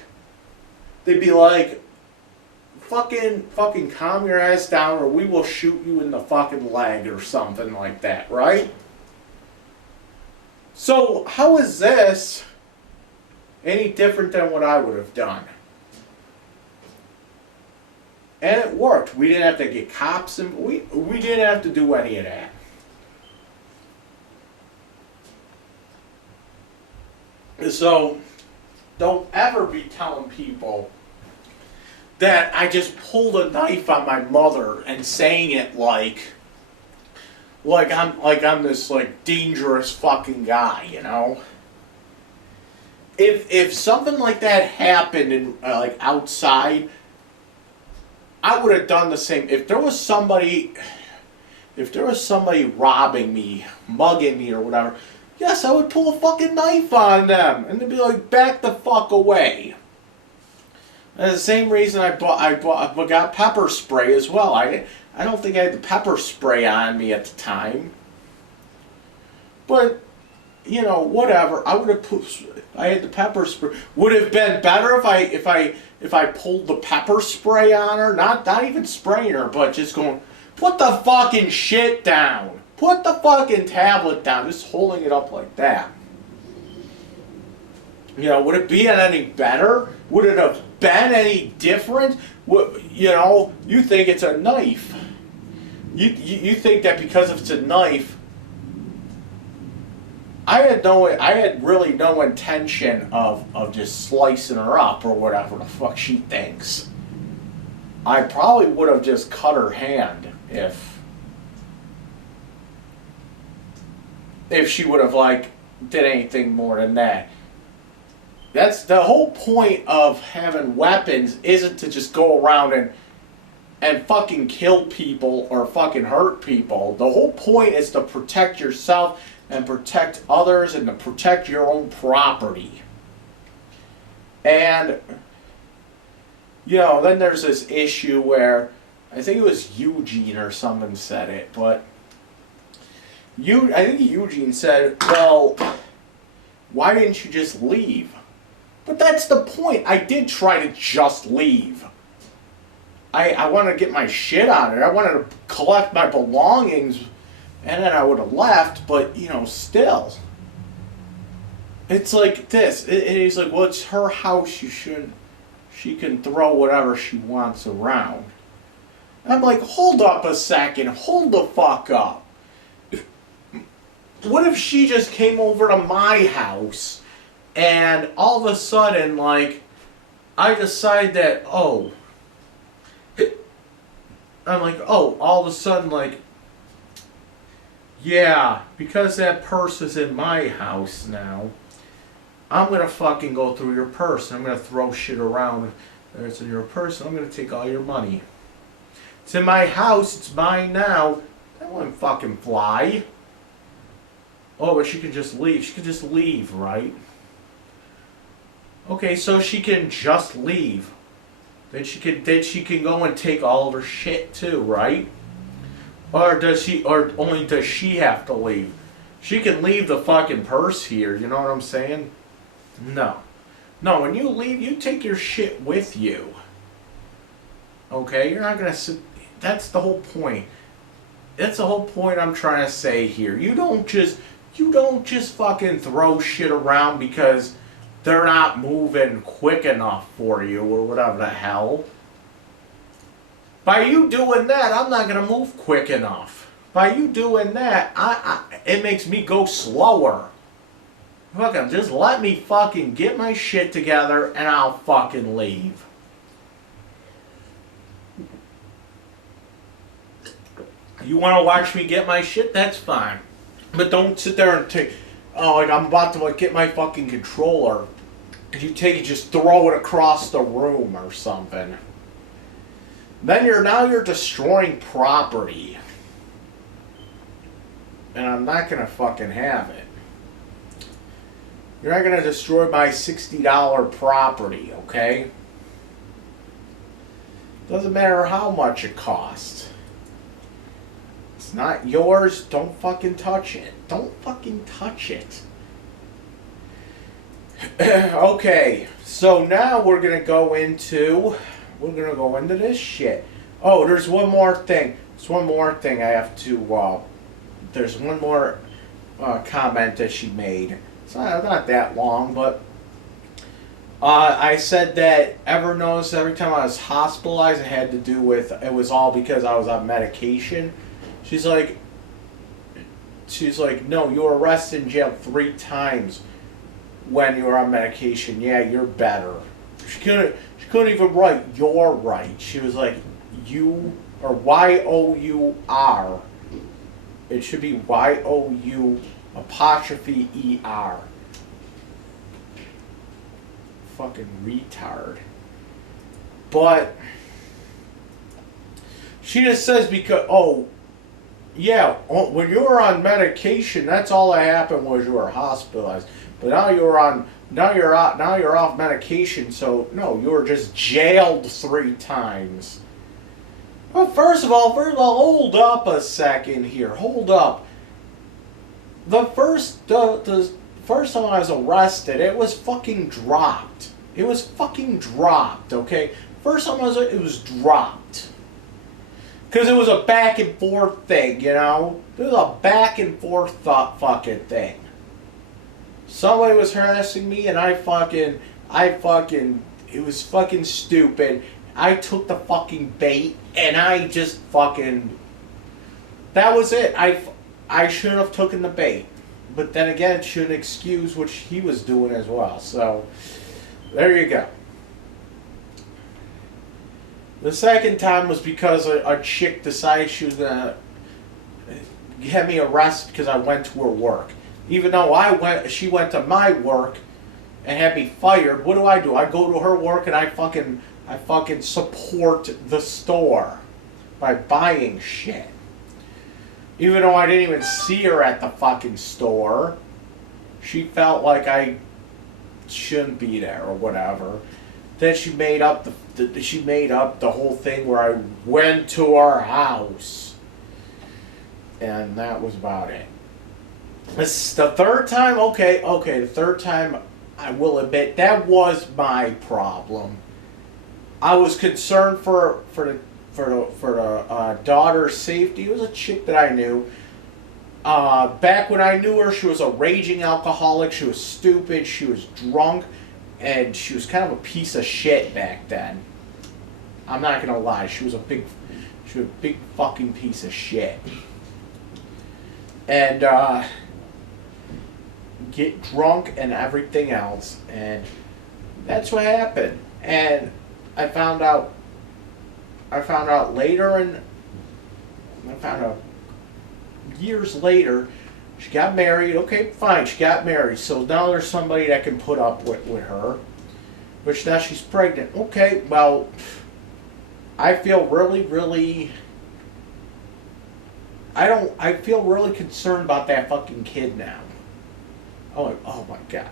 fucking calm your ass down or we will shoot you in the fucking leg or something like that, right? So how is this any different than what I would have done? And it worked. We didn't have to get cops and we didn't have to do any of that. So, don't ever be telling people that I just pulled a knife on my mother and saying it like I'm this like dangerous fucking guy, you know. If something like that happened in like outside, I would have done the same. If there was somebody robbing me, mugging me or whatever. Yes, I would pull a fucking knife on them, and they'd be like, "Back the fuck away." And the same reason I got pepper spray as well. I don't think I had the pepper spray on me at the time, but you know, whatever. I had the pepper spray. Would have been better if I pulled the pepper spray on her, not even spraying her, but just going, "Put the fucking shit down. Put the fucking tablet down," just holding it up like that. You know, would it be any better? Would it have been any different? You know, you think it's a knife. You think that because it's a knife, I had really no intention of just slicing her up or whatever the fuck she thinks. I probably would have just cut her hand if she would have like did anything more than that. That's the whole point of having weapons, isn't to just go around and fucking kill people or fucking hurt people. The whole point is to protect yourself and protect others and to protect your own property. And you know, then there's this issue where I think it was Eugene or someone said it, but I think Eugene said, "Well, why didn't you just leave?" But that's the point. I did try to just leave. I wanted to get my shit out of it. I wanted to collect my belongings, and then I would have left, but, you know, still. It's like this. And he's like, "Well, it's her house. She can throw whatever she wants around." And I'm like, hold up a second. Hold the fuck up. What if she just came over to my house and all of a sudden, like, I decide that, all of a sudden, like, yeah, because that purse is in my house now, I'm going to fucking go through your purse. I'm going to throw shit around. It's in your purse, and I'm going to take all your money. It's in my house. It's mine now. That wouldn't fucking fly. Oh, but she can just leave. She can just leave, right? Okay, so she can just leave. Then she can go and take all of her shit too, right? Or only does she have to leave? She can leave the fucking purse here, you know what I'm saying? No. No, when you leave, you take your shit with you. Okay, you're not gonna sit. That's the whole point. That's the whole point I'm trying to say here. You don't just fucking throw shit around because they're not moving quick enough for you or whatever the hell. By you doing that, I'm not gonna move quick enough. By you doing that, it makes me go slower. Fucking just let me fucking get my shit together and I'll fucking leave. You want to watch me get my shit? That's fine. But don't sit there and take... Oh, like I'm about to like get my fucking controller You take it, just throw it across the room or something. Then you're destroying property. And I'm not gonna fucking have it. You're not gonna destroy my $60 property, okay? Doesn't matter how much it costs. It's not yours. Don't fucking touch it. Don't fucking touch it. Okay, so now we're gonna go into this shit. Oh, there's one more thing. There's one more thing I have to. There's one more comment that she made. It's not that long, but I said that every time I was hospitalized, it had to do with, it was all because I was on medication. She's like, no, you were arrested in jail 3 times when you were on medication. Yeah, you're better. She couldn't even write "you're right." She was like, you, or Y-O-U-R. It should be Y-O-U apostrophe E-R. Fucking retard. But she just says because, when you were on medication, that's all that happened was you were hospitalized. But now you're off medication, so no, you were just jailed 3 times. Well, first of all, hold up a second here. Hold up. The first time I was arrested, it was fucking dropped. It was fucking dropped, okay? First time it was dropped. Because it was a back and forth thing, you know? It was a back and forth fucking thing. Somebody was harassing me and it was fucking stupid. I took the fucking bait and I just fucking, that was it. I should have taken the bait. But then again, it shouldn't excuse what he was doing as well. So, there you go. The second time was because a chick decided she was going to get me arrested because I went to her work. Even though she went to my work and had me fired. What do? I go to her work and I fucking support the store by buying shit. Even though I didn't even see her at the fucking store, she felt like I shouldn't be there or whatever. Then she made up the whole thing where I went to her house, and that was about it. This is the third time. Okay, the third time, I will admit that was my problem. I was concerned for the daughter's safety. It was a chick that I knew. Back when I knew her, she was a raging alcoholic. She was stupid. She was drunk. And she was kind of a piece of shit back then. I'm not going to lie. She was a big fucking piece of shit. And, get drunk and everything else. And that's what happened. And I found out later, and I found out years later, she got married. Okay, fine, she got married. So now there's somebody that can put up with her. Which now she's pregnant. Okay, well, I feel really I feel really concerned about that fucking kid now. Oh my God.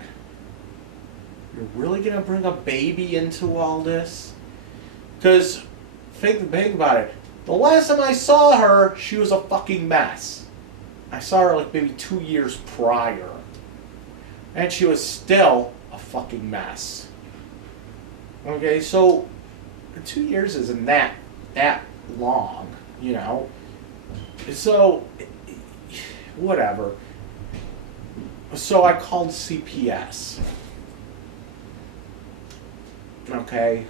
You're really gonna bring a baby into all this? Because think about it. The last time I saw her, she was a fucking mess. I saw her like maybe 2 years prior. And she was still a fucking mess. Okay, so 2 years isn't that long, you know? So, whatever. So I called CPS. Okay?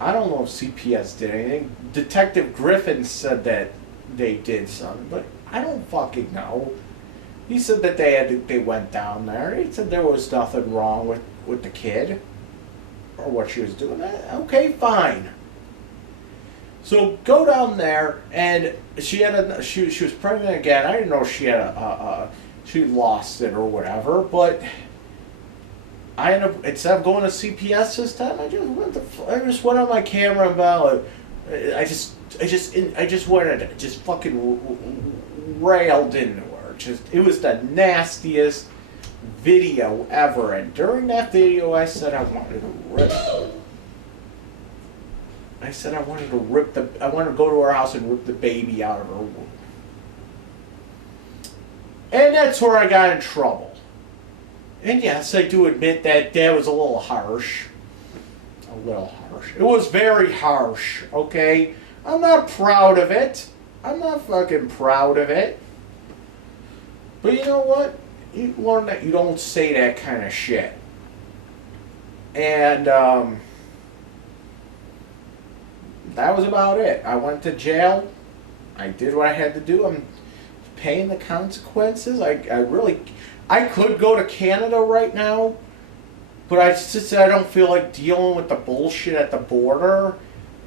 I don't know if CPS did anything. Detective Griffin said that they did something, but I don't fucking know. He said that they went down there. He said there was nothing wrong with the kid or what she was doing. Okay, fine. So go down there, and she was pregnant again. I didn't know she had she lost it or whatever, but I ended up, instead of going to CPS this time, I just went on my camera and ballot. I just went and just fucking railed into her. It was the nastiest video ever. And during that video, I said I wanted to rip. I said I wanted to go to her house and rip the baby out of her womb. And that's where I got in trouble. And yes, I do admit that was a little harsh. A little harsh. It was very harsh, okay? I'm not proud of it. I'm not fucking proud of it. But you know what? You learn that you don't say that kind of shit. And, that was about it. I went to jail. I did what I had to do. I'm paying the consequences. I could go to Canada right now, but I don't feel like dealing with the bullshit at the border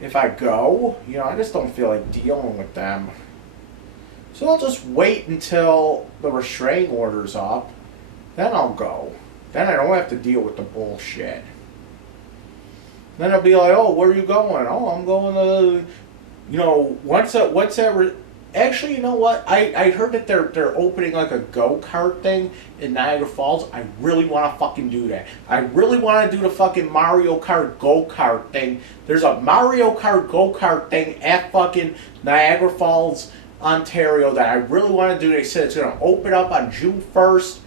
if I go. You know, I just don't feel like dealing with them. So I'll just wait until the restraining order's up. Then I'll go. Then I don't have to deal with the bullshit. Then I'll be like, oh, where are you going? Oh, I'm going to, you know, actually, you know what? I heard that they're opening like a go-kart thing in Niagara Falls. I really want to fucking do that. I really want to do the fucking Mario Kart go-kart thing. There's a Mario Kart go-kart thing at fucking Niagara Falls, Ontario that I really want to do. They said it's going to open up on June 1st.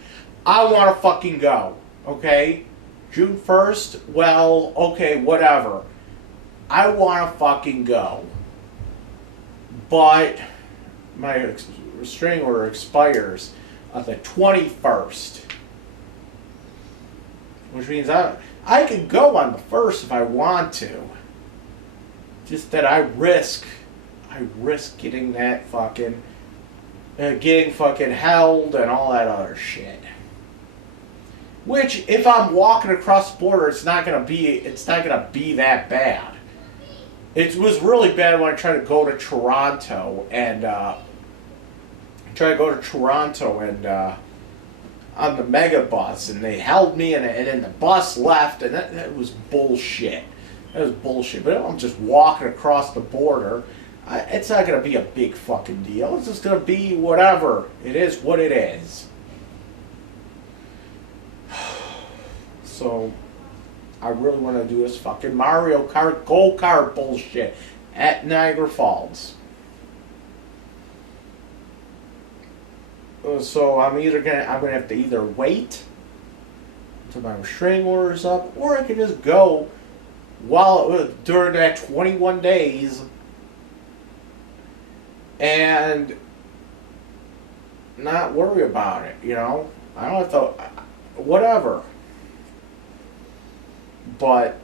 I want to fucking go. Okay? June 1st? Well, okay, whatever. I want to fucking go. But my restraining order expires on the 21st. Which means I can go on the 1st if I want to. Just that I risk getting that fucking, getting fucking held and all that other shit. Which, if I'm walking across the border, it's not gonna be that bad. It was really bad when I tried to go to Toronto and on the megabus, and they held me, and then the bus left, and that was bullshit. That was bullshit. But if I'm just walking across the border, it's not gonna be a big fucking deal. It's just gonna be whatever. It is what it is. So, I really want to do this fucking Mario Kart go-kart bullshit at Niagara Falls. So I'm gonna have to either wait until my restraining order is up, or I can just go during that 21 days and not worry about it. You know, I don't have to. Whatever. But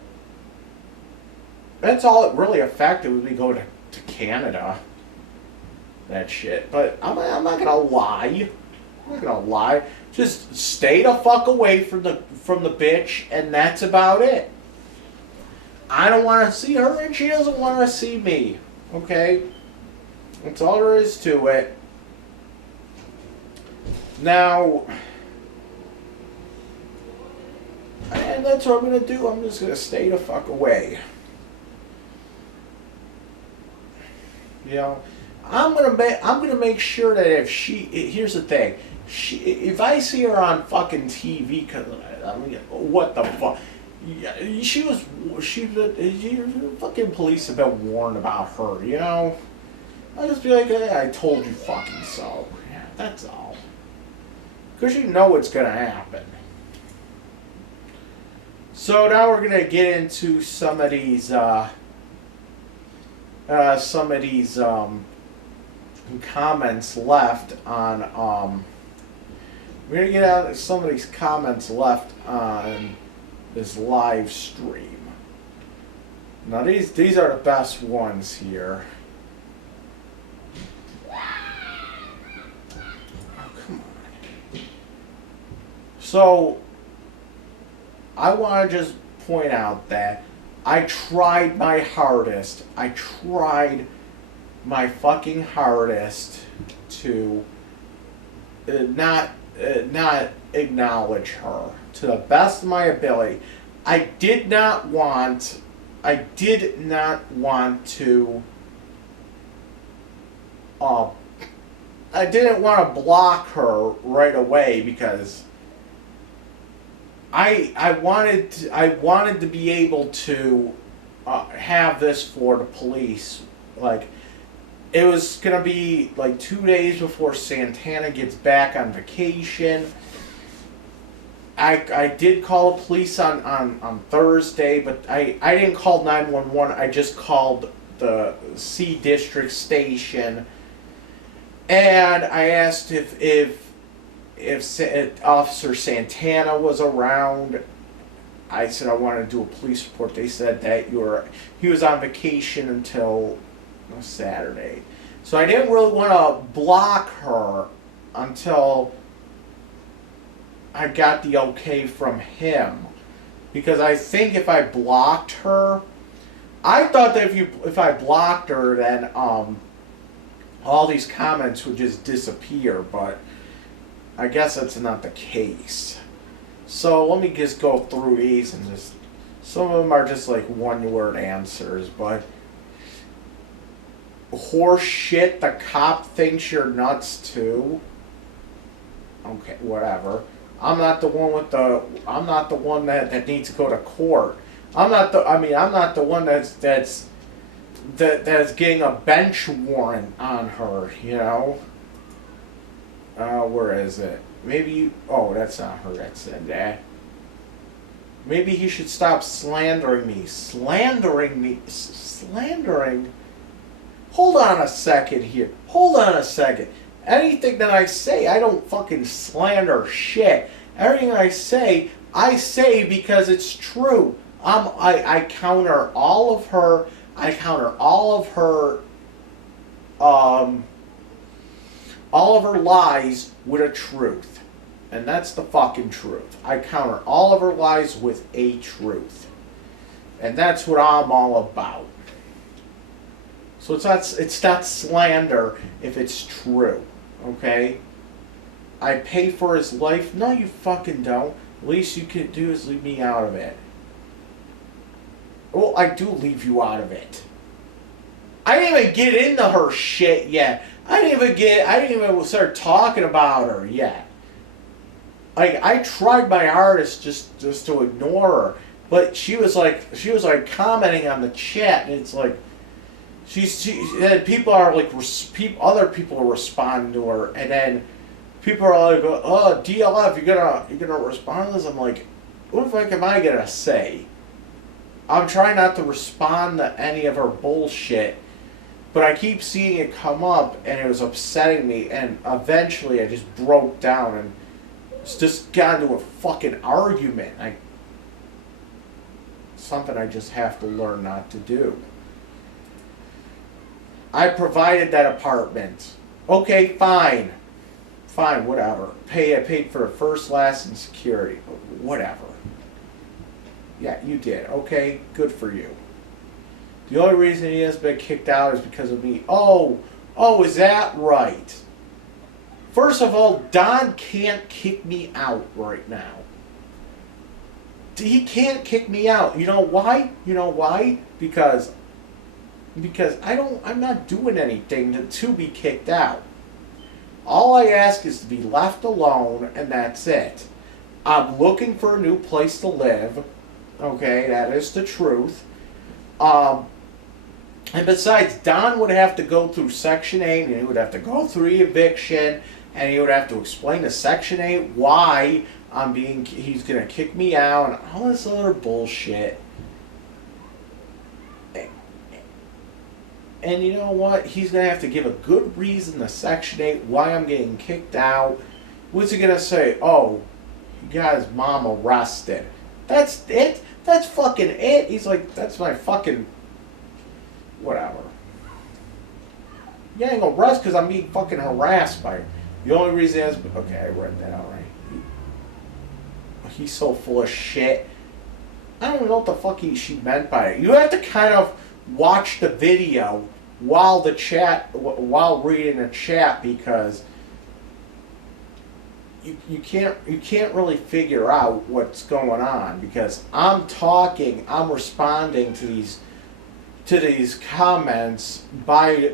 that's all it really affected was me going to Canada. That shit. But I'm not gonna lie. I'm not gonna lie. Just stay the fuck away from the bitch, and that's about it. I don't want to see her, and she doesn't want to see me. Okay? That's all there is to it. Now, and that's what I'm gonna do. I'm just gonna stay the fuck away. You know, I'm gonna make sure that here's the thing. If I see her on fucking TV, cause I mean, what the fuck? Fucking police have been warned about her. You know, I'll just be like, hey, I told you fucking so. Yeah, that's all. Cause you know what's gonna happen. So now we're gonna get into some of these comments left on we're gonna get out some of these comments left on this live stream. Now these are the best ones here. Oh, come on. So I want to just point out that I tried my hardest. I tried my fucking hardest to not acknowledge her to the best of my ability. I did not want to I didn't want to block her right away because I wanted to be able to have this for the police. Like, it was gonna be like 2 days before Santana gets back on vacation. I did call the police on Thursday, but I didn't call 911. I just called the C District station, and I asked if Officer Santana was around. I said I wanted to do a police report. They said that he was on vacation until Saturday. So I didn't really want to block her until I got the okay from him. Because I think if I blocked her, I thought that if I blocked her, then all these comments would just disappear, but I guess that's not the case. So let me just go through these and just, some of them are just like one-word answers, but horse shit, the cop thinks you're nuts too. Okay, whatever. I'm not the one that needs to go to court. I'm not the one that's getting a bench warrant on her, you know? Where is it? Maybe, that's not her that said that. Maybe he should stop slandering me. Slandering? Hold on a second here. Hold on a second. Anything that I say, I don't fucking slander shit. Everything I say because it's true. I counter all of her lies with a truth. And that's the fucking truth. I counter all of her lies with a truth. And that's what I'm all about. So it's not slander if it's true. Okay? I pay for his life? No, you fucking don't. The least you can do is leave me out of it. Well, I do leave you out of it. I didn't even get into her shit yet. I didn't even start talking about her yet. Like, I tried my hardest just to ignore her, but she was like commenting on the chat, and it's like other people are responding to her, and then people are like, "Oh, DLF, you're gonna respond to this?" I'm like, what the fuck am I gonna say? I'm trying not to respond to any of her bullshit, but I keep seeing it come up, and it was upsetting me, and eventually I just broke down and just got into a fucking argument. Something I just have to learn not to do. I provided that apartment. Okay, fine. Fine, whatever. I paid for the first, last, and security. Whatever. Yeah, you did. Okay, good for you. The only reason he has been kicked out is because of me. Oh, is that right? First of all, Don can't kick me out right now. He can't kick me out. You know why? Because I'm not doing anything to be kicked out. All I ask is to be left alone, and that's it. I'm looking for a new place to live. Okay, that is the truth. And besides, Don would have to go through Section 8, and he would have to go through the eviction, and he would have to explain to Section 8 why he's going to kick me out, and all this other bullshit. And you know what? He's going to have to give a good reason to Section 8 why I'm getting kicked out. What's he going to say? Oh, he got his mom arrested. That's it? That's fucking it? He's like, that's my fucking... whatever. Yeah, I'm arrested because I'm being fucking harassed by her. The only reason is... okay, I read that out right. He's so full of shit. I don't know what the fuck she meant by it. You have to kind of watch the video while reading the chat, because you can't really figure out what's going on because I'm talking, I'm responding to these comments by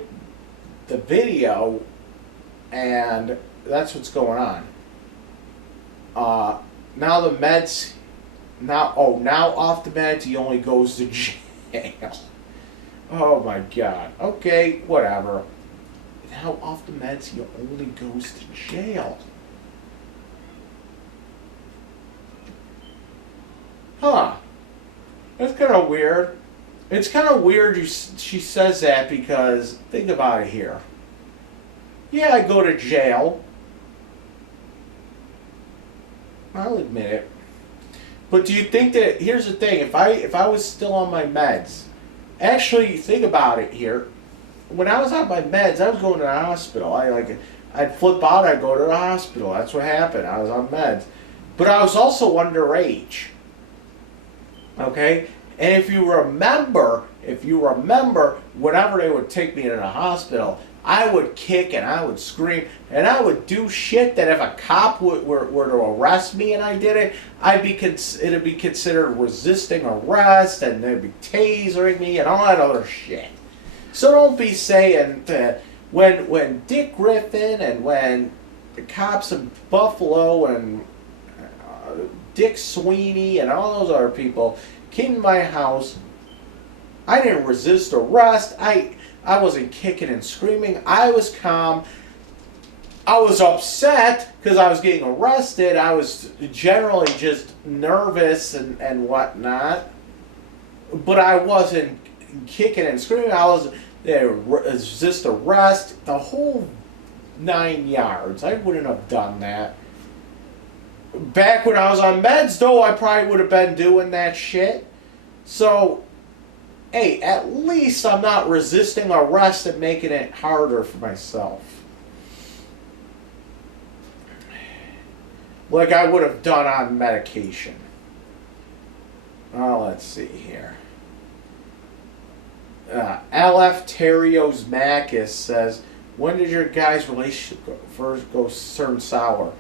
the video, and that's what's going on. Now the meds, now off the meds, he only goes to jail. Oh my God. Okay, whatever. Now off the meds, he only goes to jail. Huh. That's kind of weird. It's kind of weird she says that because, think about it here. Yeah, I go to jail. I'll admit it. But do you think that, here's the thing, if I was still on my meds, actually think about it here. When I was on my meds, I was going to the hospital. I'd flip out, I'd go to the hospital. That's what happened. I was on meds. But I was also underage. Okay? And if you remember, whenever they would take me to the hospital, I would kick and I would scream and I would do shit that if a cop were to arrest me and I did it, it'd be considered resisting arrest and they'd be tasering me and all that other shit. So don't be saying that when Dick Griffin and when the cops in Buffalo and Dick Sweeney and all those other people came to my house, I didn't resist arrest. I wasn't kicking and screaming. I was calm. I was upset because I was getting arrested. I was generally just nervous and whatnot. But I wasn't kicking and screaming. I was there, resist arrest, the whole 9 yards. I wouldn't have done that. Back when I was on meds, though, I probably would have been doing that shit. So, hey, at least I'm not resisting arrest and making it harder for myself. Like I would have done on medication. Oh, let's see here. LF Terrios Macus says, when did your guys' relationship first go turn sour?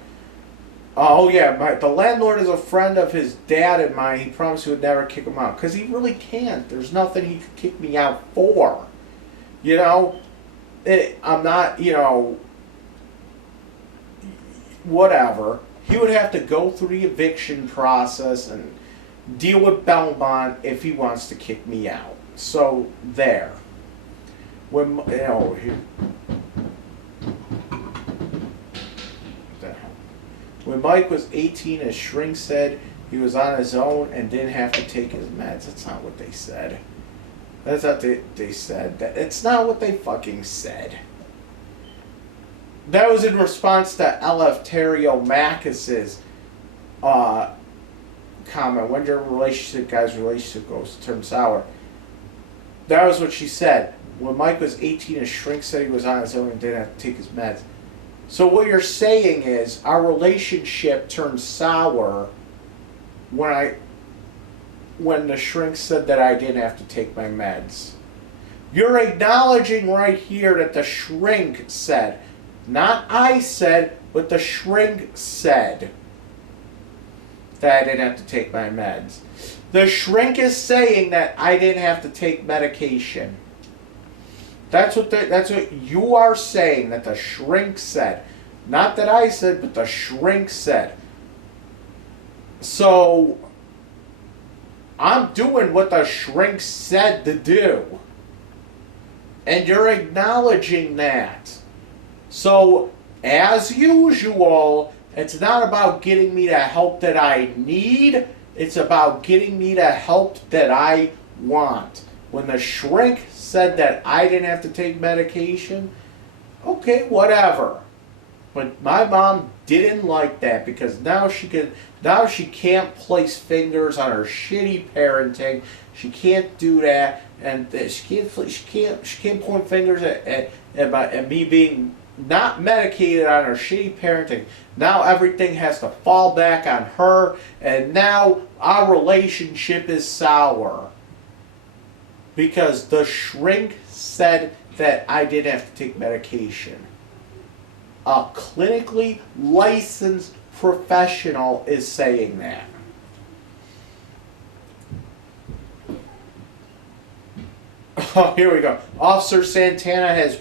Oh yeah, the landlord is a friend of his dad and mine. He promised he would never kick him out. Because he really can't. There's nothing he could kick me out for. You know? I'm not, whatever. He would have to go through the eviction process and deal with Belmont if he wants to kick me out. So, there. When, when Mike was 18, his shrink said he was on his own and didn't have to take his meds. That's not what they said. That's not what they said. It's not what they fucking said. That was in response to LF Terrio Macus's comment. When your guy's relationship goes turn sour. That was what she said. When Mike was 18, his shrink said he was on his own and didn't have to take his meds. So what you're saying is our relationship turned sour when the shrink said that I didn't have to take my meds. You're acknowledging right here that the shrink said, not I said, but the shrink said that I didn't have to take my meds. The shrink is saying that I didn't have to take medication. That's what you are saying, that the shrink said. Not that I said, but the shrink said. So, I'm doing what the shrink said to do. And you're acknowledging that. So, as usual, it's not about getting me the help that I need. It's about getting me the help that I want. When the shrink said that I didn't have to take medication, okay, whatever. But my mom didn't like that because now she can't place fingers on her shitty parenting. She can't do that, and she can't point fingers at me being not medicated on her shitty parenting. Now everything has to fall back on her, and now our relationship is sour. Because the shrink said that I didn't have to take medication. A clinically licensed professional is saying that. Oh, here we go. Officer Santana has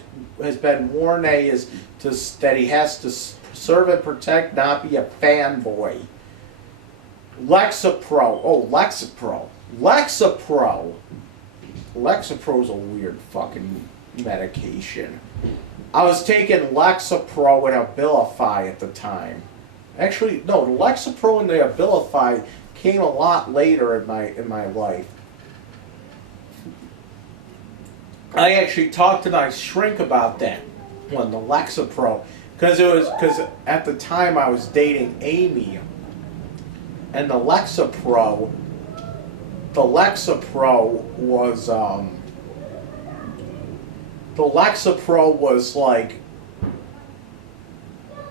been warned that he has to serve and protect, not be a fanboy. Lexapro. Oh, Lexapro. Lexapro. Lexapro's a weird fucking medication. I was taking Lexapro and Abilify at the time. Actually, no, the Lexapro and the Abilify came a lot later in my life. I actually talked to my shrink about that one, the Lexapro, because at the time I was dating Amy, and the Lexapro was like,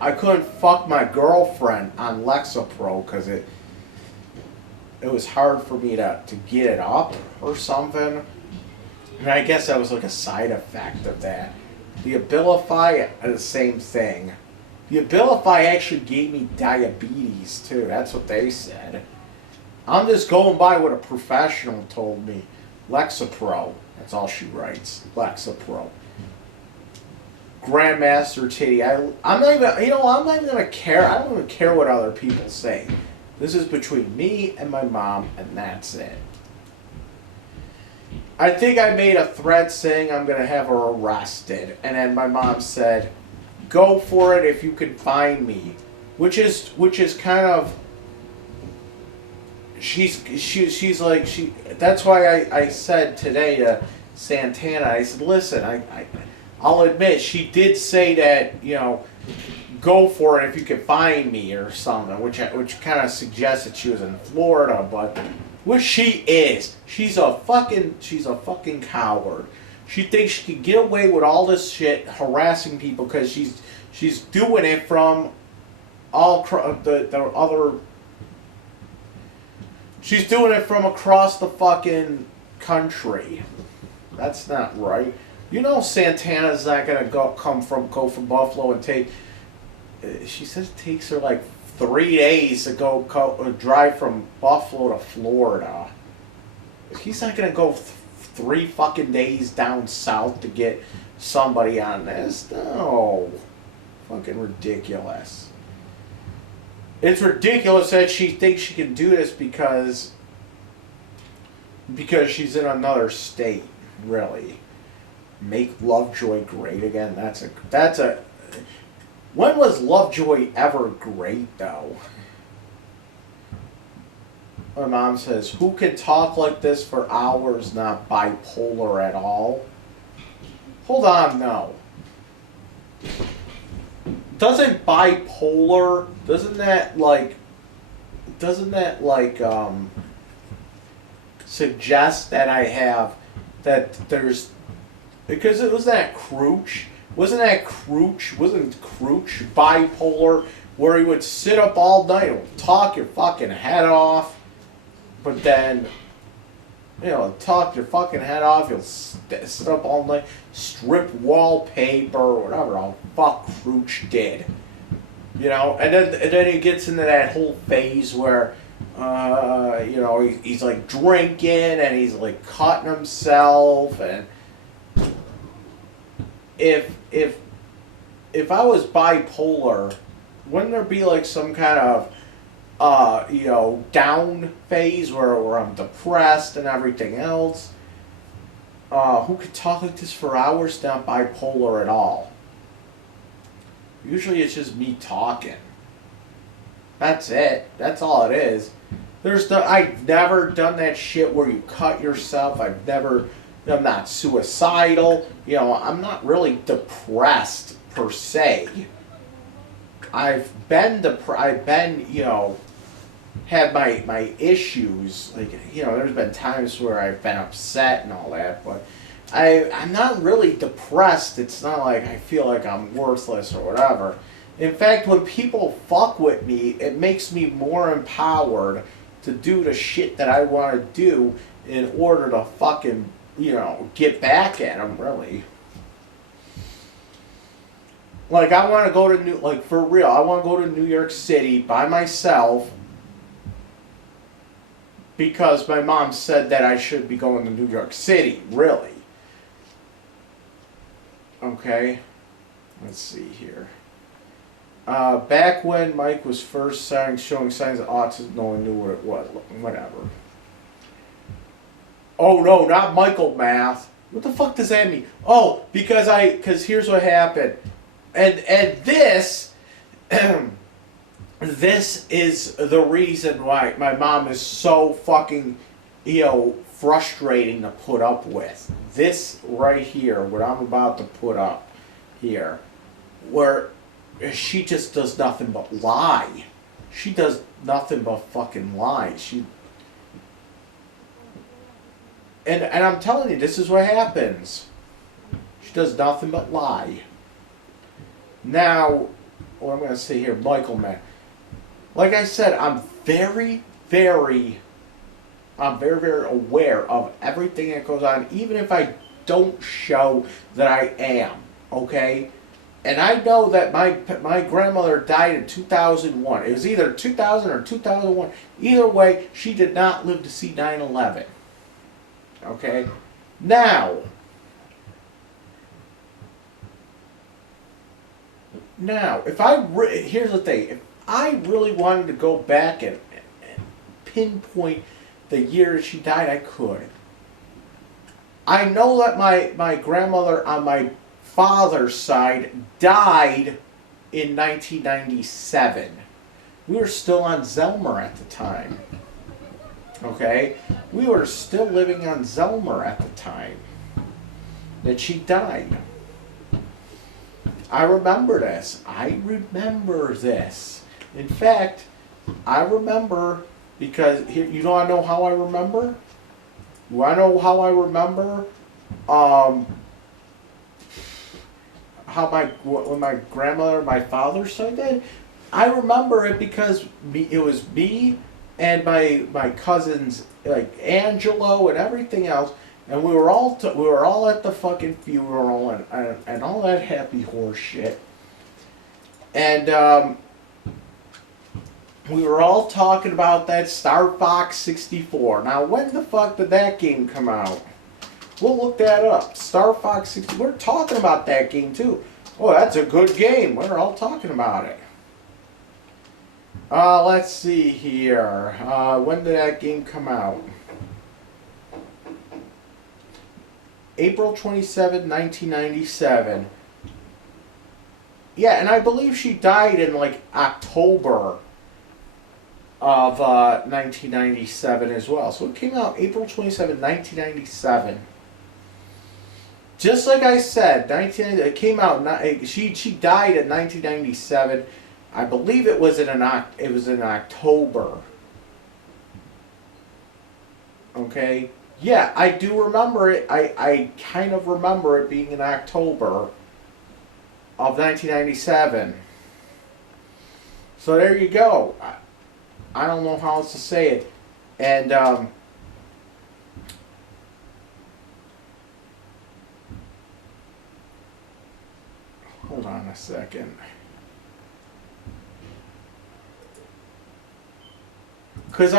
I couldn't fuck my girlfriend on Lexapro because it was hard for me to get it up or something. And I guess that was like a side effect of that. The Abilify, the same thing. The Abilify actually gave me diabetes too. That's what they said. I'm just going by what a professional told me. Lexapro. That's all she writes. Lexapro. Grandmaster Titty. I'm not even gonna care. I don't even care what other people say. This is between me and my mom, and that's it. I think I made a threat saying I'm gonna have her arrested, and then my mom said, "Go for it if you can find me," which is kind of. She's like she. That's why I said today to Santana. I said, "Listen, I'll admit she did say that, you know, go for it if you can find me or something," which kind of suggests that she was in Florida, but. Which she is. She's a fucking coward. She thinks she can get away with all this shit, harassing people, because she's doing it from all the other. She's doing it from across the fucking country. That's not right. You know Santana's not gonna go from Buffalo and take. She says it takes her like 3 days to drive from Buffalo to Florida. He's not gonna go 3 fucking days down south to get somebody on this. No, fucking ridiculous. It's ridiculous that she thinks she can do this because she's in another state. Really, make Lovejoy great again. That's a. When was Lovejoy ever great, though? My mom says, "Who can talk like this for hours, not bipolar at all?" Hold on, no. Doesn't that suggest that I have, that there's, because it was that Crouch. Wasn't Crouch bipolar, where he would sit up all night and talk your fucking head off, but then, talk your fucking head off, he'll sit up all night, strip wallpaper, whatever the fuck Crouch did. And then he gets into that whole phase where, he's like drinking and he's like cutting himself, and if I was bipolar, wouldn't there be like some kind of down phase where I'm depressed and everything else? Who could talk like this for hours? Not bipolar at all. Usually it's just me talking. That's it. That's all it is. I've never done that shit where you cut yourself. I'm not suicidal. I'm not really depressed per se. I've been had my issues. Like, there's been times where I've been upset and all that, but I'm not really depressed. It's not like I feel like I'm worthless or whatever. In fact, when people fuck with me, it makes me more empowered to do the shit that I want to do in order to fucking, get back at them, really. Like, I want to go to for real, I want to go to New York City by myself because my mom said that I should be going to New York City, really. Okay, let's see here. Back when Mike was first showing signs of autism, no one knew what it was. Whatever. Oh no, not Michael Math. What the fuck does that mean? Oh, because here's what happened. And this this is the reason why my mom is so fucking, frustrating to put up with. This right here, what I'm about to put up here, where she just does nothing but lie. She does nothing but fucking lie. And I'm telling you, this is what happens. She does nothing but lie. Now, what I'm going to say here, Michael, man. Like I said, I'm very, very aware of everything that goes on, even if I don't show that I am, okay? And I know that my grandmother died in 2001. It was either 2000 or 2001. Either way, she did not live to see 9/11. Okay? Now, here's the thing. If I really wanted to go back and pinpoint the year she died, I could. I know that my grandmother on my father's side died in 1997. We were still on Zelmer at the time. Okay? We were still living on Zelmer at the time that she died. I remember this. In fact, I remember because here, you want to know how I remember? You want to know how I remember? When my grandmother and my father said that? I remember it because it was me and my cousins, like Angelo and everything else, and we were all at the fucking funeral and all that happy horse shit. And we were all talking about that Star Fox 64. Now, when the fuck did that game come out? We'll look that up. Star Fox 64. We're talking about that game too. Oh, that's a good game. We're all talking about it. Let's see here. When did that game come out? April 27, 1997. Yeah, and I believe she died in like October of 1997 as well. So it came out April 27, 1997. Just like I said, it came out. She died in 1997. I believe it was in October. Okay. Yeah, I do remember it. I kind of remember it being in October of 1997. So there you go. I don't know how else to say it. And hold on a second. Because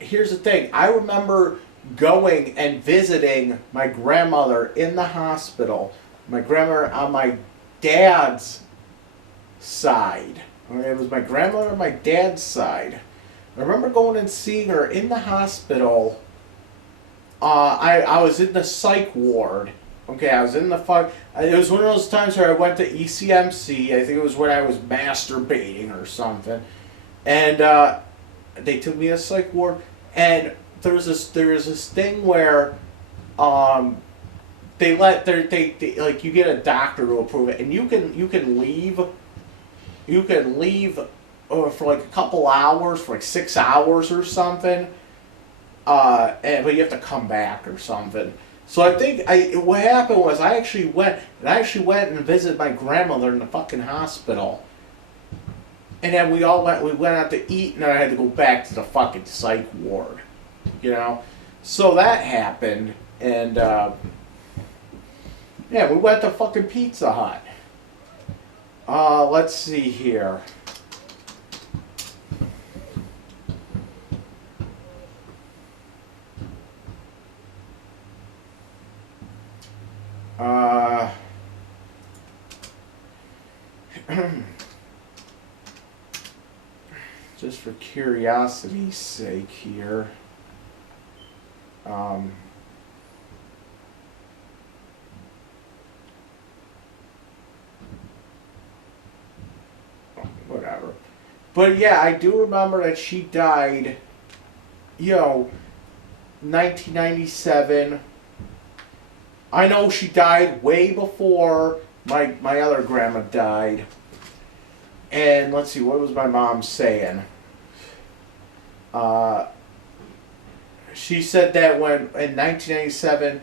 here's the thing. I remember going and visiting my grandmother in the hospital. My grandmother on my dad's side. It was my grandmother on my dad's side. I remember going and seeing her in the hospital. I was in the psych ward. Okay, I was in the it was one of those times where I went to ECMC. I think it was when I was masturbating or something. And they took me to psych ward, and there was this thing where they like you get a doctor to approve it, and you can leave for like a couple hours, for like 6 hours or something, but you have to come back or something. So I think what happened was I actually went and visited my grandmother in the fucking hospital. And then we went out to eat, and then I had to go back to the fucking psych ward, you know? So that happened, and, Yeah, we went to fucking Pizza Hut. Let's see here. Just for curiosity's sake here. Whatever. But yeah, I do remember that she died, 1997. I know she died way before my other grandma died. And let's see, what was my mom saying? She said that when in 1997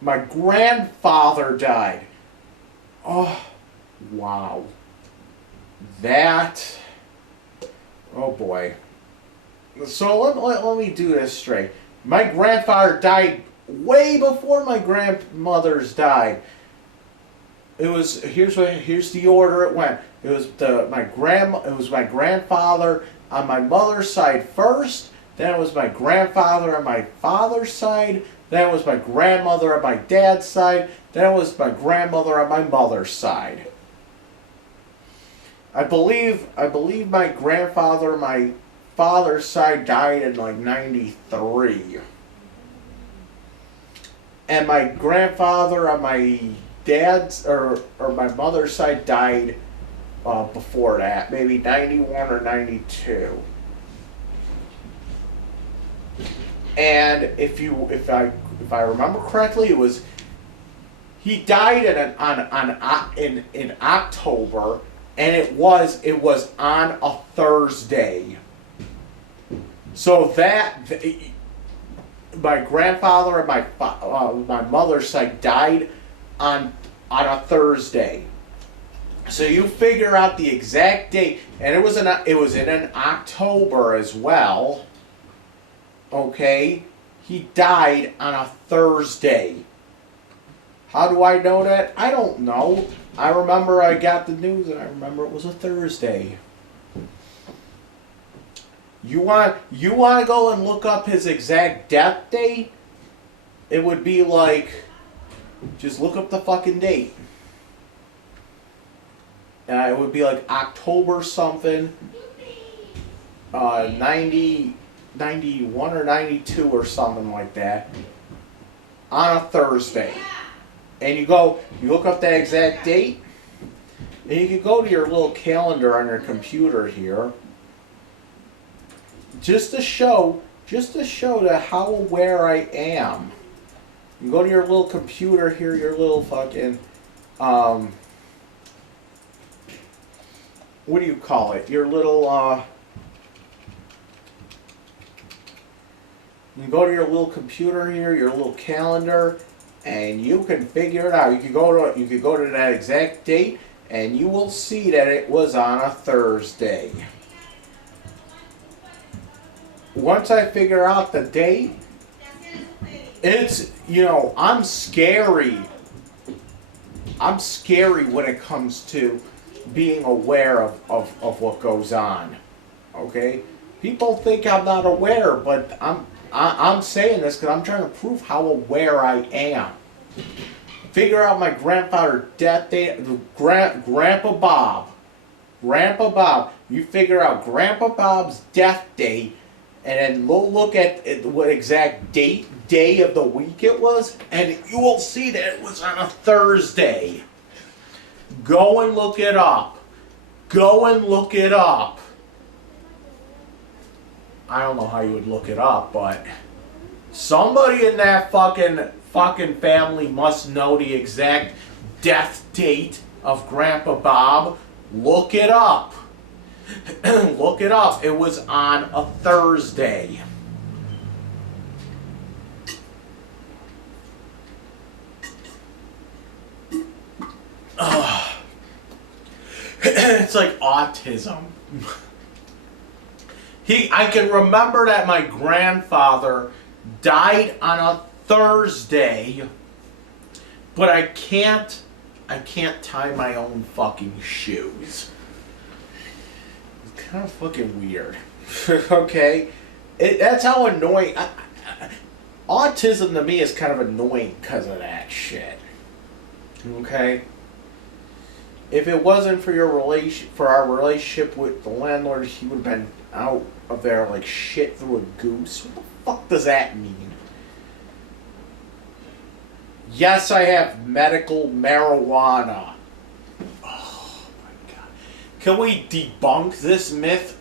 my grandfather died. Oh, wow. That. Oh boy. So let me do this straight. My grandfather died way before my grandmother's died. It was here's the order it went. It was my grandfather on my mother's side first, then it was my grandfather on my father's side, then it was my grandmother on my dad's side, then it was my grandmother on my mother's side. I believe my grandfather on my father's side died in like 93. And my grandfather on my dad's or my mother's side died before that, maybe 91 or 92. And if I remember correctly, it was he died in October, and it was on a Thursday. So that my grandfather and my mother's side died on a Thursday. So you figure out the exact date, and it was in an October as well. Okay, he died on a Thursday. How do I know that? I don't know. I remember I got the news, and I remember it was a Thursday. You want to go and look up his exact death date? It would be like, just look up the fucking date. It would be like October something, 91 or 92 or something like that, on a Thursday. And you look up that exact date, and you can go to your little calendar on your computer here, just to show that how aware I am. You go to your little computer here, your little fucking, what do you call it? Your little, you go to your little computer here, your little calendar, and you can figure it out. You could go to that exact date, and you will see that it was on a Thursday. Once I figure out the date, it's, I'm scary. I'm scary when it comes to being aware of what goes on. Okay? People think I'm not aware, but I'm saying this because I'm trying to prove how aware I am. Figure out my grandfather's death date, Grandpa Bob. You figure out Grandpa Bob's death date, and then look at what exact day of the week it was, and you will see that it was on a Thursday. Go and look it up. I don't know how you would look it up, but somebody in that fucking family must know the exact death date of Grandpa Bob. Look it up. Look it up. It was on a Thursday. It's like autism. I can remember that my grandfather died on a Thursday, but I can't tie my own fucking shoes. It's kind of fucking weird. Okay? That's how annoying... autism to me is kind of annoying because of that shit. Okay? If it wasn't for our relationship with the landlord, he would have been out of there like shit through a goose. What the fuck does that mean? Yes, I have medical marijuana. Oh my god. Can we debunk this myth?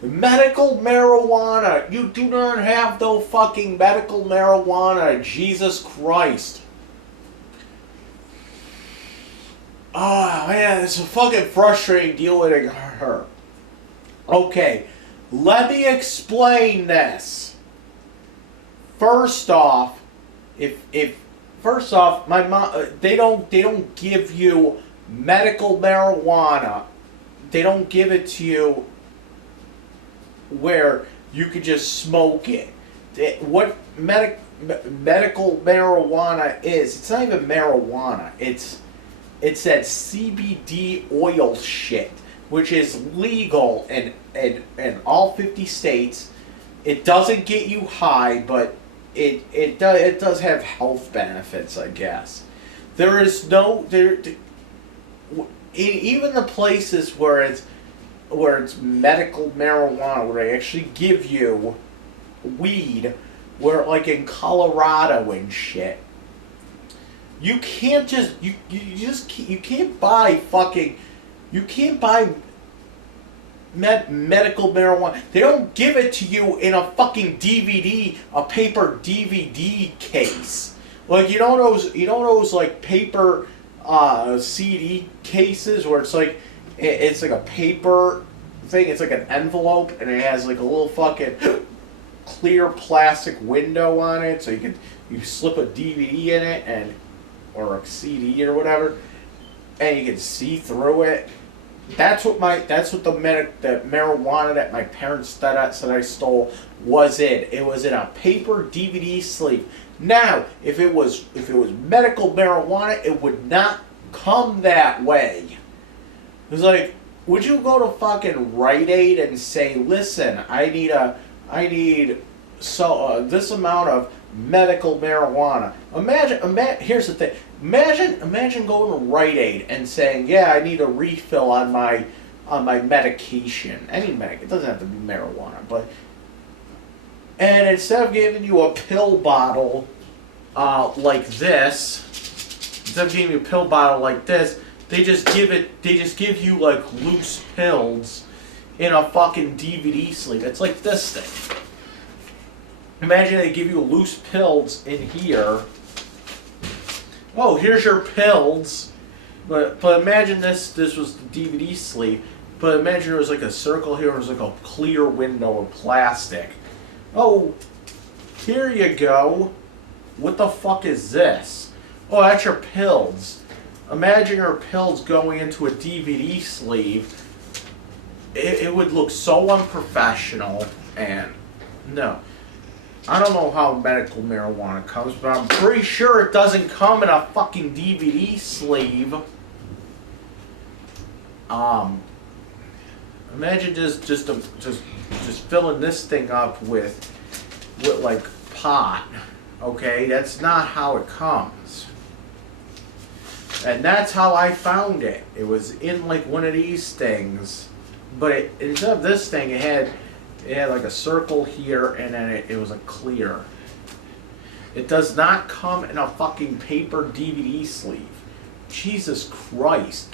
Medical marijuana. You do not have no fucking medical marijuana. Jesus Christ. Ah, man, it's fucking frustrating dealing with her. Okay, let me explain this. First off, my mom, they don't give you medical marijuana. They don't give it to you where you could just smoke it. What medical marijuana is? It's not even marijuana. It's that CBD oil shit, which is legal in all 50 states. It doesn't get you high, but it does have health benefits, I guess. There is no even the places where it's medical marijuana, where they actually give you weed, where like in Colorado and shit. You can't just you can't buy medical marijuana. They don't give it to you in a fucking a paper DVD case. Like you know those like paper CD cases where it's like a paper thing. It's like an envelope and it has like a little fucking clear plastic window on it, so you slip a DVD in it or a CD or whatever, and you can see through it. That's what the marijuana that my parents said I stole was in. It was in a paper DVD sleeve. Now, if it was medical marijuana, it would not come that way. It's like, would you go to fucking Rite Aid and say, listen, I need this amount of medical marijuana. Here's the thing. Imagine going to Rite Aid and saying, yeah, I need a refill on my medication. It doesn't have to be marijuana, and instead of giving you a pill bottle like this, they just give you like loose pills in a fucking DVD sleeve. It's like this thing. Imagine they give you loose pills in here. Oh, here's your pills. But imagine this was the DVD sleeve. But imagine there was like a circle here, it was like a clear window of plastic. Oh, here you go. What the fuck is this? Oh, that's your pills. Imagine your pills going into a DVD sleeve. It would look so unprofessional, and no. I don't know how medical marijuana comes, but I'm pretty sure it doesn't come in a fucking DVD sleeve. Imagine just filling this thing up with like pot. Okay, that's not how it comes. And that's how I found it. It was in like one of these things, but instead of this thing, it had like a circle here, and then it was a clear. It does not come in a fucking paper DVD sleeve. Jesus Christ.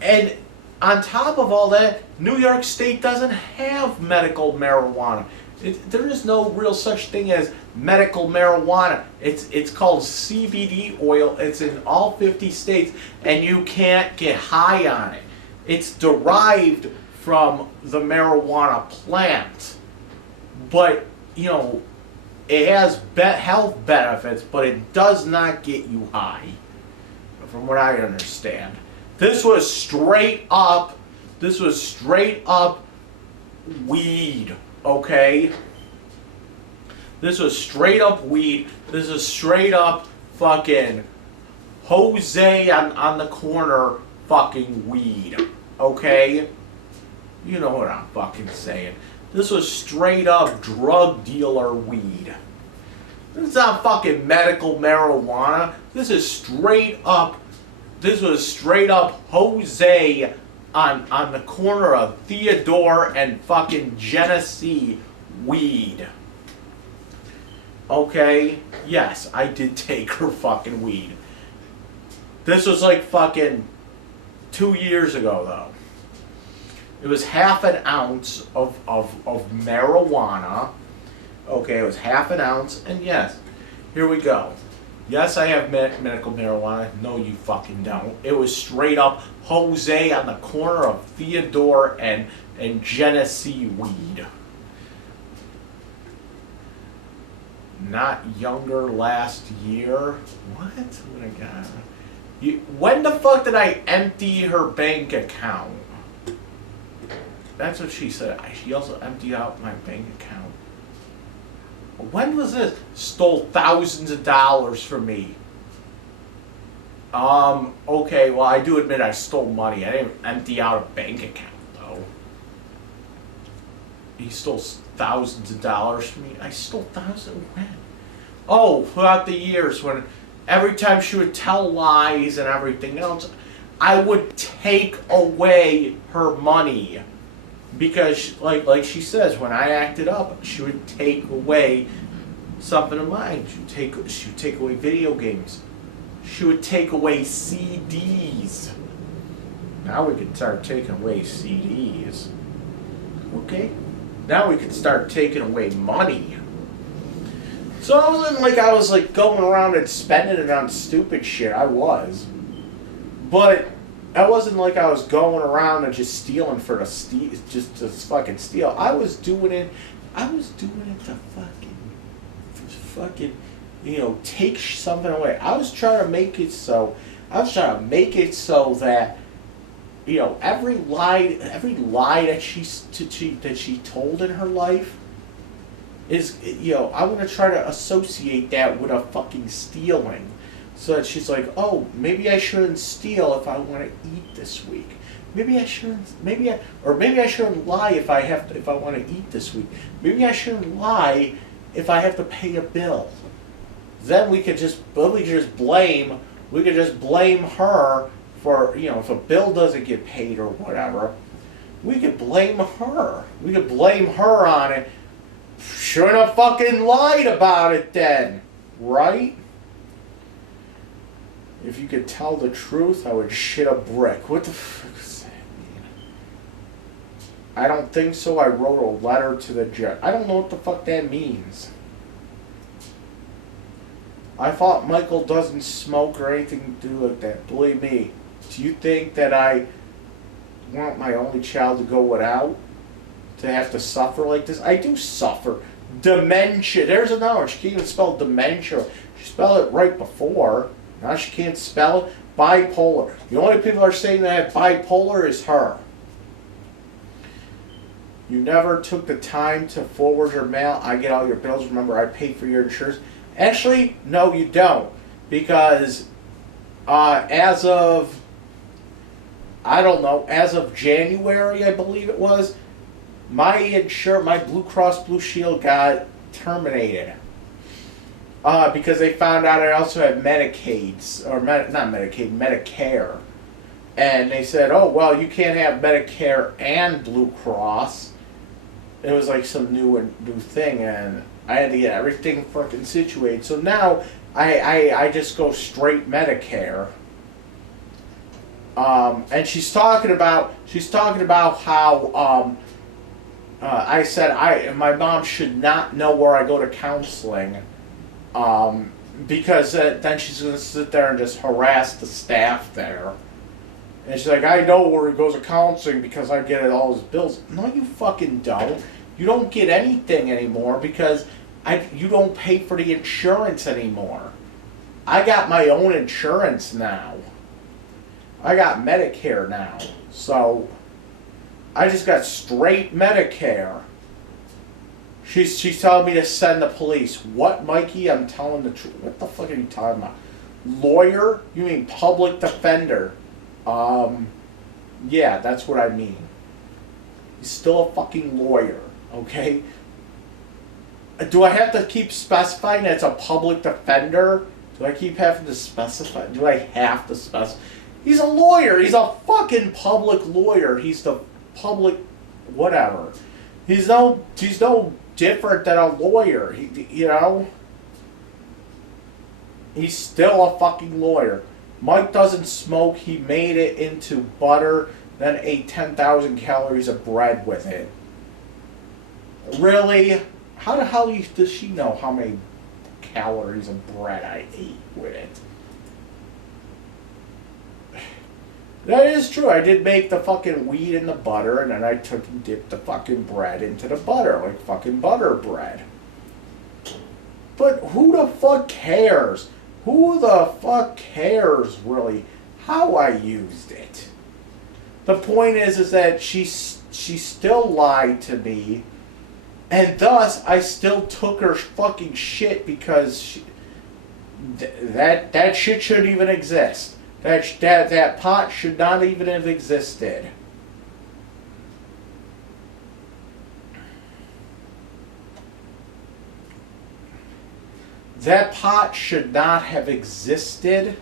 And on top of all that, New York State doesn't have medical marijuana. There is no real such thing as medical marijuana. It's called CBD oil. It's in all 50 states, and you can't get high on it. It's derived from the marijuana plant, but it has health benefits, but it does not get you high, from what I understand. This was straight up weed, okay? This was straight up weed. This is straight up fucking Jose on the corner fucking weed. Okay? You know what I'm fucking saying. This was straight up drug dealer weed. This is not fucking medical marijuana. This was straight up Jose on the corner of Theodore and fucking Genesee weed. Okay? Yes, I did take her fucking weed. This was like fucking 2 years ago though. It was half an ounce of marijuana. Okay, it was half an ounce, and yes, here we go. Yes, I have medical marijuana. No, you fucking don't. It was straight up Jose on the corner of Theodore and Genesee weed. Not younger last year. What? What I got? When the fuck did I empty her bank account? That's what she said. She also emptied out my bank account. When was this? Stole thousands of dollars from me. Okay, well, I do admit I stole money. I didn't empty out a bank account, though. He stole thousands of dollars from me. I stole thousands when? Oh, throughout the years, when every time she would tell lies and everything else, I would take away her money. Because, like she says, when I acted up, she would take away something of mine. She would take away video games. She would take away CDs. Now we can start taking away CDs. Okay. Now we can start taking away money. So it wasn't like I was like going around and spending it on stupid shit. I was. But it wasn't like I was going around and just stealing for the just to fucking steal. I was doing it to fucking, you know, take something away. I was trying to make it so that, you know, every lie that she told in her life is, you know, I want to try to associate that with a fucking stealing. So that she's like, oh, maybe I shouldn't steal if I want to eat this week. Maybe I shouldn't lie if I want to eat this week. Maybe I shouldn't lie if I have to pay a bill. Then we could just blame her for, you know, if a bill doesn't get paid or whatever. We could blame her. We could blame her on it. Shouldn't have fucking lied about it then, right? If you could tell the truth, I would shit a brick. What the fuck does that mean? I don't think so. I wrote a letter to the judge. I don't know what the fuck that means. I thought Michael doesn't smoke or anything to do with that. Believe me. Do you think that I want my only child to go without? To have to suffer like this? I do suffer. Dementia. There's another one. She can't even spell dementia. She spelled it right before. Now she can't spell it. Bipolar. The only people are saying that have bipolar is her. You never took the time to forward your mail. I get all your bills. Remember, I pay for your insurance. Actually, no, you don't. Because as of January, I believe it was, my Blue Cross Blue Shield got terminated. Because they found out I also had Medicare. And they said, oh, well, you can't have Medicare and Blue Cross. It was like some new thing, and I had to get everything fucking situated. So now I just go straight Medicare. And she's talking about how I said my mom should not know where I go to counseling. Because then she's going to sit there and just harass the staff there. And she's like, I know where he goes to counseling because I get all his bills. No, you fucking don't. You don't get anything anymore because you don't pay for the insurance anymore. I got my own insurance now. I got Medicare now. So I just got straight Medicare. She's telling me to send the police. What, Mikey? I'm telling the truth. What the fuck are you talking about? Lawyer? You mean public defender? Yeah, that's what I mean. He's still a fucking lawyer, okay? Do I have to keep specifying that it's a public defender? Do I keep having to specify? Do I have to specify? He's a lawyer. He's a fucking public lawyer. He's the public whatever. He's no different than a lawyer. You know? He's still a fucking lawyer. Mike doesn't smoke. He made it into butter, then ate 10,000 calories of bread with it. Really? How the hell does she know how many calories of bread I ate with it? That is true. I did make the fucking wheat in the butter, and then I took and dipped the fucking bread into the butter, like fucking butter bread. But who the fuck cares? Who the fuck cares, really, how I used it? The point is that she still lied to me, and thus I still took her fucking shit because that shit shouldn't even exist. That pot should not even have existed. That pot should not have existed.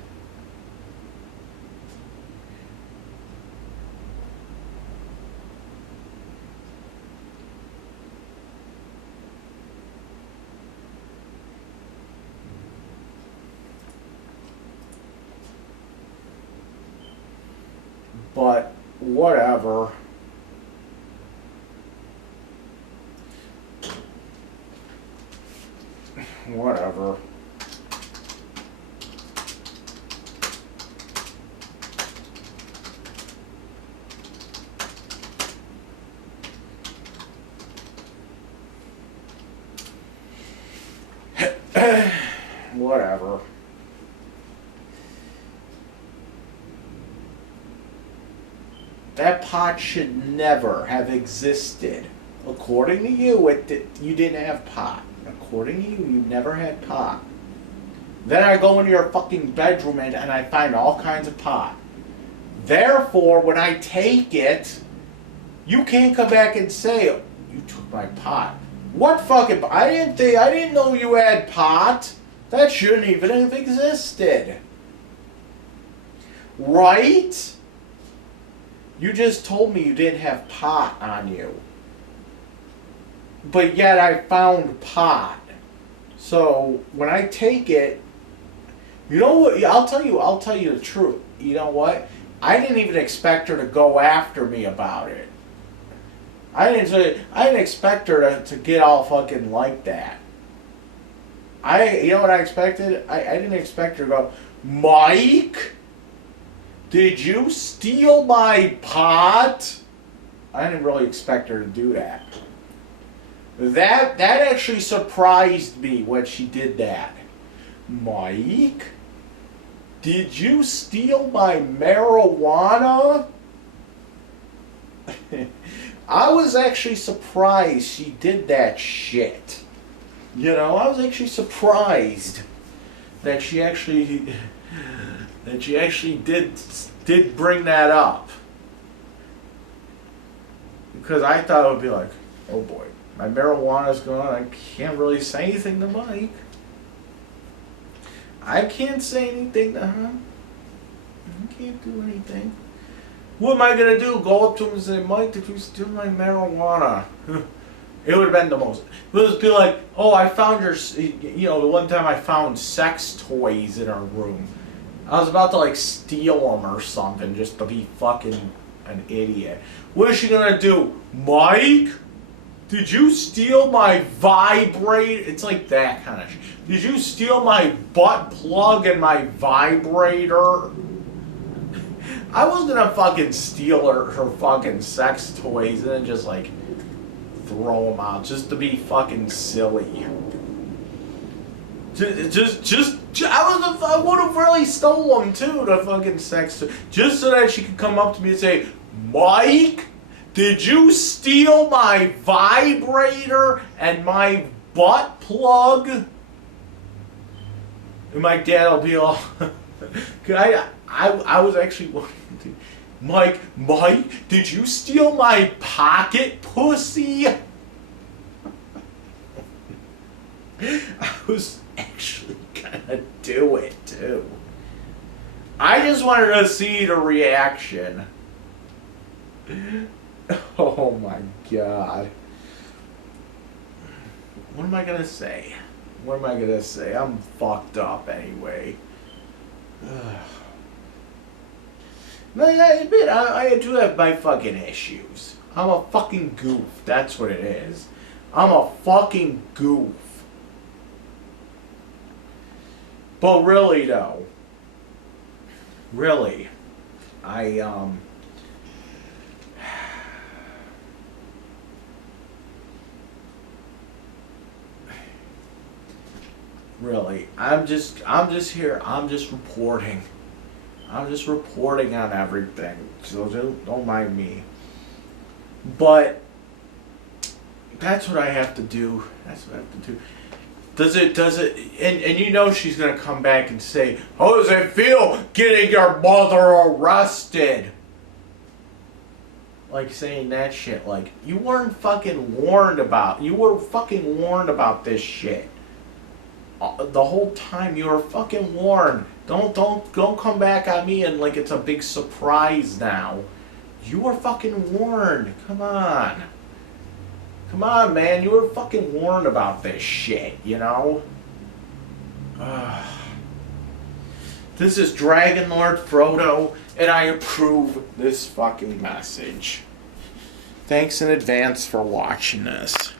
But whatever. Whatever. Whatever. That pot should never have existed. According to you, you didn't have pot. According to you, you never had pot. Then I go into your fucking bedroom and I find all kinds of pot. Therefore, when I take it, you can't come back and say, you took my pot. What fucking... I didn't know you had pot. That shouldn't even have existed. Right? You just told me you didn't have pot on you. But yet I found pot. So when I take it, you know what? I'll tell you the truth. You know what? I didn't even expect her to go after me about it. I didn't expect her to get all fucking like that. You know what I expected? I didn't expect her to go, Mike, did you steal my pot? I didn't really expect her to do that. That actually surprised me when she did that. Mike, did you steal my marijuana? I was actually surprised she did that shit. You know, I was actually surprised that she actually did bring that up. Because I thought it would be like, oh boy, my marijuana's gone, I can't really say anything to Mike. I can't say anything to her. I can't do anything. What am I going to do? Go up to him and say, Mike, did you steal my marijuana? It would have been the most. It would be like, oh, I found your, you know, the one time I found sex toys in our room. I was about to like steal them or something just to be fucking an idiot. What is she going to do? Mike, did you steal my vibrator? It's like that kind of shit. Did you steal my butt plug and my vibrator? I was gonna fucking steal her fucking sex toys and then just like throw them out just to be fucking silly. I would have really stole them too, the fucking sex toys, just so that she could come up to me and say, Mike, Did you steal my vibrator and my butt plug? And my dad will be all, I was actually wondering, Mike, did you steal my pocket pussy? I was actually gonna do it too. I just wanted to see the reaction. Oh my god. What am I gonna say? What am I gonna say? I'm fucked up anyway. No, yeah, I admit, I do have my fucking issues. I'm a fucking goof. That's what it is. I'm a fucking goof. But really though, really, really, I'm just here, I'm just reporting. I'm just reporting on everything, so don't mind me. But that's what I have to do. That's what I have to do. Does it, and you know she's gonna come back and say, how does it feel getting your mother arrested? Like saying that shit, like, you weren't fucking warned about, you were fucking warned about this shit. The whole time you were fucking warned. Don't come back on me and like it's a big surprise now. You were fucking warned. Come on. Come on, man. You were fucking warned about this shit, you know? This is Dragon Lord Frodo, and I approve this fucking message. Thanks in advance for watching this.